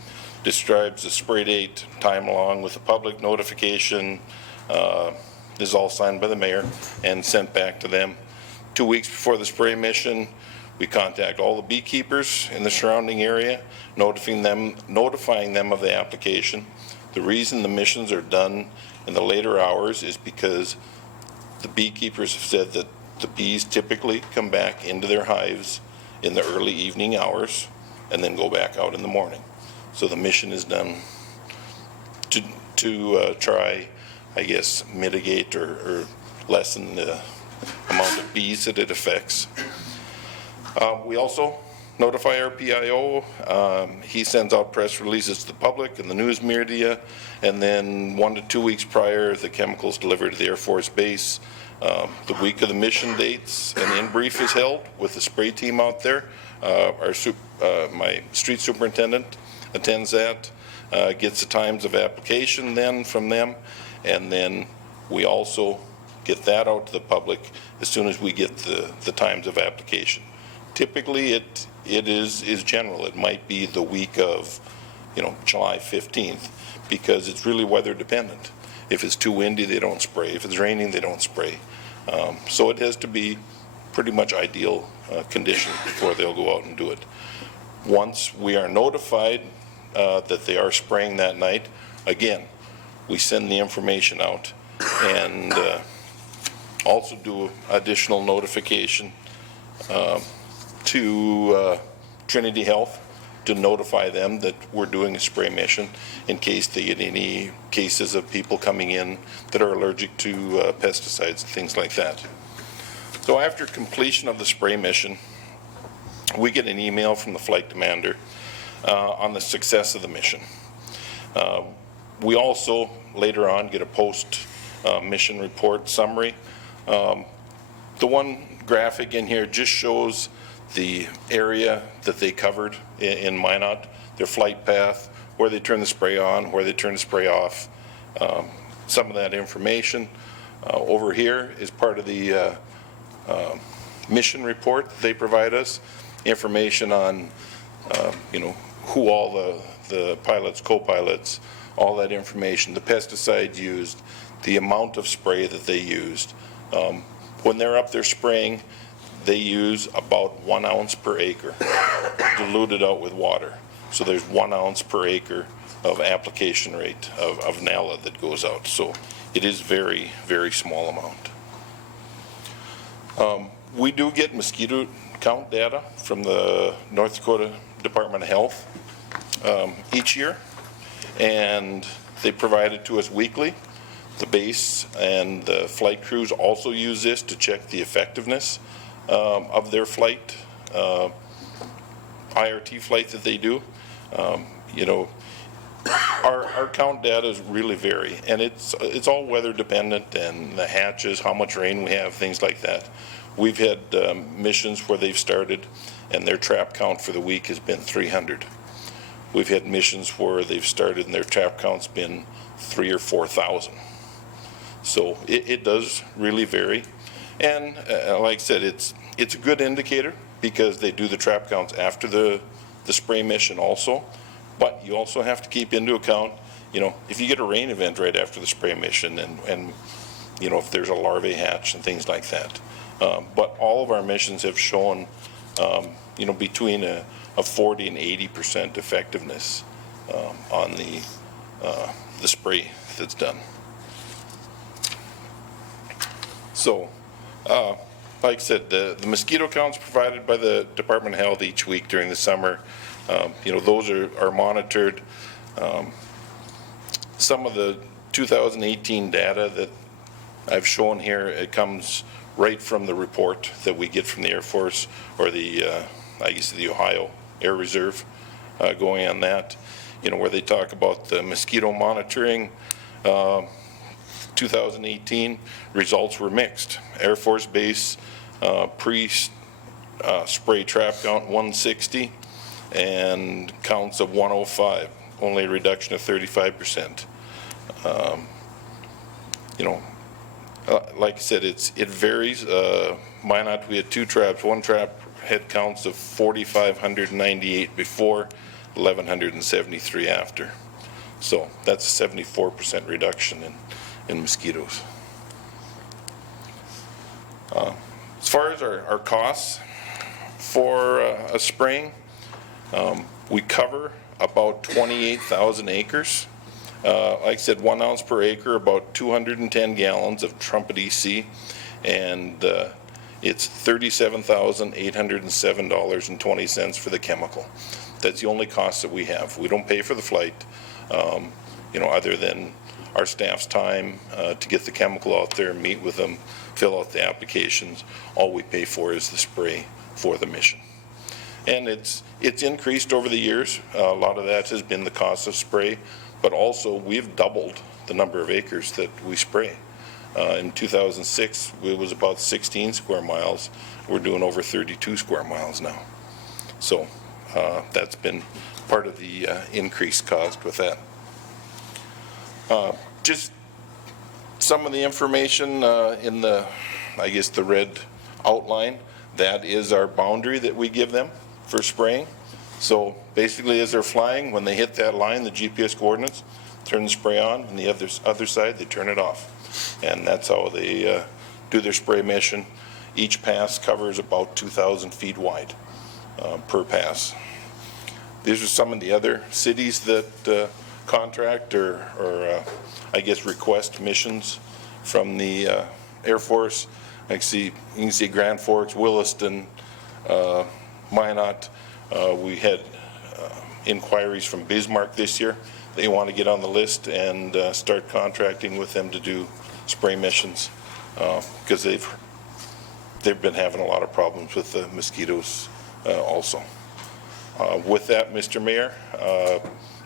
Describes the spray date, time along with the public notification. This is all signed by the mayor and sent back to them. 2 weeks before the spray mission, we contact all the beekeepers in the surrounding area, notifying them of the application. The reason the missions are done in the later hours is because the beekeepers have said that the bees typically come back into their hives in the early evening hours and then go back out in the morning. So the mission is done to try, I guess, mitigate or lessen the amount of bees that it affects. We also notify our PIO. He sends out press releases to the public and the news media, and then 1 to 2 weeks prior, the chemicals delivered to the Air Force Base. The week of the mission dates, an in-brief is held with the spray team out there. My street superintendent attends that, gets the times of application then from them, and then we also get that out to the public as soon as we get the times of application. Typically, it is general. It might be the week of, July 15th, because it's really weather dependent. If it's too windy, they don't spray. If it's raining, they don't spray. So it has to be pretty much ideal condition before they'll go out and do it. Once we are notified that they are spraying that night, again, we send the information out and also do additional notification to Trinity Health to notify them that we're doing a spray mission in case they get any cases of people coming in that are allergic to pesticides and things like that. So after completion of the spray mission, we get an email from the flight commander on the success of the mission. We also later on get a post mission report summary. The one graphic in here just shows the area that they covered in Minot, their flight path, where they turn the spray on, where they turn the spray off, some of that information. Over here is part of the mission report that they provide us, information on, who all the pilots, co-pilots, all that information, the pesticides used, the amount of spray that they used. When they're up there spraying, they use about 1 ounce per acre, diluted out with water. So there's 1 ounce per acre of application rate of NALA that goes out. So it is very, very small amount. We do get mosquito count data from the North Dakota Department of Health each year, and they provide it to us weekly. The base and the flight crews also use this to check the effectiveness of their flight, IRT flight that they do. Our count data really vary, and it's all weather dependent, and the hatches, how much rain we have, things like that. We've had missions where they've started and their trap count for the week has been 300. We've had missions where they've started and their trap count's been 3,000 or 4,000. So it does really vary. And like I said, it's a good indicator because they do the trap counts after the spray mission also. But you also have to keep into account, you know, if you get a rain event right after the spray mission and you know, if there's a larvae hatch and things like that. But all of our missions have shown, you know, between a 40 and 80% effectiveness on the spray that's done. So, like I said, the mosquito counts provided by the Department of Health each week during the summer, you know, those are monitored. Some of the 2018 data that I've shown here, it comes right from the report that we get from the Air Force or the, I guess the Ohio Air Reserve, going on that, you know, where they talk about the mosquito monitoring. 2018 results were mixed. Air Force Base pre-spray trap count 160 and counts of 105, only a reduction of 35%. You know, like I said, it varies. Minot, we had 2 traps. One trap had counts of 4,598 before, 1,173 after. So that's a 74% reduction in mosquitoes. As far as our costs for a spraying, we cover about 28,000 acres. Like I said, 1 ounce per acre, about 210 gallons of Trumpet EC, and it's $37,807.20 for the chemical. That's the only cost that we have. We don't pay for the flight, you know, other than our staff's time to get the chemical out there, meet with them, fill out the applications. All we pay for is the spray for the mission. And it's increased over the years. A lot of that has been the cost of spray, but also we've doubled the number of acres that we spray. In 2006, it was about 16 square miles. We're doing over 32 square miles now. So that's been part of the increased cost with that. Just some of the information in the, I guess, the red outline, that is our boundary that we give them for spraying. So basically, as they're flying, when they hit that line, the GPS coordinates, turn the spray on, and the other side, they turn it off. And that's how they do their spray mission. Each pass covers about 2,000 feet wide per pass. These are some of the other cities that contract or I guess request missions from the Air Force. You can see Grand Forks, Williston, Minot. We had inquiries from Bismarck this year. They want to get on the list and start contracting with them to do spray missions because they've been having a lot of problems with the mosquitoes also. With that, Mr. Mayor,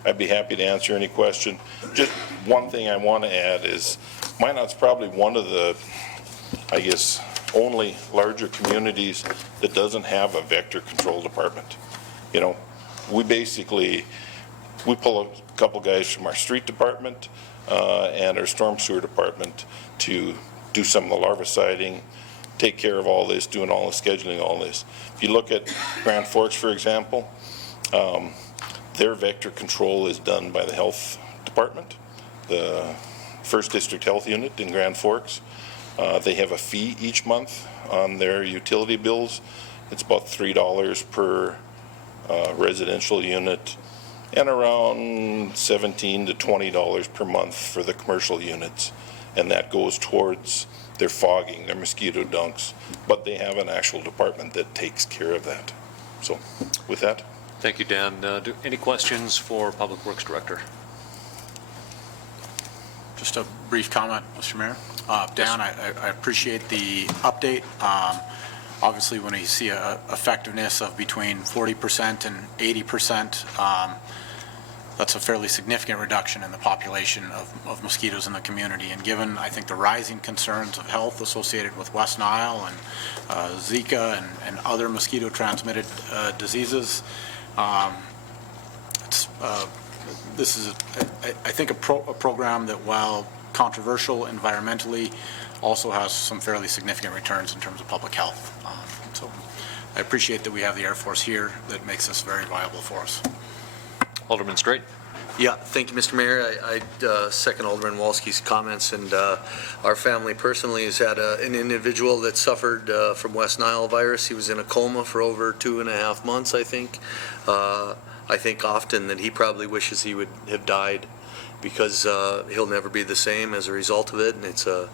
I'd be happy to answer any question. Just one thing I want to add is Minot's probably one of the, I guess, only larger communities that doesn't have a vector control department. You know, we pull a couple guys from our street department and our storm sewer department to do some of the larviciding, take care of all this, doing all the scheduling, all this. If you look at Grand Forks, for example, their vector control is done by the health department, the First District Health Unit in Grand Forks. They have a fee each month on their utility bills. It's about $3 per residential unit and around $17 to $20 per month for the commercial units. And that goes towards their fogging, their mosquito dunks, but they have an actual department that takes care of that. So with that. Thank you, Dan. Any questions for Public Works Director? Just a brief comment, Mr. Mayor. Dan, I appreciate the update. Obviously, when you see a effectiveness of between 40% and 80%, that's a fairly significant reduction in the population of mosquitoes in the community. And given, I think, the rising concerns of health associated with West Nile and Zika and other mosquito-transmitted diseases, this is, I think, a program that, while controversial environmentally, also has some fairly significant returns in terms of public health. So I appreciate that we have the Air Force here. That makes this very viable for us. Alderman Straight. Yeah, thank you, Mr. Mayor. I second Alderman Walski's comments, and our family personally has had an individual that suffered from West Nile virus. He was in a coma for over 2.5 months, I think. I think often that he probably wishes he would have died because he'll never be the same as a result of it, and it's a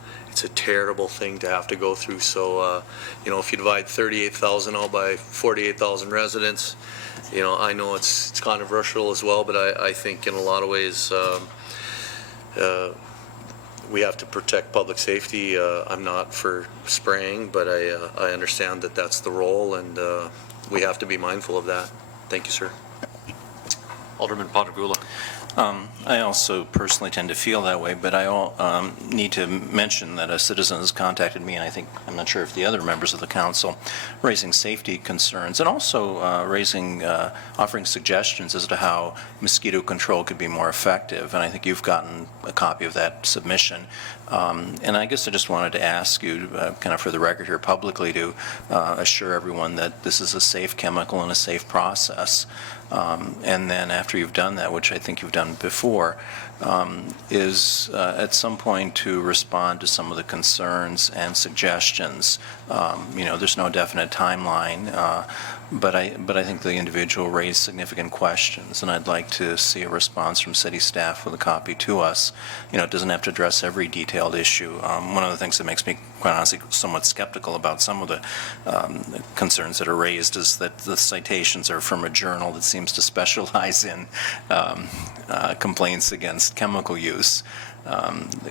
terrible thing to have to go through. So, you know, if you divide 38,000 out by 48,000 residents, you know, I know it's controversial as well, but I think in a lot of ways we have to protect public safety. I'm not for spraying, but I understand that that's the role, and we have to be mindful of that. Thank you, sir. Alderman Pontegula. I also personally tend to feel that way, but I need to mention that a citizen has contacted me, and I'm not sure if the other members of the council, raising safety concerns and also offering suggestions as to how mosquito control could be more effective. And I think you've gotten a copy of that submission. And I guess I just wanted to ask you, kind of for the record here publicly, to assure everyone that this is a safe chemical and a safe process. And then after you've done that, which I think you've done before, is at some point to respond to some of the concerns and suggestions. You know, there's no definite timeline, but I think the individual raised significant questions, and I'd like to see a response from city staff with a copy to us. You know, it doesn't have to address every detailed issue. One of the things that makes me, quite honestly, somewhat skeptical about some of the concerns that are raised is that the citations are from a journal that seems to specialize in complaints against chemical use.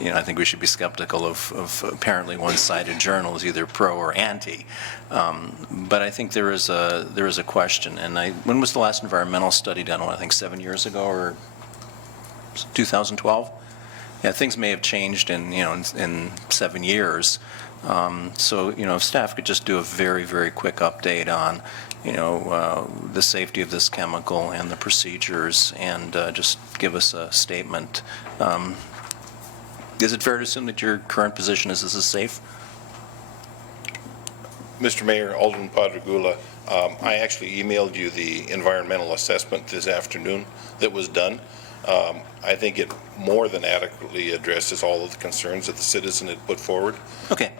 You know, I think we should be skeptical of apparently one-sided journals, either pro or anti. But I think there is a question. And when was the last environmental study done? I think 7 years ago, or 2012. Yeah, things may have changed in 7 years. So, you know, if staff could just do a very, very quick update on, you know, the safety of this chemical and the procedures, and just give us a statement. Is it fair to assume that your current position is this is safe? Mr. Mayor, Alderman Pontegula, I actually emailed you the environmental assessment this afternoon that was done. I think it more than adequately addresses all of the concerns that the citizen had put forward. Okay.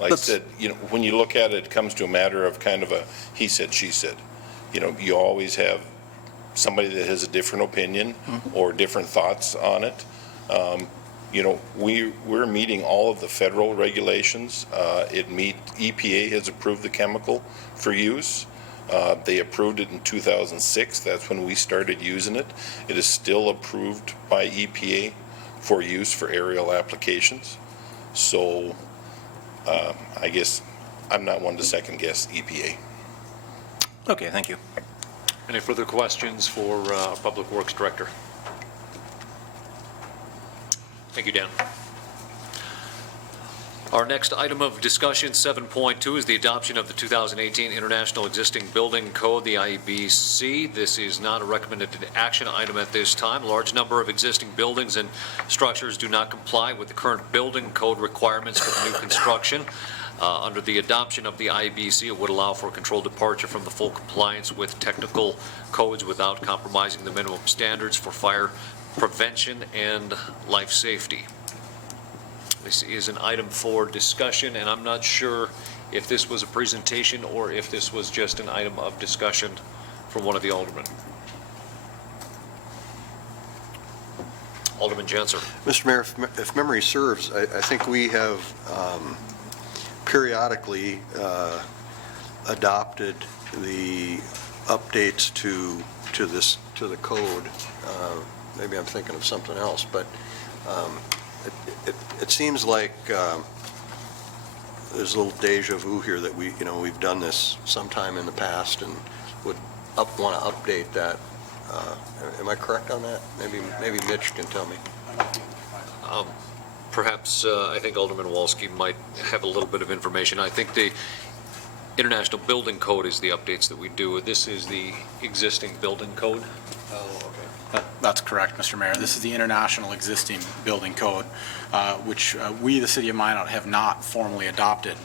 Like I said, you know, when you look at it, it comes to a matter of kind of a he said, she said. You know, you always have somebody that has a different opinion or different thoughts on it. You know, we're meeting all of the federal regulations. EPA has approved the chemical for use. They approved it in 2006. That's when we started using it. It is still approved by EPA for use for aerial applications. So I guess I'm not one to second guess EPA. Okay, thank you. Any further questions for Public Works Director? Thank you, Dan. Our next item of discussion, 7.2, is the adoption of the 2018 International Existing Building Code, the IEBC. This is not a recommended action item at this time. A large number of existing buildings and structures do not comply with the current building code requirements for new construction. Under the adoption of the IEBC, it would allow for a controlled departure from the full compliance with technical codes without compromising the minimum standards for fire prevention and life safety. This is an item for discussion, and I'm not sure if this was a presentation or if this was just an item of discussion from one of the aldermen. Alderman Janser. Mr. Mayor, if memory serves, I think we have periodically adopted the updates to the code. Maybe I'm thinking of something else, but it seems like there's a little deja vu here that we've done this sometime in the past and would want to update that. Am I correct on that? Maybe Mitch can tell me. Perhaps I think Alderman Walski might have a little bit of information. I think the International Building Code is the updates that we do. This is the existing building code. Oh, okay. That's correct, Mr. Mayor. This is the International Existing Building Code, which we, the City of Minot, have not formally adopted.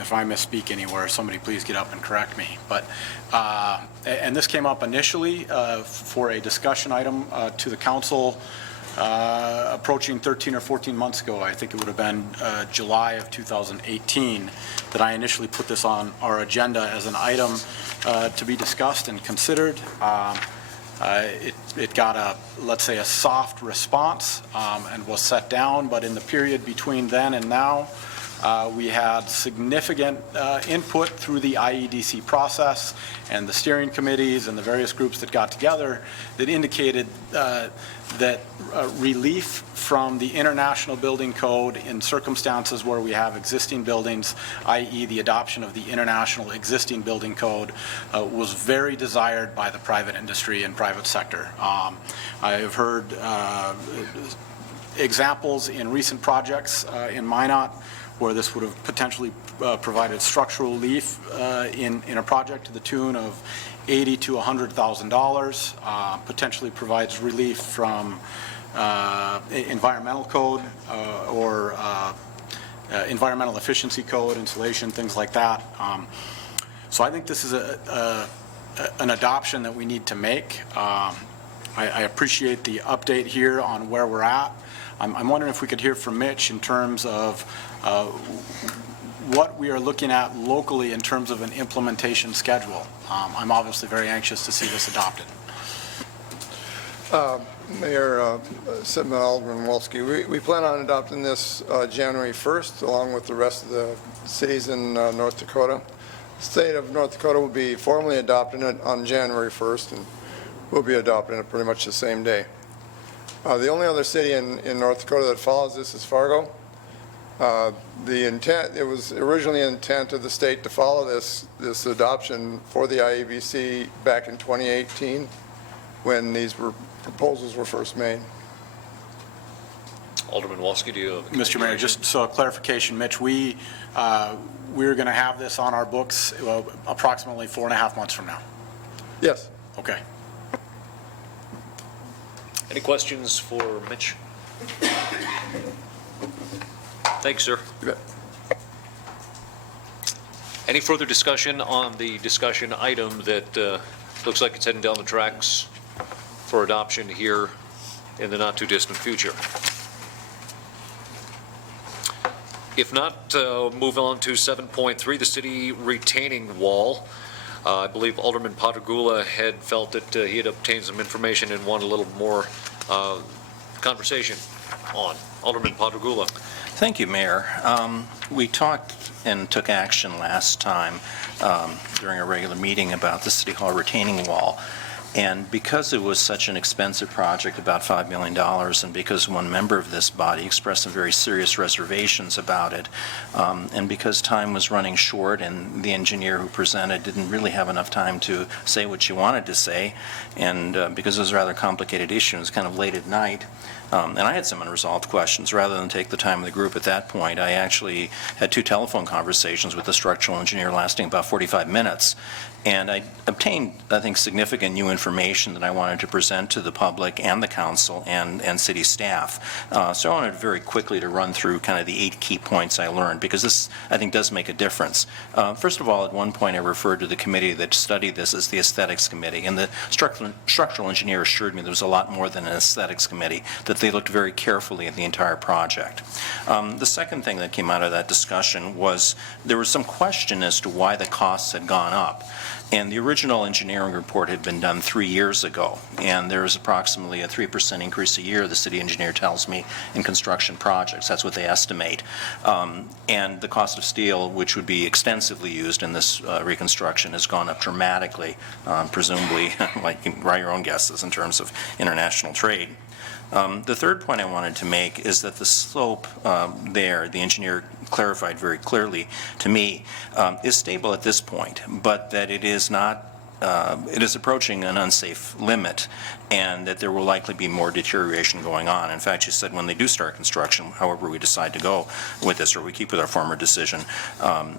If I misspeak anywhere, somebody please get up and correct me. But, and this came up initially for a discussion item to the council approaching 13 or 14 months ago. I think it would have been July of 2018 that I initially put this on our agenda as an item to be discussed and considered. It got a, let's say, a soft response and was set down, but in the period between then and now, we had significant input through the IEDC process and the steering committees and the various groups that got together that indicated that relief from the International Building Code in circumstances where we have existing buildings, i.e. the adoption of the International Existing Building Code, was very desired by the private industry and private sector. I have heard examples in recent projects in Minot where this would have potentially provided structural relief in a project to the tune of $80,000 to $100,000, potentially provides relief from environmental code or environmental efficiency code, insulation, things like that. So I think this is an adoption that we need to make. I appreciate the update here on where we're at. I'm wondering if we could hear from Mitch in terms of what we are looking at locally in terms of an implementation schedule. I'm obviously very anxious to see this adopted. Mayor Sitman, Alderman Wolski, we plan on adopting this January 1st along with the rest of the cities in North Dakota. The state of North Dakota will be formally adopting it on January 1st, and we'll be adopting it pretty much the same day. The only other city in North Dakota that follows this is Fargo. It was originally intent of the state to follow this adoption for the IEBC back in 2018 when these proposals were first made. Alderman Wolski, do you have? Mr. Mayor, just so a clarification, Mitch, we're going to have this on our books approximately 4.5 months from now. Yes. Okay. Any questions for Mitch? Thanks, sir. You bet. Any further discussion on the discussion item that looks like it's heading down the tracks for adoption here in the not-too-distant future? If not, move on to 7.3, the city retaining wall. I believe Alderman Patergula had felt that he had obtained some information and wanted a little more conversation on. Alderman Patergula. Thank you, Mayor. We talked and took action last time during a regular meeting about the City Hall retaining wall. And because it was such an expensive project, about $5 million, and because one member of this body expressed some very serious reservations about it, and because time was running short and the engineer who presented didn't really have enough time to say what she wanted to say, and because it was a rather complicated issue, it was kind of late at night, and I had some unresolved questions. Rather than take the time of the group at that point, I actually had 2 telephone conversations with the structural engineer lasting about 45 minutes. And I obtained, I think, significant new information that I wanted to present to the public and the council and city staff. So I wanted very quickly to run through kind of the 8 key points I learned, because this, I think, does make a difference. First of all, at one point I referred to the committee that studied this as the Aesthetics Committee, and the structural engineer assured me there was a lot more than an Aesthetics Committee, that they looked very carefully at the entire project. The second thing that came out of that discussion was there was some question as to why the costs had gone up. And the original engineering report had been done 3 years ago, and there is approximately a 3% increase a year, the city engineer tells me, in construction projects. That's what they estimate. And the cost of steel, which would be extensively used in this reconstruction, has gone up dramatically, presumably, like you can write your own guesses in terms of international trade. The third point I wanted to make is that the slope there, the engineer clarified very clearly to me, is stable at this point, but that it is not, it is approaching an unsafe limit, and that there will likely be more deterioration going on. In fact, she said when they do start construction, however we decide to go with this, or we keep with our former decision,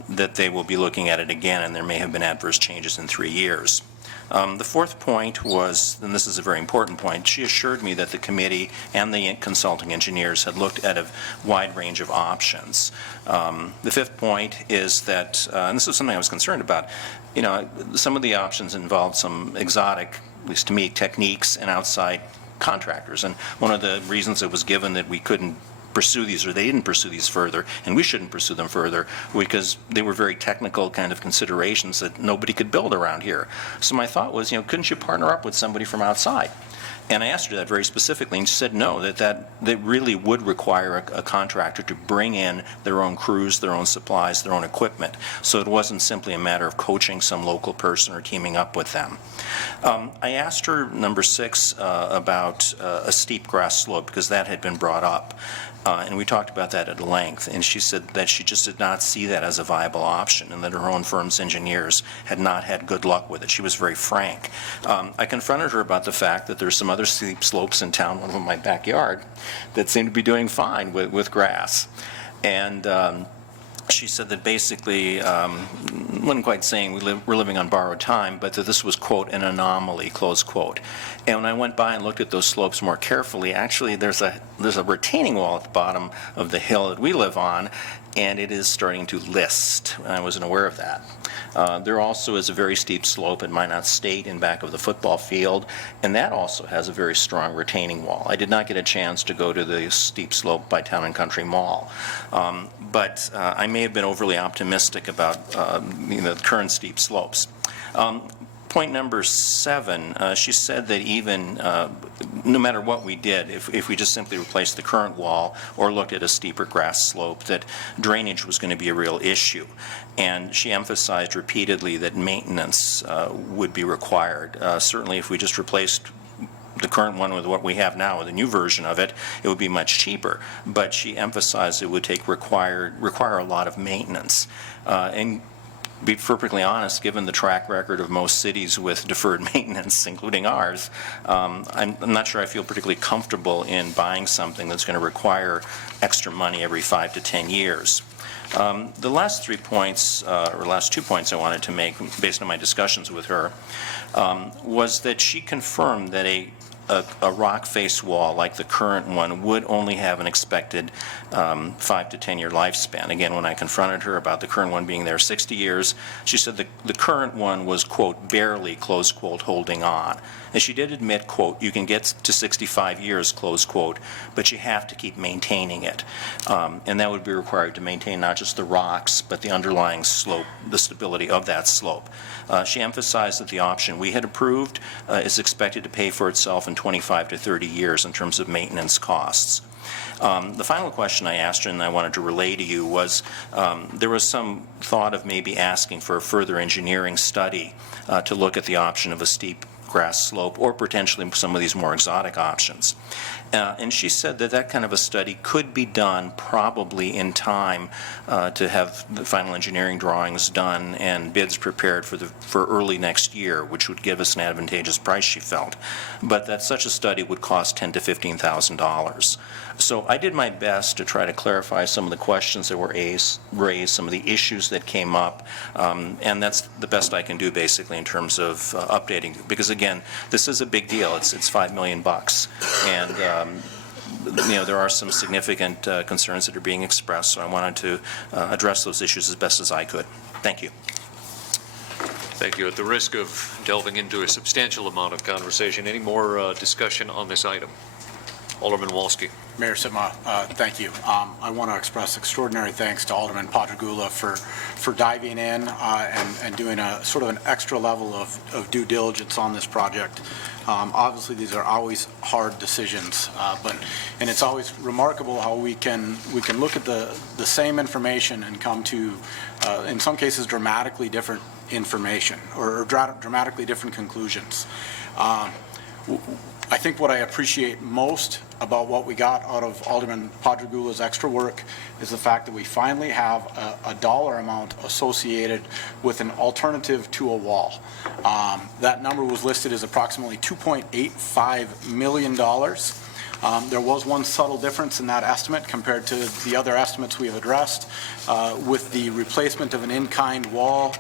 that they will be looking at it again, and there may have been adverse changes in 3 years. The fourth point was, and this is a very important point, she assured me that the committee and the consulting engineers had looked at a wide range of options. The fifth point is that, and this is something I was concerned about, you know, some of the options involved some exotic, at least to me, techniques and outside contractors. And one of the reasons it was given that we couldn't pursue these, or they didn't pursue these further, and we shouldn't pursue them further, because they were very technical kind of considerations that nobody could build around here. So my thought was, you know, couldn't you partner up with somebody from outside? And I asked her that very specifically, and she said no, that really would require a contractor to bring in their own crews, their own supplies, their own equipment. So it wasn't simply a matter of coaching some local person or teaming up with them. I asked her, number 6, about a steep grass slope, because that had been brought up. And we talked about that at length, and she said that she just did not see that as a viable option, and that her own firm's engineers had not had good luck with it. She was very frank. I confronted her about the fact that there's some other steep slopes in town, one of them in my backyard, that seem to be doing fine with grass. And she said that basically, wasn't quite saying we're living on borrowed time, but that this was, quote, an anomaly, close quote. And when I went by and looked at those slopes more carefully, actually there's a retaining wall at the bottom of the hill that we live on, and it is starting to list. I wasn't aware of that. There also is a very steep slope at Minot State in back of the football field, and that also has a very strong retaining wall. I did not get a chance to go to the steep slope by Town and Country Mall, but I may have been overly optimistic about the current steep slopes. Point number 7, she said that even no matter what we did, if we just simply replaced the current wall or looked at a steeper grass slope, that drainage was going to be a real issue. And she emphasized repeatedly that maintenance would be required. Certainly if we just replaced the current one with what we have now, with a new version of it, it would be much cheaper. But she emphasized it would require a lot of maintenance. And be perfectly honest, given the track record of most cities with deferred maintenance, including ours, I'm not sure I feel particularly comfortable in buying something that's going to require extra money every 5 to 10 years. The last 3 points, or last 2 points I wanted to make, based on my discussions with her, was that she confirmed that a rock face wall like the current one would only have an expected 5 to 10 year lifespan. Again, when I confronted her about the current one being there 60 years, she said the current one was, quote, barely, close quote, holding on. And she did admit, quote, you can get to 65 years, close quote, but you have to keep maintaining it. And that would be required to maintain not just the rocks, but the underlying slope, the stability of that slope. She emphasized that the option we had approved is expected to pay for itself in 25 to 30 years in terms of maintenance costs. The final question I asked her, and I wanted to relay to you, was there was some thought of maybe asking for a further engineering study to look at the option of a steep grass slope or potentially some of these more exotic options. And she said that that kind of a study could be done probably in time to have the final engineering drawings done and bids prepared for early next year, which would give us an advantageous price, she felt. But that such a study would cost $10,000 to $15,000. So I did my best to try to clarify some of the questions that were raised, some of the issues that came up, and that's the best I can do basically in terms of updating. Because again, this is a big deal. It's $5 million, and you know, there are some significant concerns that are being expressed, so I wanted to address those issues as best as I could. Thank you. Thank you. At the risk of delving into a substantial amount of conversation, any more discussion on this item? Alderman Wolski. Mayor Sitma, thank you. I want to express extraordinary thanks to Alderman Padragula for diving in and doing a sort of an extra level of due diligence on this project. Obviously, these are always hard decisions, and it's always remarkable how we can look at the same information and come to, in some cases, dramatically different information or dramatically different conclusions. I think what I appreciate most about what we got out of Alderman Padragula's extra work is the fact that we finally have a dollar amount associated with an alternative to a wall. That number was listed as approximately $2.85 million. There was one subtle difference in that estimate compared to the other estimates we have addressed. With the replacement of an in-kind wall,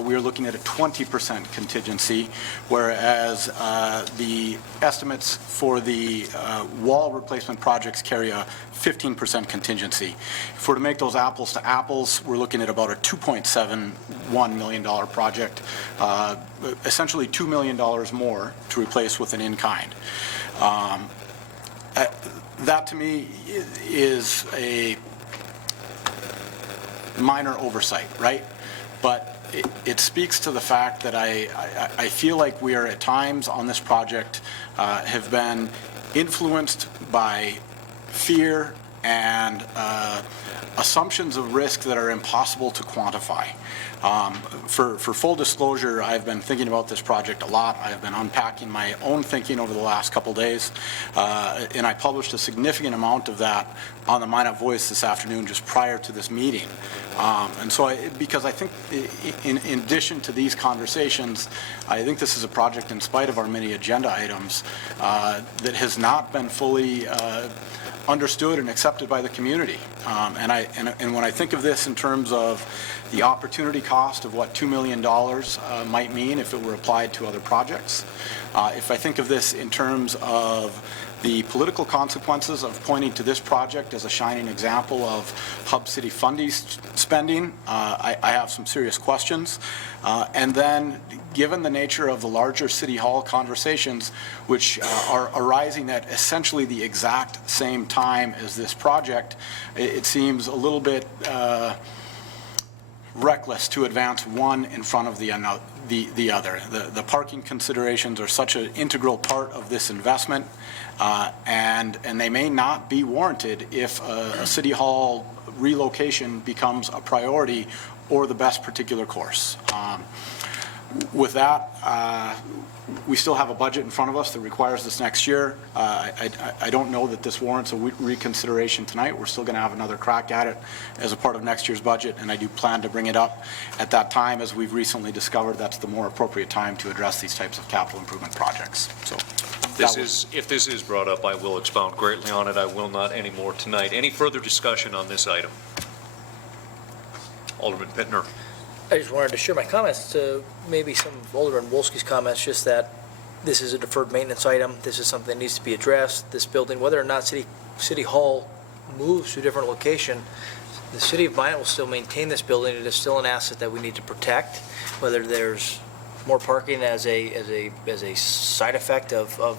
we are looking at a 20% contingency, whereas the estimates for the wall replacement projects carry a 15% contingency. If we're to make those apples to apples, we're looking at about a $2.71 million project, essentially $2 million more to replace with an in-kind. That to me is a minor oversight, right? But it speaks to the fact that I feel like we are at times on this project have been influenced by fear and assumptions of risk that are impossible to quantify. For full disclosure, I've been thinking about this project a lot. I've been unpacking my own thinking over the last couple days, and I published a significant amount of that on the Minot Voice this afternoon just prior to this meeting. And so because I think in addition to these conversations, I think this is a project, in spite of our many agenda items, that has not been fully understood and accepted by the community. And when I think of this in terms of the opportunity cost of what $2 million might mean if it were applied to other projects, if I think of this in terms of the political consequences of pointing to this project as a shining example of Hub City funding spending, I have some serious questions. And then, given the nature of the larger City Hall conversations, which are arising at essentially the exact same time as this project, it seems a little bit reckless to advance one in front of the other. The parking considerations are such an integral part of this investment, and they may not be warranted if a City Hall relocation becomes a priority or the best particular course. With that, we still have a budget in front of us that requires this next year. I don't know that this warrants a reconsideration tonight. We're still going to have another crack at it as a part of next year's budget, and I do plan to bring it up at that time, as we've recently discovered that's the more appropriate time to address these types of capital improvement projects. So, If this is brought up, I will expound greatly on it. I will not anymore tonight. Any further discussion on this item? Alderman Pittner. I just wanted to share my comments to maybe some of Alderman Wolski's comments, just that this is a deferred maintenance item. This is something that needs to be addressed. This building, whether or not City Hall moves to a different location, the City of Minot will still maintain this building. It is still an asset that we need to protect, whether there's more parking as a side effect of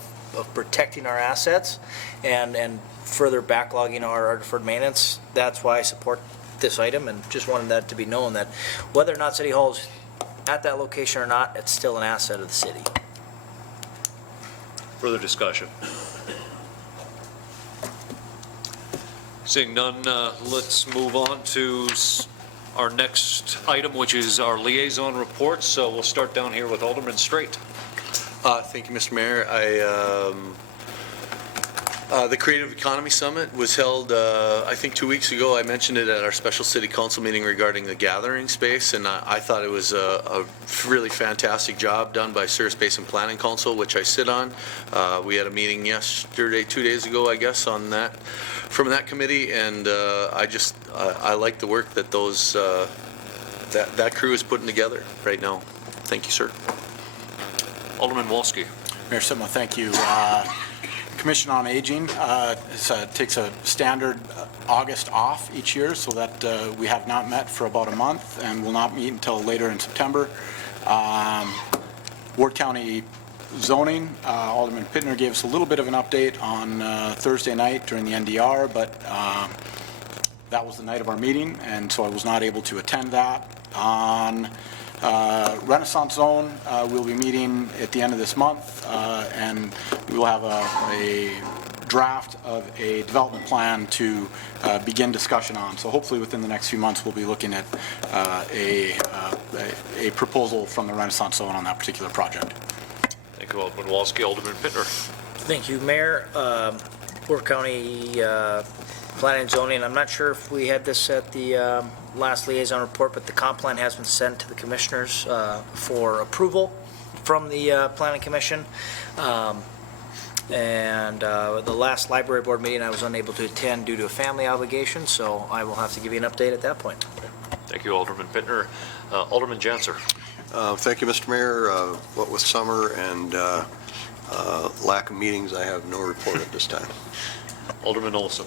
protecting our assets and further backlogging our deferred maintenance. That's why I support this item, and just wanted that to be known, that whether or not City Hall is at that location or not, it's still an asset of the city. Further discussion? Seeing none, let's move on to our next item, which is our liaison reports. So we'll start down here with Alderman Straight. Thank you, Mr. Mayor. The Creative Economy Summit was held, I think 2 weeks ago. I mentioned it at our special city council meeting regarding the gathering space, and I thought it was a really fantastic job done by Service Basin Planning Council, which I sit on. We had a meeting yesterday, 2 days ago, I guess, on that, from that committee, and I like the work that that crew is putting together right now. Thank you, sir. Alderman Wolski. Mayor Sitma, thank you. Commission on Aging takes a standard August off each year, so that we have not met for about a month and will not meet until later in September. Ward County zoning, Alderman Pittner gave us a little bit of an update on Thursday night during the NDR, but that was the night of our meeting, and so I was not able to attend that. On Renaissance Zone, we'll be meeting at the end of this month, and we will have a draft of a development plan to begin discussion on. So hopefully within the next few months, we'll be looking at a proposal from the Renaissance Zone on that particular project. Thank you, Alderman Wolski. Alderman Pittner. Thank you, Mayor. Ward County Planning and Zoning, I'm not sure if we had this at the last liaison report, but the comp plan has been sent to the commissioners for approval from the Planning Commission. And the last library board meeting, I was unable to attend due to a family obligation, so I will have to give you an update at that point. Thank you, Alderman Bittner. Alderman Janser. Thank you, Mr. Mayor. What with summer and lack of meetings, I have no report at this time. Alderman Olson.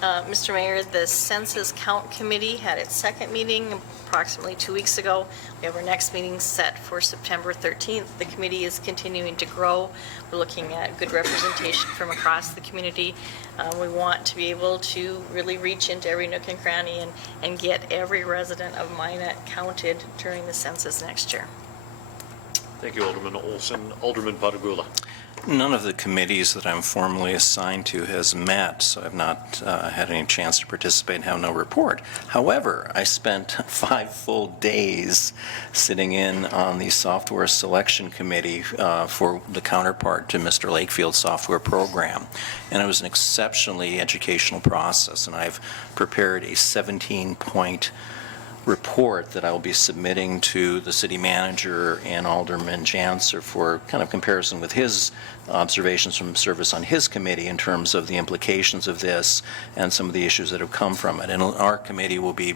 Mr. Mayor, the Census Count Committee had its second meeting approximately 2 weeks ago. We have our next meeting set for September 13th. The committee is continuing to grow. We're looking at good representation from across the community. We want to be able to really reach into every nook and cranny and get every resident of Minot counted during the census next year. Thank you, Alderman Olson. Alderman Patagula. None of the committees that I'm formally assigned to has met, so I've not had any chance to participate and have no report. However, I spent 5 full days sitting in on the software selection committee for the counterpart to Mr. Lakefield's software program, and it was an exceptionally educational process, and I've prepared a 17-point report that I will be submitting to the city manager and Alderman Janser for kind of comparison with his observations from service on his committee in terms of the implications of this and some of the issues that have come from it. And our committee will be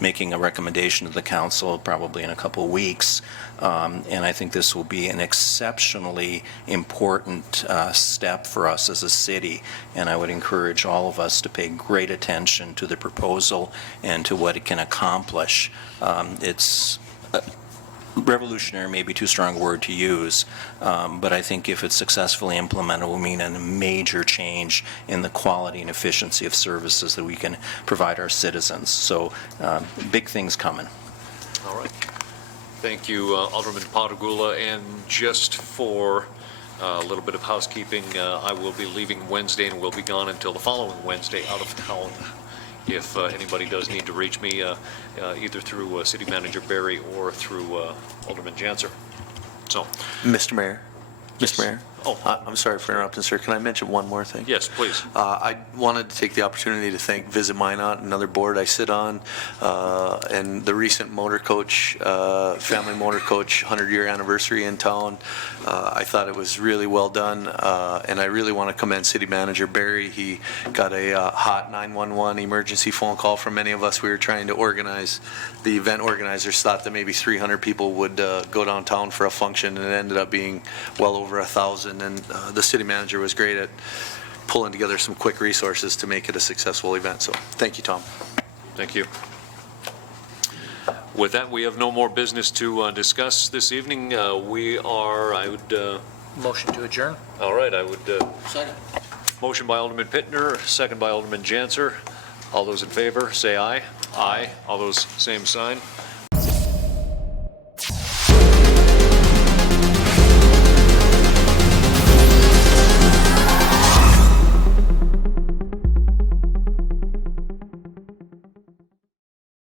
making a recommendation to the council probably in a couple of weeks. And I think this will be an exceptionally important step for us as a city. And I would encourage all of us to pay great attention to the proposal and to what it can accomplish. It's revolutionary may be too strong a word to use, but I think if it's successfully implemented, it will mean a major change in the quality and efficiency of services that we can provide our citizens. So big things coming. All right. Thank you, Alderman Patagula. And just for a little bit of housekeeping, I will be leaving Wednesday and will be gone until the following Wednesday out of town. If anybody does need to reach me, either through City Manager Berry or through Alderman Janser. So, Mr. Mayor? Yes. Mr. Mayor? Oh. I'm sorry for interrupting, sir. Can I mention one more thing? Yes, please. I wanted to take the opportunity to thank Visit Minot, another board I sit on, and the recent motor coach, family motor coach 100-year anniversary in town. I thought it was really well done, and I really want to commend City Manager Barry. He got a hot 911 emergency phone call from many of us. We were trying to organize. The event organizers thought that maybe 300 people would go downtown for a function, and it ended up being well over 1,000. And the city manager was great at pulling together some quick resources to make it a successful event. So thank you, Tom. Thank you. With that, we have no more business to discuss this evening. I would... Motion to adjourn. All right, I would... Second. Motion by Alderman Pittner, second by Alderman Janser. All those in favor, say aye. Aye. All those, same sign.